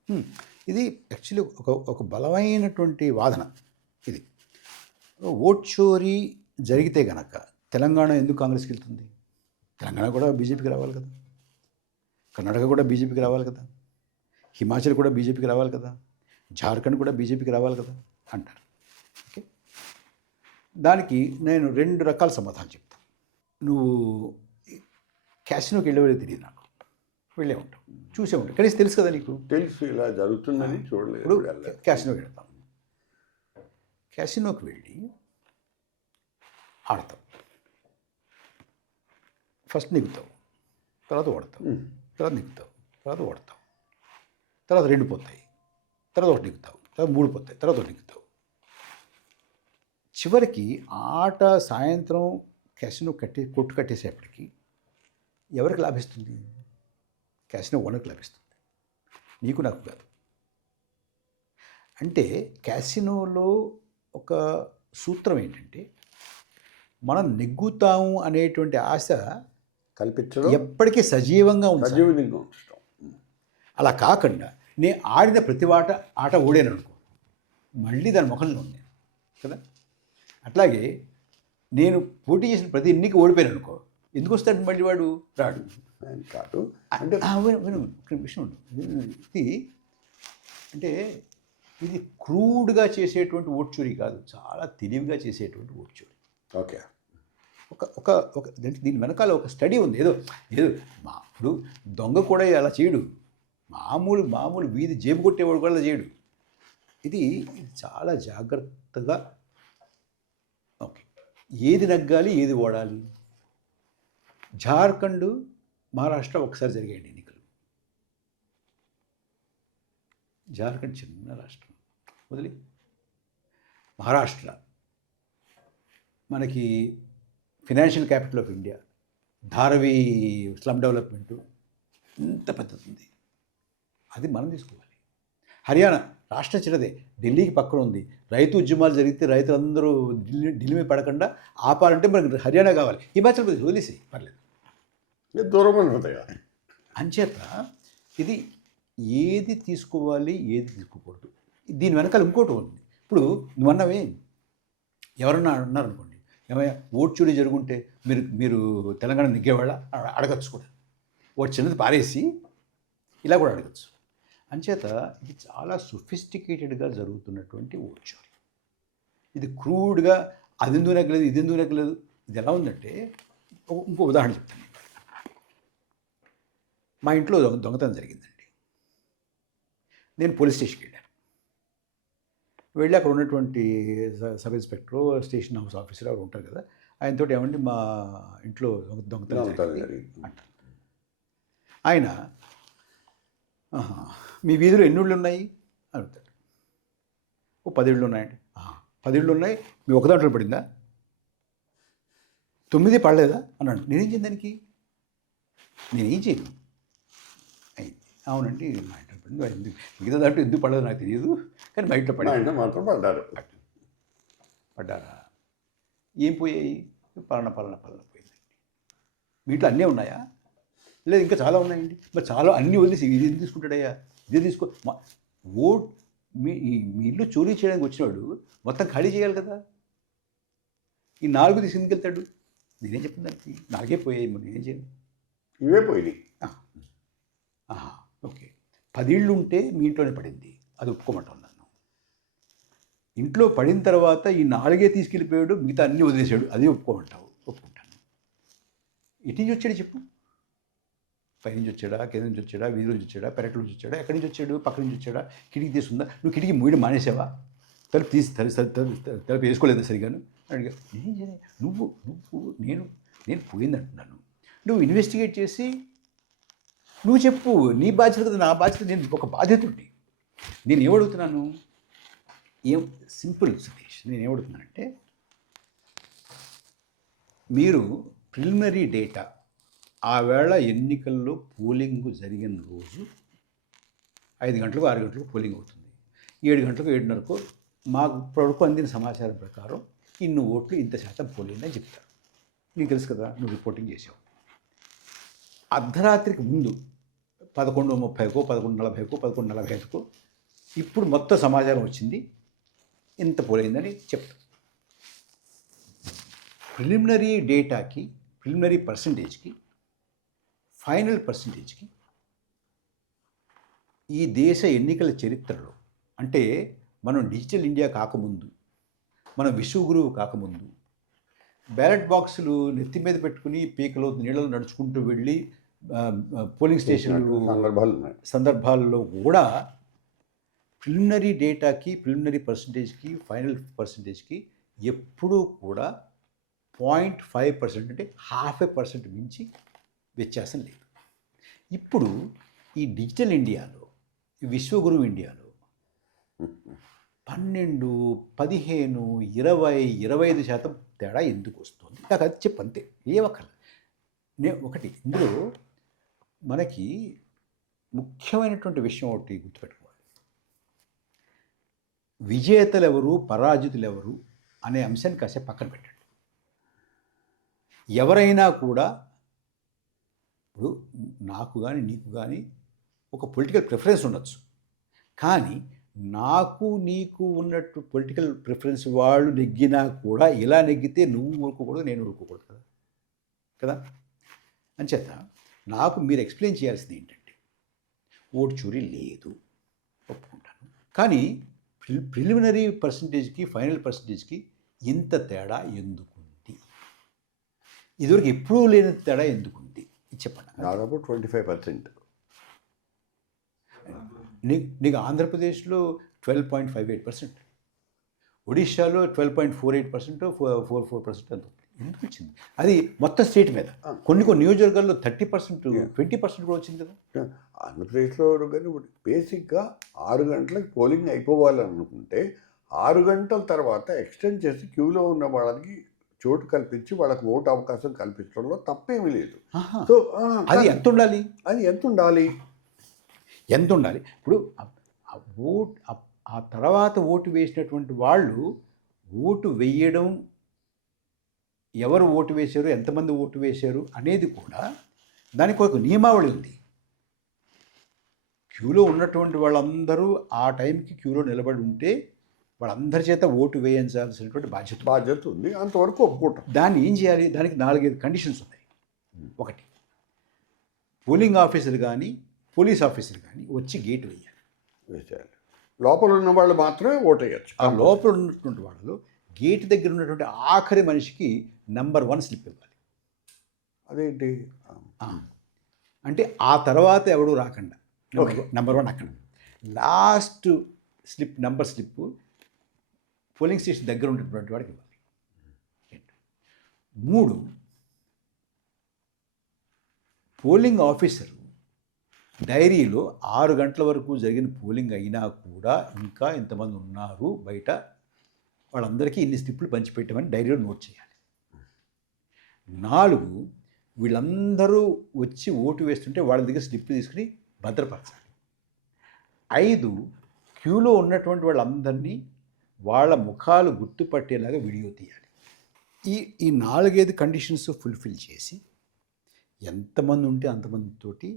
ఇది యాక్చువల్లీ ఒక బలమైనటువంటి వాదన. ఇది ఓట్ చోరీ జరిగితే గనక తెలంగాణ ఎందుకు కాంగ్రెస్కి వెళ్తుంది? తెలంగాణ కూడా బీజేపీకి రావాలి కదా, కర్ణాటక కూడా బీజేపీకి రావాలి కదా, హిమాచల్ కూడా బీజేపీకి రావాలి కదా, జార్ఖండ్ కూడా బీజేపీకి రావాలి కదా అంటారు. ఓకే, దానికి నేను 2 రకాల సమాధానం చెప్తాను. నువ్వు క్యాసినోకి వెళ్ళేవాళ్ళే తెలియదు, నాకు వెళ్ళే ఉంటావు, చూసే ఉంటావు, కనీసం తెలుసు కదా నీకు. తెలుసు ఇలా జరుగుతుందని చూడలేదు. ఇప్పుడు క్యాసినోకి వెళ్తాం, క్యాసినోకి వెళ్ళి ఆడతావు. ఫస్ట్ నిగుతావు, తర్వాత ఓడతావు, తర్వాత నిగుతావు, తర్వాత ఓడతావు, తర్వాత 2 పోతాయి, తర్వాత 1 నిగుతావు, తర్వాత 3 పోతాయి, తర్వాత 1 నిగుతావు. చివరికి ఆట సాయంత్రం క్యాసినో కొట్టు కట్టేసేపటికి ఎవరికి లాభిస్తుంది? క్యాసినో ఓనర్కి లాభిస్తుంది, నీకు నాకు కాదు. అంటే క్యాసినోలో ఒక సూత్రం ఏంటంటే, మనం నెగ్గుతాము అనేటువంటి ఆశ కల్పించడం, ఎప్పటికీ సజీవంగా ఉంది. సజీవంగా ఉంచడం. అలా కాకుండా నేను ఆడిన ప్రతి ఆట ఓడాను అనుకో, మళ్ళీ దాని ముఖంలో ఉంది కదా. అట్లాగే నేను పోటీ చేసిన ప్రతి ఎన్నిక ఓడిపోయాను అనుకో, ఎందుకు వస్తాడు మళ్ళీ వాడు? రాడు. కాదు అంటే విను విషయం ఉండు. ఇది అంటే ఇది క్రూడ్గా చేసేటువంటి ఓట్ చోరీ కాదు, చాలా తెలివిగా చేసేటువంటి ఓట్ చోరీ. ఓకే, ఒక ఒక ఒక దీని వెనకాల ఒక స్టడీ ఉంది. ఏదో ఏదో ఇప్పుడు దొంగ కూడా అలా చేయడు, మామూలు వీధి జేబు కొట్టేవాడు కూడా అలా చేయడు. ఇది చాలా జాగ్రత్తగా, ఓకే, ఏది నగ్గాలి, ఏది ఓడాలి. జార్ఖండ్, మహారాష్ట్ర ఒకసారి జరిగాయండి ఎన్నికలు. జార్ఖండ్ చిన్న రాష్ట్రం వదిలి, మహారాష్ట్ర మనకి financial capital of India, Dharavi slum development ఇంత పెద్దది ఉంది, అది మనం తీసుకోవాలి. హర్యానా రాష్ట్రం చిన్నదే, ఢిల్లీకి పక్కన ఉంది. రైతు ఉద్యమాలు జరిగితే రైతులందరూ ఢిల్లీ మీద పడకుండా ఆపాలంటే మనకి హర్యానా కావాలి. హిమాచల్ ప్రదేశ్ వదిలేసి పర్లేదు, దూరం ఉంటాయి. అంచేత ఇది ఏది తీసుకోవాలి, ఏది తీసుకోకూడదు, దీని వెనకాల ఇంకోటి ఉంది. ఇప్పుడు నువ్వు అన్నవే, ఎవరన్నా అన్నారనుకోండి, ఏమయ్యా ఓట్ చోరీ జరుగుంటే మీరు తెలంగాణ నెగ్గేవాళ్ళ అడగచ్చు కూడా. ఓటు చిన్నది పారేసి ఇలా కూడా అడగచ్చు. అంచేత ఇది చాలా సొఫిస్టికేటెడ్గా జరుగుతున్నటువంటి ఓట్ చోరీ. ఇది క్రూడ్గా అది ఎందుకు నెగ్గలేదు, ఇది ఎందుకు నెగ్గలేదు. ఇది ఎలా ఉందంటే, ఇంకో ఉదాహరణ చెప్తాను. మా ఇంట్లో దొంగతనం జరిగిందండి. నేను పోలీస్ స్టేషన్కి వెళ్ళాను. వెళ్ళి అక్కడ ఉన్నటువంటి sub inspector, station house officer ఎవరు ఉంటారు కదా, ఆయనతో ఏమండి మా ఇంట్లో దొంగతనం అంటారు. ఆయన మీ వీధిలో ఎన్ని ఇళ్ళు ఉన్నాయి అడుగుతాడు. 10 ఇళ్ళు ఉన్నాయండి. 10 ఇళ్ళు ఉన్నాయి, మీ ఒక దాంట్లో పడిందా? 9 పడలేదా అన్నాడు. నేనేం చేయను దానికి, నేనేం చేయను. అవునండి మా ఇంట్లో పడింది, మిగతా దాంట్లో ఎందుకు పడలేదు నాకు తెలియదు, కానీ మా ఇంట్లో పడింది మాత్రం పడ్డారా? ఏం పోయాయి? పలానా పోయిందండి. మీ ఇంట్లో అన్నీ ఉన్నాయా? లేదు ఇంకా చాలా ఉన్నాయండి. మరి చాలా అన్నీ వదిలేసి ఇది ఎందుకు తీసుకుంటాడయ్యా? ఇదే తీసుకో. మీ ఇల్లు చోరీ చేయడానికి వచ్చినాడు మొత్తం ఖాళీ చేయాలి కదా. ఈ 4 తీసి ఎందుకు వెళ్తాడు? నేనేం చెప్పింది దానికి, నాకే పోయాయి, మరి నేనేం చేయను. ఇవే పోయినాయి. ఓకే, 10 ఇళ్ళు ఉంటే మీ ఇంట్లోనే పడింది, అది ఒప్పుకోమంటాను నన్ను. ఇంట్లో పడిన తర్వాత ఈ 4 తీసుకెళ్ళిపోయాడు, మిగతా అన్నీ వదిలేశాడు, అది ఒప్పుకోమంటావు? ఒప్పుకుంటాను. ఎటు నుంచి వచ్చాడు చెప్పు? పైనుంచి వచ్చాడా, కింద నుంచి వచ్చాడా, వీధి నుంచి వచ్చాడా, పెరటి నుంచి వచ్చాడా, ఎక్కడి నుంచి వచ్చాడు, పక్క నుంచి వచ్చాడా, కిటికీ తీసుకుందా? నువ్వు కిటికీ మూయడం మానేసావా? తలుపు తీసి తలుపు వేసుకోలేదు సరిగాను అడిగా. ఏం చేయలేదు. నువ్వు నేను పోయిందంటున్నాను. నువ్వు ఇన్వెస్టిగేట్ చేసి నువ్వు చెప్పు, నీ బాధ్యత కదా, నా బాధ్యత. నేను ఒక బాధ్యతుడిని. నేను ఏమడుగుతున్నాను, సింపుల్ సతీష్, నేను ఏమడుగుతున్నానంటే, మీరు ప్రిలిమినరీ డేటా ఆవేళ ఎన్నికల్లో పోలింగ్ జరిగిన రోజు 5 గంటలకు 6 గంటలకు పోలింగ్ అవుతుంది, 7 గంటలకు 7:30కు మాకు ఇప్పటివరకు అందిన సమాచారం ప్రకారం ఇన్ని ఓట్లు ఇంత శాతం పోలింగ్ అని చెప్తారు. నీకు తెలుసు కదా, నువ్వు రిపోర్టింగ్ చేసావు. అర్ధరాత్రికి ముందు 11:30కో 11:40కో 11:45కో ఇప్పుడు మొత్తం సమాచారం వచ్చింది, ఇంత పోలైందని చెప్తాం. ప్రిలిమినరీ డేటాకి, ప్రిలిమినరీ పర్సంటేజ్కి ఫైనల్ పర్సంటేజ్కి ఈ దేశ ఎన్నికల చరిత్రలో, అంటే మనం డిజిటల్ ఇండియా కాకముందు, మనం విశ్వగురువు కాకముందు, బ్యాలెట్ బాక్సులు నెత్తి మీద పెట్టుకుని పీకలో నీళ్ళలో నడుచుకుంటూ వెళ్ళి పోలింగ్ స్టేషన్లు సందర్భాల్లో కూడా ప్రిలిమినరీ డేటాకి, ప్రిలిమినరీ పర్సంటేజ్కి, ఫైనల్ పర్సంటేజ్కి ఎప్పుడూ కూడా 0.5% అంటే 0.5% మించి వ్యత్యాసం లేదు. ఇప్పుడు ఈ డిజిటల్ ఇండియాలో, ఈ విశ్వగురువు ఇండియాలో 12, 15, 20, 25% తేడా ఎందుకు వస్తుంది? నాకు అది చెప్పంతే, ఏమక్కర్లేదు. ఒకటి ఇందులో మనకి ముఖ్యమైనటువంటి విషయం ఒకటి గుర్తుపెట్టుకోవాలి. విజేతలు ఎవరు, పరాజితులు ఎవరు అనే అంశాన్ని కాసేపు పక్కన పెట్టండి. ఎవరైనా కూడా, ఇప్పుడు నాకు కానీ నీకు కానీ ఒక పొలిటికల్ ప్రిఫరెన్స్ ఉండొచ్చు, కానీ నాకు నీకు ఉన్నట్టు పొలిటికల్ ప్రిఫరెన్స్ వాళ్ళు నెగ్గినా కూడా ఇలా నెగ్గితే నువ్వు ఊరుకోకూడదు, నేను ఊరుకోకూడదు కదా కదా అంచేత నాకు మీరు ఎక్స్ప్లెయిన్ చేయాల్సింది ఏంటంటే, ఓటు చూరి లేదు, ఒప్పుకుంటాను, కానీ ప్రిలిమినరీ పర్సంటేజ్కి ఫైనల్ పర్సంటేజ్కి ఇంత తేడా ఎందుకుంది? ఇదివరకు ఎప్పుడూ లేని తేడా ఎందుకుంది చెప్పండి. దాదాపు 25%. నీకు ఆంధ్రప్రదేశ్లో 12.58%, ఒడిశాలో 12.48%, 44% అంత ఎందుకు వచ్చింది? అది మొత్తం స్టేట్ మీద. కొన్ని నియోజకవర్గాల్లో 30%, 20% కూడా వచ్చింది కదా. ఆంధ్రప్రదేశ్లో కానీ బేసిక్గా 6 గంటలకు పోలింగ్ అయిపోవాలనుకుంటే 6 గంటల తర్వాత ఎక్స్టెండ్ చేసి క్యూలో ఉన్న వాళ్ళకి చోటు కల్పించి వాళ్ళకి ఓటు అవకాశం కల్పించడంలో తప్పేమీ లేదు. సో అది ఎంత ఉండాలి? ఎంత ఉండాలి? ఇప్పుడు ఆ తర్వాత ఓటు వేసినటువంటి వాళ్ళు ఓటు వేయడం, ఎవరు ఓటు వేశారు, ఎంతమంది ఓటు వేశారు అనేది కూడా దానికి ఒక నియమావళి ఉంది. క్యూలో ఉన్నటువంటి వాళ్ళందరూ ఆ టైంకి క్యూలో నిలబడి ఉంటే వాళ్ళందరి చేత ఓటు వేయించాల్సినటువంటి బాధ్యత ఉంది. అంతవరకు ఒప్పుకుంటాం. దాన్ని ఏం చేయాలి? దానికి 4-5 కండిషన్స్ ఉన్నాయి. ఒకటి, పోలింగ్ ఆఫీసర్ కానీ పోలీస్ ఆఫీసర్ కానీ వచ్చి గేట్ వేయాలి. లోపల ఉన్న వాళ్ళు మాత్రమే ఓటు వేయచ్చు. ఆ లోపల ఉన్నటువంటి వాళ్ళు గేట్ దగ్గర ఉన్నటువంటి ఆఖరి మనిషికి నంబర్ 1 స్లిప్ ఇవ్వాలి. అదేంటి అంటే ఆ తర్వాత ఎవడు రాకుండా నంబర్ 1 అక్కడ last slip, number slip polling station దగ్గర ఉన్నటువంటి వాడికి ఇవ్వాలి. 3, పోలింగ్ ఆఫీసరు డైరీలో 6 గంటల వరకు జరిగిన పోలింగ్ అయినా కూడా ఇంకా ఇంతమంది ఉన్నారు బయట, వాళ్ళందరికీ ఇన్ని స్లిప్పులు పంచిపెట్టామని డైరీలో నోట్ చేయాలి. 4, వీళ్ళందరూ వచ్చి ఓటు వేస్తుంటే వాళ్ళ దగ్గర స్లిప్లు తీసుకుని భద్రపరచాలి. 5, క్యూలో ఉన్నటువంటి వాళ్ళందరినీ వాళ్ళ ముఖాలు గుర్తుపట్టేలాగా వీడియో తీయాలి. ఈ 4-5 కండిషన్స్ ఫుల్ఫిల్ చేసి ఎంతమంది ఉంటే అంతమందితోటి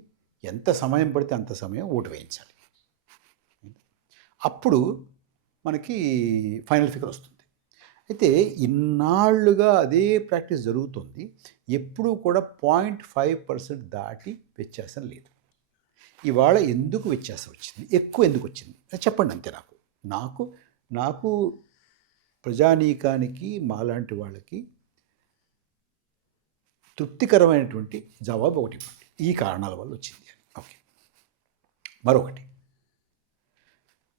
ఎంత సమయం పడితే అంత సమయం ఓటు వేయించాలి. అప్పుడు మనకి ఫైనల్ ఫిగర్ వస్తుంది. అయితే ఇన్నాళ్ళుగా అదే ప్రాక్టీస్ జరుగుతుంది. ఎప్పుడూ కూడా 0.5% దాటి వ్యత్యాసం లేదు. ఇవాళ ఎందుకు వ్యత్యాసం వచ్చింది, ఎక్కువ ఎందుకు వచ్చింది చెప్పండి. అంతే. నాకు ప్రజానీకానికి, మాలాంటి వాళ్ళకి తృప్తికరమైనటువంటి జవాబు ఒకటి ఇవ్వండి, ఈ కారణాల వల్ల వచ్చింది. ఓకే. మరొకటి,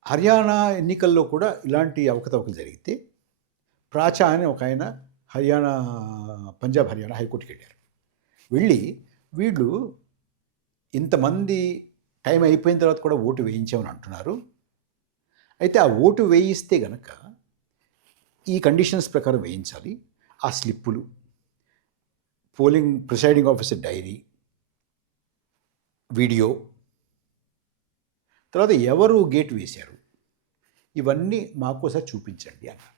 హర్యానా ఎన్నికల్లో కూడా ఇలాంటి అవకతవకలు జరిగితే ప్రాచా అని ఒక ఆయన పంజాబ్ హర్యానా హైకోర్టుకి వెళ్ళారు. వెళ్ళి వీళ్ళు ఇంతమంది టైం అయిపోయిన తర్వాత కూడా ఓటు వేయించామని అంటున్నారు. అయితే ఆ ఓటు వేయిస్తే గనక ఈ కండిషన్స్ ప్రకారం వేయించాలి. ఆ స్లిప్పులు, polling presiding officer diary, video, తర్వాత ఎవరు గేట్ వేశారు, ఇవన్నీ మాకు ఒకసారి చూపించండి అన్నారు.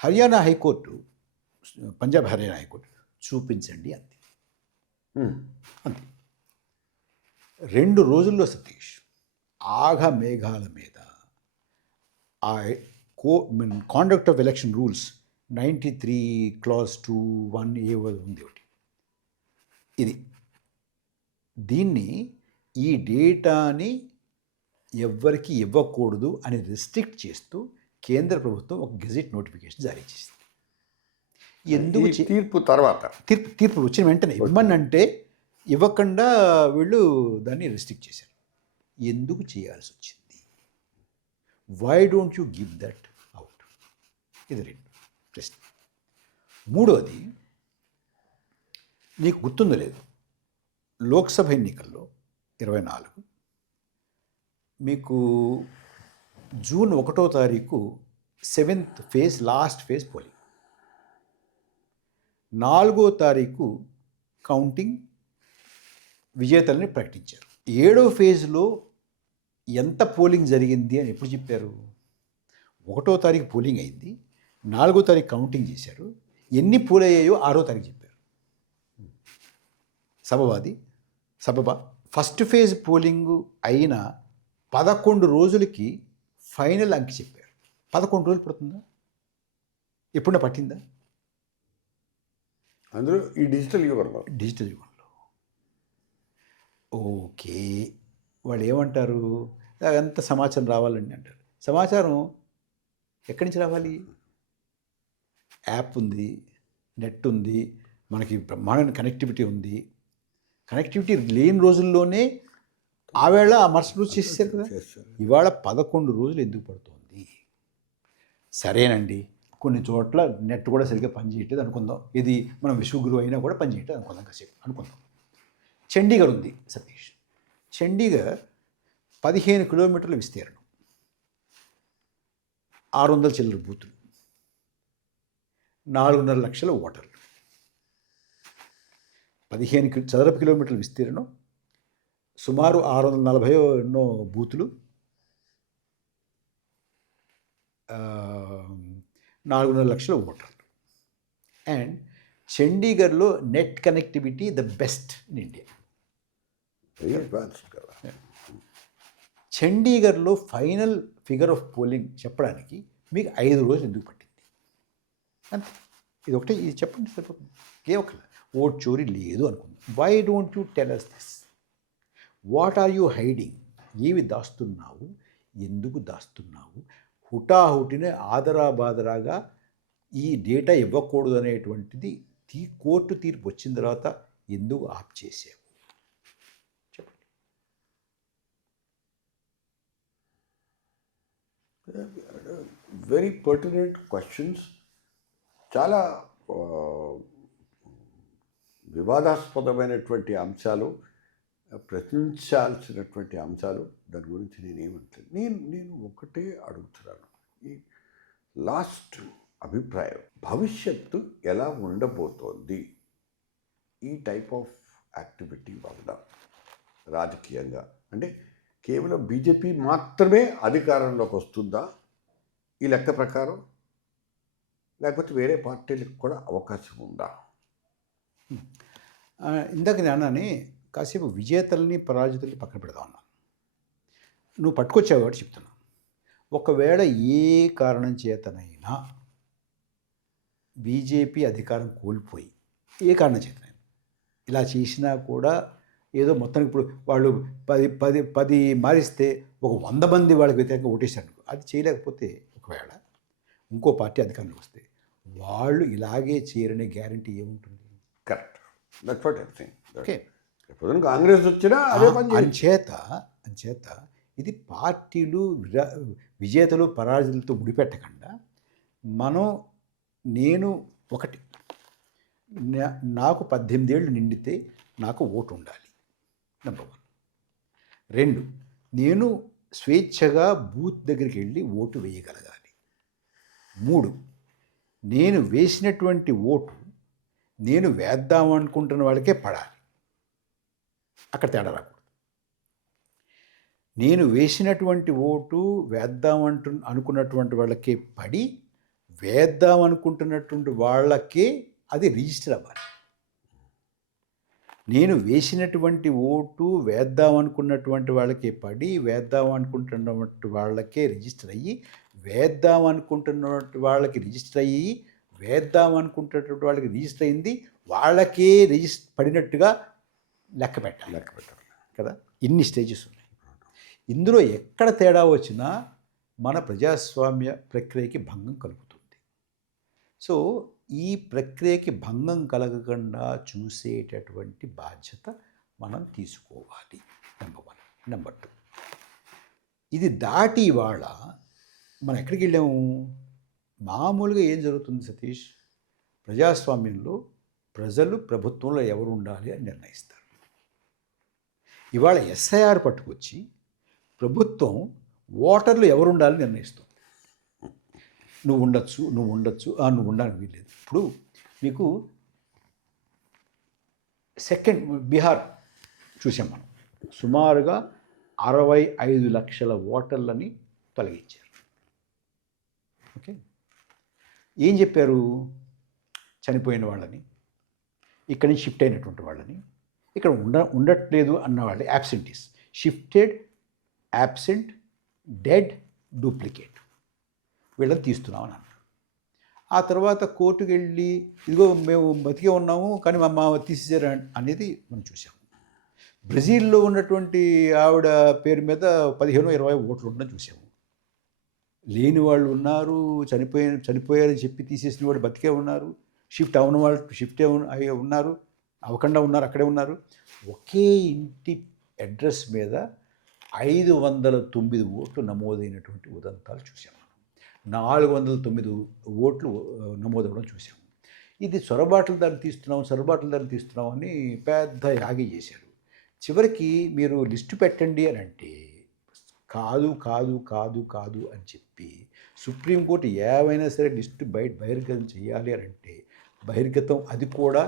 హర్యానా హైకోర్టు, పంజాబ్ హర్యానా హైకోర్టు చూపించండి అంతే. 2 రోజుల్లో సతీష్ ఆఘ మేఘాల మీద ఆ conduct of election rules 93 clause 2(1) ఉంది ఒకటి. ఇది దీన్ని ఈ డేటాని ఎవ్వరికి ఇవ్వకూడదు అని రిస్ట్రిక్ట్ చేస్తూ కేంద్ర ప్రభుత్వం ఒక గెజెట్ నోటిఫికేషన్ జారీ చేసింది. ఎందుకు ఈ తీర్పు తర్వాత తీర్పు వచ్చిన వెంటనే ఇవ్వమనంటే ఇవ్వకుండా వీళ్ళు దాన్ని రిస్ట్రిక్ట్ చేశారు. ఎందుకు చేయాల్సి వచ్చింది? Why don't you give that out? ఇది రెండు ప్రశ్న. మూడోది, నీకు గుర్తుందో లేదు, లోక్సభ ఎన్నికల్లో 24 మీకు జూన్ 1వ తారీఖు 7th phase, last phase polling. 4వ తారీఖు కౌంటింగ్, విజేతల్ని ప్రకటించారు. 7వ ఫేజ్లో ఎంత పోలింగ్ జరిగింది అని ఎప్పుడు చెప్పారు? 1వ తారీఖు పోలింగ్ అయింది, 4వ తారీఖు కౌంటింగ్ చేశారు. ఎన్ని పోల్ అయ్యాయో 6వ తారీఖు చెప్పారు. సబబా ఫస్ట్ ఫేజ్ పోలింగ్ అయిన 11 రోజులకి ఫైనల్ అంకి చెప్పారు. 11 రోజులు పడుతుందా? ఎప్పుడన్నా పట్టిందా? అందులో ఈ డిజిటల్ యుగంలో ఓకే, వాళ్ళు ఏమంటారు? అంత సమాచారం రావాలండి అంటారు. సమాచారం ఎక్కడి నుంచి రావాలి? యాప్ ఉంది, నెట్ ఉంది, మనకి బ్రహ్మాండమైన కనెక్టివిటీ ఉంది. కనెక్టివిటీ లేని రోజుల్లోనే ఆవేళ ఆ మరుసటి రోజు చేసేసారు కదా. ఇవాళ 11 రోజులు ఎందుకు పడుతుంది? సరేనండి, కొన్ని చోట్ల నెట్ కూడా సరిగ్గా పనిచేయట్లేదు అనుకుందాం. ఇది మనం విశ్వగురు అయినా కూడా పనిచేయట్లేదు అనుకుందాం, కాసేపు అనుకుందాం. చండీగఢ్ ఉంది సతీష్. చండీగఢ్ 15 కిలోమీటర్ల విస్తీర్ణం, 600 చిల్లర బూతులు, 4.5 లక్షల ఓటర్లు, 15 చదరపు కిలోమీటర్ల విస్తీర్ణం, సుమారు 640 ఎన్నో బూతులు, 4.5 లక్షల ఓటర్లు. అండ్ చండీగఢ్లో net connectivity the best in India. చండీగఢ్లో ఫైనల్ ఫిగర్ ఆఫ్ పోలింగ్ చెప్పడానికి మీకు 5 రోజులు ఎందుకు పట్టింది? అంతే, ఇది ఒకటే, ఇది చెప్పండి సరిపోతుంది. ఒకలా ఓట్ చోరీ లేదు అనుకుందాం. Why don't you tell us this? What are you hiding? ఏవి దాస్తున్నావు? ఎందుకు దాస్తున్నావు? హుటాహుటినే ఆదరాబాదరాగా ఈ డేటా ఇవ్వకూడదు అనేటువంటిది కోర్టు తీర్పు వచ్చిన తర్వాత ఎందుకు ఆప్ చేసావు? చెప్పండి. వెరీ పర్టినెంట్ క్వశ్చన్స్, చాలా వివాదాస్పదమైనటువంటి అంశాలు, ప్రశ్నించాల్సినటువంటి అంశాలు. దాని గురించి నేనేమంటాను, నేను ఒకటే అడుగుతున్నాను. ఈ లాస్ట్ అభిప్రాయం, భవిష్యత్తు ఎలా ఉండబోతోంది ఈ టైప్ ఆఫ్ యాక్టివిటీ వల్ల రాజకీయంగా? అంటే కేవలం బీజేపీ మాత్రమే అధికారంలోకి వస్తుందా ఈ లెక్క ప్రకారం, లేకపోతే వేరే పార్టీలకు కూడా అవకాశం ఉందా? ఇందాక నాన్నని కాసేపు విజేతల్ని పరాజితుల్ని పక్కన పెడదాం అన్నా. నువ్వు పట్టుకొచ్చావు కాబట్టి చెప్తున్నా. ఒకవేళ ఏ కారణం చేతనైనా బీజేపీ అధికారం కోల్పోయి, ఏ కారణం చేతనైనా ఇలా చేసినా కూడా ఏదో మొత్తానికి ఇప్పుడు వాళ్ళు 10 మారిస్తే ఒక 100 మంది వాళ్ళకి వ్యతిరేకంగా ఓటేశారు. అది చేయలేకపోతే ఒకవేళ ఇంకో పార్టీ అధికారంలో వస్తే వాళ్ళు ఇలాగే చేయరనే గ్యారంటీ ఏముంటుంది? Correct, that's what I think. Okay, Congress వచ్చినా అదే పని. అంచేత ఇది పార్టీలు విజేతలు పరాజితులతో ముడిపెట్టకుండా నేను ఒకటి, నాకు 18 ఏళ్ళు నిండితే నాకు ఓటు ఉండాలి, నెంబర్ 1. 2, నేను స్వేచ్ఛగా బూత్ దగ్గరికి వెళ్ళి ఓటు వేయగలగాలి. 3, నేను వేసినటువంటి ఓటు నేను వేద్దామనుకుంటున్న వాళ్ళకే పడాలి, అక్కడ తేడా రాకూడదు. నేను వేసినటువంటి ఓటు అనుకున్నటువంటి వాళ్ళకే పడి, వేద్దామనుకుంటున్నటువంటి వాళ్ళకే అది రిజిస్టర్ అవ్వాలి. నేను వేసినటువంటి ఓటు వేద్దామనుకున్నటువంటి వాళ్ళకే పడి, వేద్దామనుకుంటున్నటువంటి వాళ్ళకే రిజిస్టర్ అయ్యి, వేద్దామనుకుంటున్నటువంటి వాళ్ళకి రిజిస్టర్ అయ్యి, వేద్దామనుకుంటున్నటువంటి వాళ్ళకి రిజిస్టర్ అయింది వాళ్ళకే పడినట్టుగా లెక్క పెట్టాలి కదా. ఇన్ని స్టేజెస్ ఉన్నాయి. ఇందులో ఎక్కడ తేడా వచ్చినా మన ప్రజాస్వామ్య ప్రక్రియకి భంగం కలుగుతుంది. సో ఈ ప్రక్రియకి భంగం కలగకుండా చూసేటటువంటి బాధ్యత మనం తీసుకోవాలి. నెంబర్ 1. నెంబర్ 2, ఇది దాటి ఇవాళ మనం ఎక్కడికి వెళ్ళాము? మామూలుగా ఏం జరుగుతుంది సతీష్? ప్రజాస్వామ్యంలో ప్రజలు ప్రభుత్వంలో ఎవరు ఉండాలి అని నిర్ణయిస్తారు. ఇవాళ ఎస్ఐఆర్ పట్టుకొచ్చి ప్రభుత్వం ఓటర్లు ఎవరు ఉండాలని నిర్ణయిస్తుంది. నువ్వు ఉండొచ్చు, నువ్వు ఉండడానికి వీల్లేదు. ఇప్పుడు మీకు బీహార్ చూసాం మనం. సుమారుగా 65 లక్షల ఓటర్లని తొలగించారు. ఓకే, ఏం చెప్పారు? చనిపోయిన వాళ్ళని, ఇక్కడి నుంచి షిఫ్ట్ అయినటువంటి వాళ్ళని, ఇక్కడ ఉండట్లేదు అన్న వాళ్ళు absentees, shifted, absent, dead, duplicate, వీళ్ళని తీస్తున్నాం అని అన్నారు. ఆ తర్వాత కోర్టుకు వెళ్ళి ఇదిగో మేము బతికే ఉన్నాము కానీ మా తీసేసారు అనేది మనం చూసాము. బ్రెజిల్లో ఉన్నటువంటి ఆవిడ పేరు మీద 15-20 ఓట్లు ఉండడం చూసాము. లేని వాళ్ళు ఉన్నారు, చనిపోయారని చెప్పి తీసేసిన వాళ్ళు బతికే ఉన్నారు, షిఫ్ట్ అవున వాళ్ళు అయ్యి ఉన్నారు, అవ్వకుండా ఉన్నారు, అక్కడే ఉన్నారు. ఒకే ఇంటి అడ్రస్ మీద 509 ఓట్లు నమోదైనటువంటి ఉదంతాలు చూసాము. 409 ఓట్లు నమోదవడం చూసాము. ఇది సొరబాట్ల దాన్ని తీస్తున్నాం అని పెద్ద యాగి చేశారు. చివరికి మీరు లిస్టు పెట్టండి అని అంటే కాదు అని చెప్పి సుప్రీంకోర్టు ఏవైనా సరే లిస్టు బహిర్గతం చేయాలి అని అంటే బహిర్గతం, అది కూడా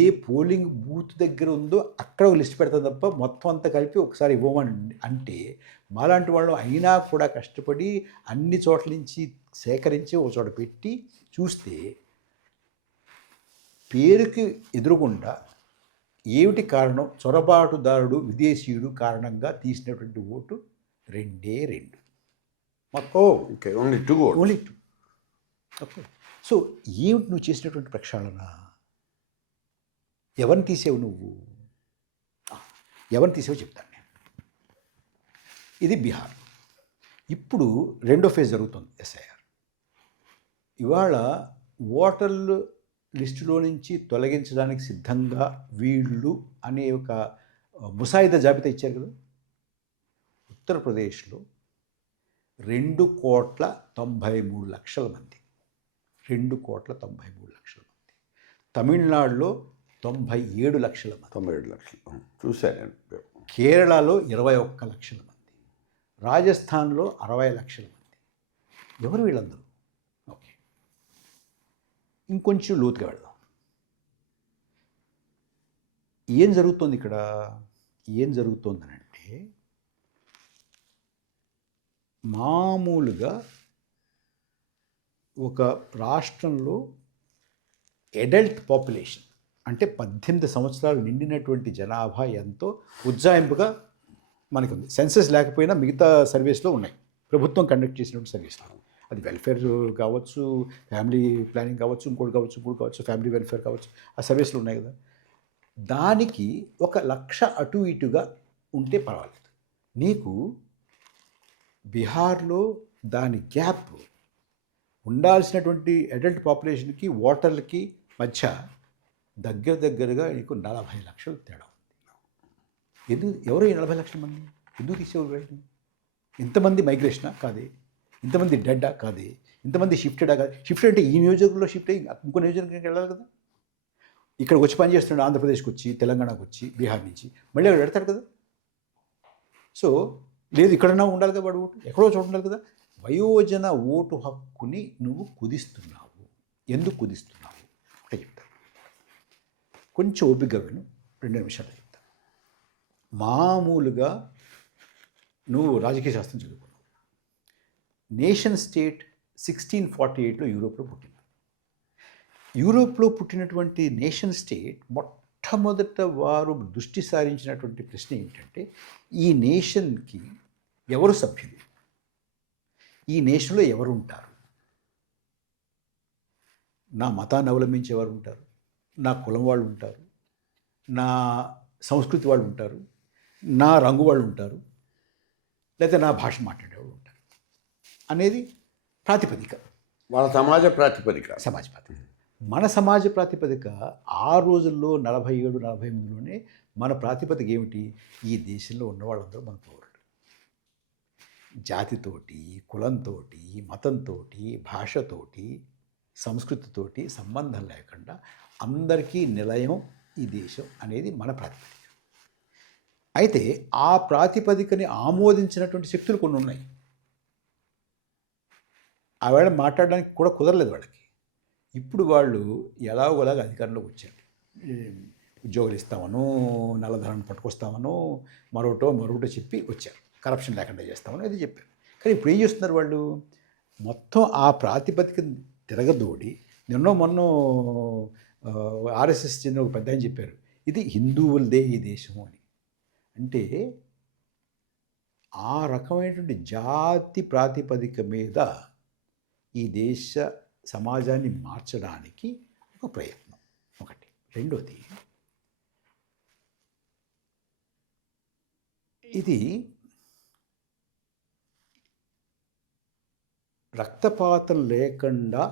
ఏ పోలింగ్ బూత్ దగ్గర ఉందో అక్కడ ఒక లిస్ట్ పెడతాం తప్ప మొత్తం అంతా కలిపి ఒకసారి ఇవ్వమని అంటే మాలాంటి వాళ్ళు అయినా కూడా కష్టపడి అన్ని చోట్ల నుంచి సేకరించి ఒక చోట పెట్టి చూస్తే పేరుకి ఎదురుగుండా ఏమిటి కారణం? చొరబాటుదారుడు విదేశీయుడు కారణంగా తీసినటువంటి vote 2. Okay, only 2. Okay, so ఏమిటి నువ్వు చేసినటువంటి ప్రక్షాళన? ఎవరిని తీసేవు నువ్వు? ఎవరిని తీసేవో చెప్తాను నేను. ఇది బీహార్. ఇప్పుడు రెండో ఫేజ్ జరుగుతుంది, ఎస్ఐఆర్. ఇవాళ ఓటర్లు లిస్టులో నుంచి తొలగించడానికి సిద్ధంగా వీళ్ళు అనే ఒక ముసాయిదా జాబితా ఇచ్చారు కదా. ఉత్తరప్రదేశ్లో 2,93,00,000 మంది, 2,93,00,000 మంది. తమిళనాడులో 97 లక్షల మంది, 97 లక్షలు చూశాను. కేరళలో 21 లక్షల మంది, రాజస్థాన్లో 60 లక్షల మంది. ఎవరు వీళ్ళందరూ? ఓకే, ఇంకొంచెం లోతుగా వెళదాం. ఏం జరుగుతోంది ఇక్కడ? ఏం జరుగుతోందనంటే మామూలుగా ఒక రాష్ట్రంలో అడల్ట్ పాపులేషన్ అంటే 18 సంవత్సరాలు నిండినటువంటి జనాభా ఎంతో ఉజ్జాయింపుగా మనకు ఉంది. సెన్సస్ లేకపోయినా మిగతా సర్వీస్లో ఉన్నాయి, ప్రభుత్వం కండక్ట్ చేసినటువంటి సర్వీస్లో. అది వెల్ఫేర్ కావచ్చు, ఫ్యామిలీ ప్లానింగ్ కావచ్చు, ఇంకోటి కావచ్చు, ఫ్యామిలీ వెల్ఫేర్ కావచ్చు, ఆ సర్వీస్లు ఉన్నాయి కదా. దానికి 1,00,000 అటు ఇటుగా ఉంటే పర్వాలేదు. నీకు బీహార్లో దాని గ్యాప్ ఉండాల్సినటువంటి అడల్ట్ పాపులేషన్కి ఓటర్లకి మధ్య దగ్గరగా నీకు 40 లక్షలు తేడా ఉంది. ఎవరో 40 లక్షల మంది ఎందుకు తీసేవారు వెళ్ళి? ఇంతమంది మైగ్రేషనా కాదే, ఇంతమంది డెడ్డా కాదే, ఇంతమంది షిఫ్టెడా కాదు. షిఫ్ట్ అంటే ఈ నియోజకవర్గంలో షిఫ్ట్ అయ్యి ఇంకో నియోజకవర్గానికి వెళ్ళాలి కదా. ఇక్కడికి వచ్చి పనిచేస్తున్నాడు, ఆంధ్రప్రదేశ్కి వచ్చి, తెలంగాణకు వచ్చి, బీహార్ నుంచి మళ్ళీ అక్కడ పెడతాడు కదా. సో లేదు, ఇక్కడన్నా ఉండాలి కదా వాడు ఓటు, ఎక్కడో చోటు ఉండాలి కదా. వయోజన ఓటు హక్కుని నువ్వు కుదిస్తున్నావు. ఎందుకు కుదిస్తున్నావు అంటే చెప్తాను, కొంచెం ఓపికగా విను, 2 నిమిషాలు చెప్తాను. మామూలుగా నువ్వు రాజకీయ శాస్త్రం చదువుకున్నావు. నేషన్ స్టేట్ 1648లో యూరోప్లో పుట్టింది. యూరోప్లో పుట్టినటువంటి నేషన్ స్టేట్ మొట్టమొదట వారు దృష్టి సారించినటువంటి ప్రశ్న ఏమిటంటే, ఈ నేషన్కి ఎవరు సభ్యులు, ఈ నేషన్లో ఎవరు ఉంటారు, నా మతాన్ని అవలంబించేవారు ఉంటారు, నా కులం వాళ్ళు ఉంటారు, నా సంస్కృతి వాళ్ళు ఉంటారు, నా రంగు వాళ్ళు ఉంటారు, లేకపోతే నా భాష మాట్లాడేవాళ్ళు ఉంటారు అనేది ప్రాతిపదిక, వాళ్ళ సమాజ ప్రాతిపదిక. సమాజ ప్రాతిపదిక. మన సమాజ ప్రాతిపదిక ఆ రోజుల్లో 47, 48లోనే మన ప్రాతిపదిక ఏమిటి? ఈ దేశంలో ఉన్న వాళ్ళందరూ మన పౌరులు. జాతితోటి, కులంతోటి, మతంతోటి, భాషతోటి, సంస్కృతితోటి సంబంధం లేకుండా అందరికీ నిలయం ఈ దేశం అనేది మన ప్రాతిపదిక. అయితే ఆ ప్రాతిపదికని ఆమోదించినటువంటి శక్తులు కొన్ని ఉన్నాయి. ఆవేళ మాట్లాడడానికి కూడా కుదరలేదు వాళ్ళకి. ఇప్పుడు వాళ్ళు ఎలాగోలాగా అధికారంలోకి వచ్చారు. ఉద్యోగాలు ఇస్తామనో, నల్లధనాన్ని పట్టుకొస్తామనో, మరొకటో చెప్పి వచ్చారు. కరప్షన్ లేకుండా చేస్తామనో అది చెప్పారు. కానీ ఇప్పుడు ఏం చేస్తున్నారు వాళ్ళు? మొత్తం ఆ ప్రాతిపదిక తిరగదోడి మొన్న ఆర్ఎస్ఎస్ చెందిన ఒక పెద్ద ఆయన చెప్పారు, ఇది హిందువులదే ఈ దేశము అని. అంటే ఆ రకమైనటువంటి జాతి ప్రాతిపదిక మీద ఈ దేశ సమాజాన్ని మార్చడానికి ఒక ప్రయత్నం ఒకటి. రెండోది, ఇది రక్తపాతం లేకుండా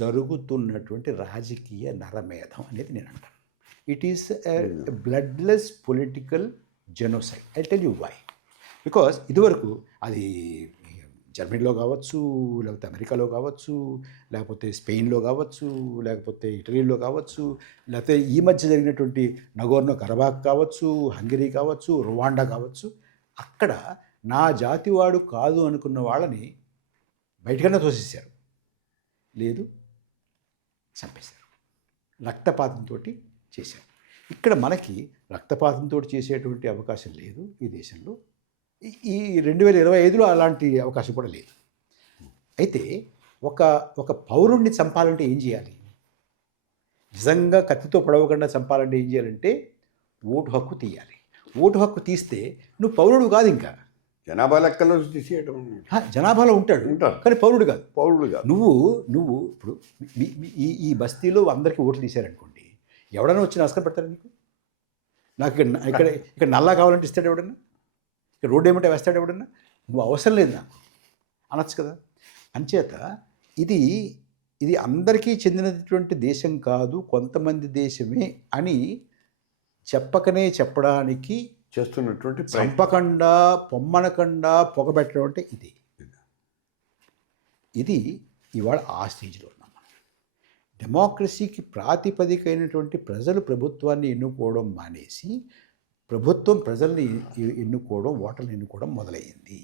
జరుగుతున్నటువంటి రాజకీయ నరమేధం అనేది నేను అంటాను. It is a bloodless political genocide. I tell you why. Because ఇదివరకు అది జర్మనీలో కావచ్చు, లేకపోతే అమెరికాలో కావచ్చు, లేకపోతే స్పెయిన్లో కావచ్చు, లేకపోతే ఇటలీలో కావచ్చు, లేకపోతే ఈ మధ్య జరిగినటువంటి నగోర్నో కరబాక్ కావచ్చు, హంగరీ కావచ్చు, రువాండా కావచ్చు, అక్కడ నా జాతివాడు కాదు అనుకున్న వాళ్ళని బయటకన్నా తోసేశారు, లేదు చంపేశారు, రక్తపాతంతో చేశారు. ఇక్కడ మనకి రక్తపాతంతో చేసేటువంటి అవకాశం లేదు ఈ దేశంలో. ఈ 2025లో అలాంటి అవకాశం కూడా లేదు. అయితే ఒక పౌరుణ్ణి చంపాలంటే ఏం చేయాలి? నిజంగా కత్తితో పొడవకుండా చంపాలంటే ఏం చేయాలంటే ఓటు హక్కు తీయాలి. ఓటు హక్కు తీస్తే నువ్వు పౌరుడు కాదు, ఇంకా జనాభా లెక్కలో తీసేయడం. జనాభాలో ఉంటాడు కానీ పౌరుడు కాదు. పౌరుడు కాదు. నువ్వు ఇప్పుడు ఈ బస్తీలో అందరికీ ఓట్లు తీశారనుకోండి, ఎవడన్నా వచ్చి నమస్కారం పెడతాడు నీకు? నాకు ఇక్కడ నల్లా కావాలంటే ఇస్తాడు ఎవడన్నా? ఇక్కడ రోడ్డు ఏమంటే వేస్తాడు ఎవడన్నా? నువ్వు అవసరం లేదు నాకు అనొచ్చు కదా. అంచేత ఇది అందరికీ చెందినటువంటి దేశం కాదు, కొంతమంది దేశమే అని చెప్పడానికి చేస్తున్నటువంటి చంపకుండా, పొమ్మనకుండా పొగబెట్టడం అంటే ఇది ఇవాళ ఆ స్టేజ్లో ఉన్నాం మనం. డెమోక్రసీకి ప్రాతిపదికైనటువంటి ప్రజలు ప్రభుత్వాన్ని ఎన్నుకోవడం మానేసి ప్రభుత్వం ప్రజల్ని ఎన్నుకోవడం, ఓటర్లు ఎన్నుకోవడం మొదలయ్యింది.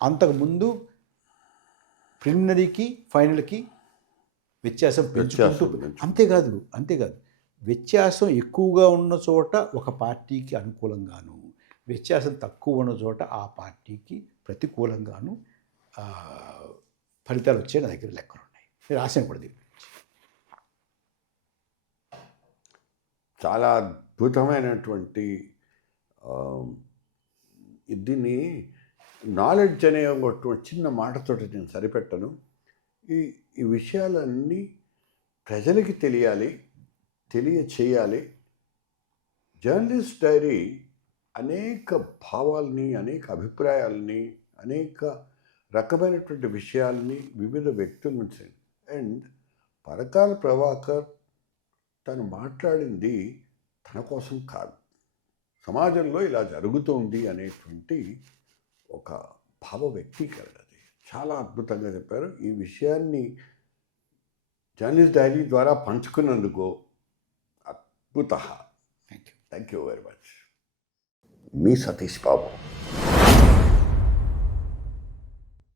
అంతకుముందు ప్రిలిమినరీకి ఫైనల్కి వ్యత్యాసం పెంచుకుంటూ, అంతేకాదు వ్యత్యాసం ఎక్కువగా ఉన్న చోట ఒక పార్టీకి అనుకూలంగాను, వ్యత్యాసం తక్కువ ఉన్న చోట ఆ పార్టీకి ప్రతికూలంగాను ఫలితాలు వచ్చే నా దగ్గర లెక్కలు ఉన్నాయి. నేను రాశాను కూడా దీని గురించి. చాలా అద్భుతమైనటువంటి దీన్ని నాలెడ్జ్ అనే ఒక చిన్న మాటతోటి నేను సరిపెట్టను. ఈ విషయాలన్నీ ప్రజలకి తెలియచేయాలి. జర్నలిస్ట్ డైరీ అనేక భావాల్ని, అనేక అభిప్రాయాలని, అనేక రకమైనటువంటి విషయాల్ని వివిధ వ్యక్తుల నుంచి, అండ్ పరకాల ప్రభాకర్ తను మాట్లాడింది తన కోసం కాదు, సమాజంలో ఇలా జరుగుతోంది అనేటువంటి ఒక భావ వ్యక్తీకరణ. అది చాలా అద్భుతంగా చెప్పారు. ఈ విషయాన్ని జర్నలిస్ట్ డైరీ ద్వారా పంచుకున్నందుకు అద్భుత. Thank you very much. Me Satish Babu.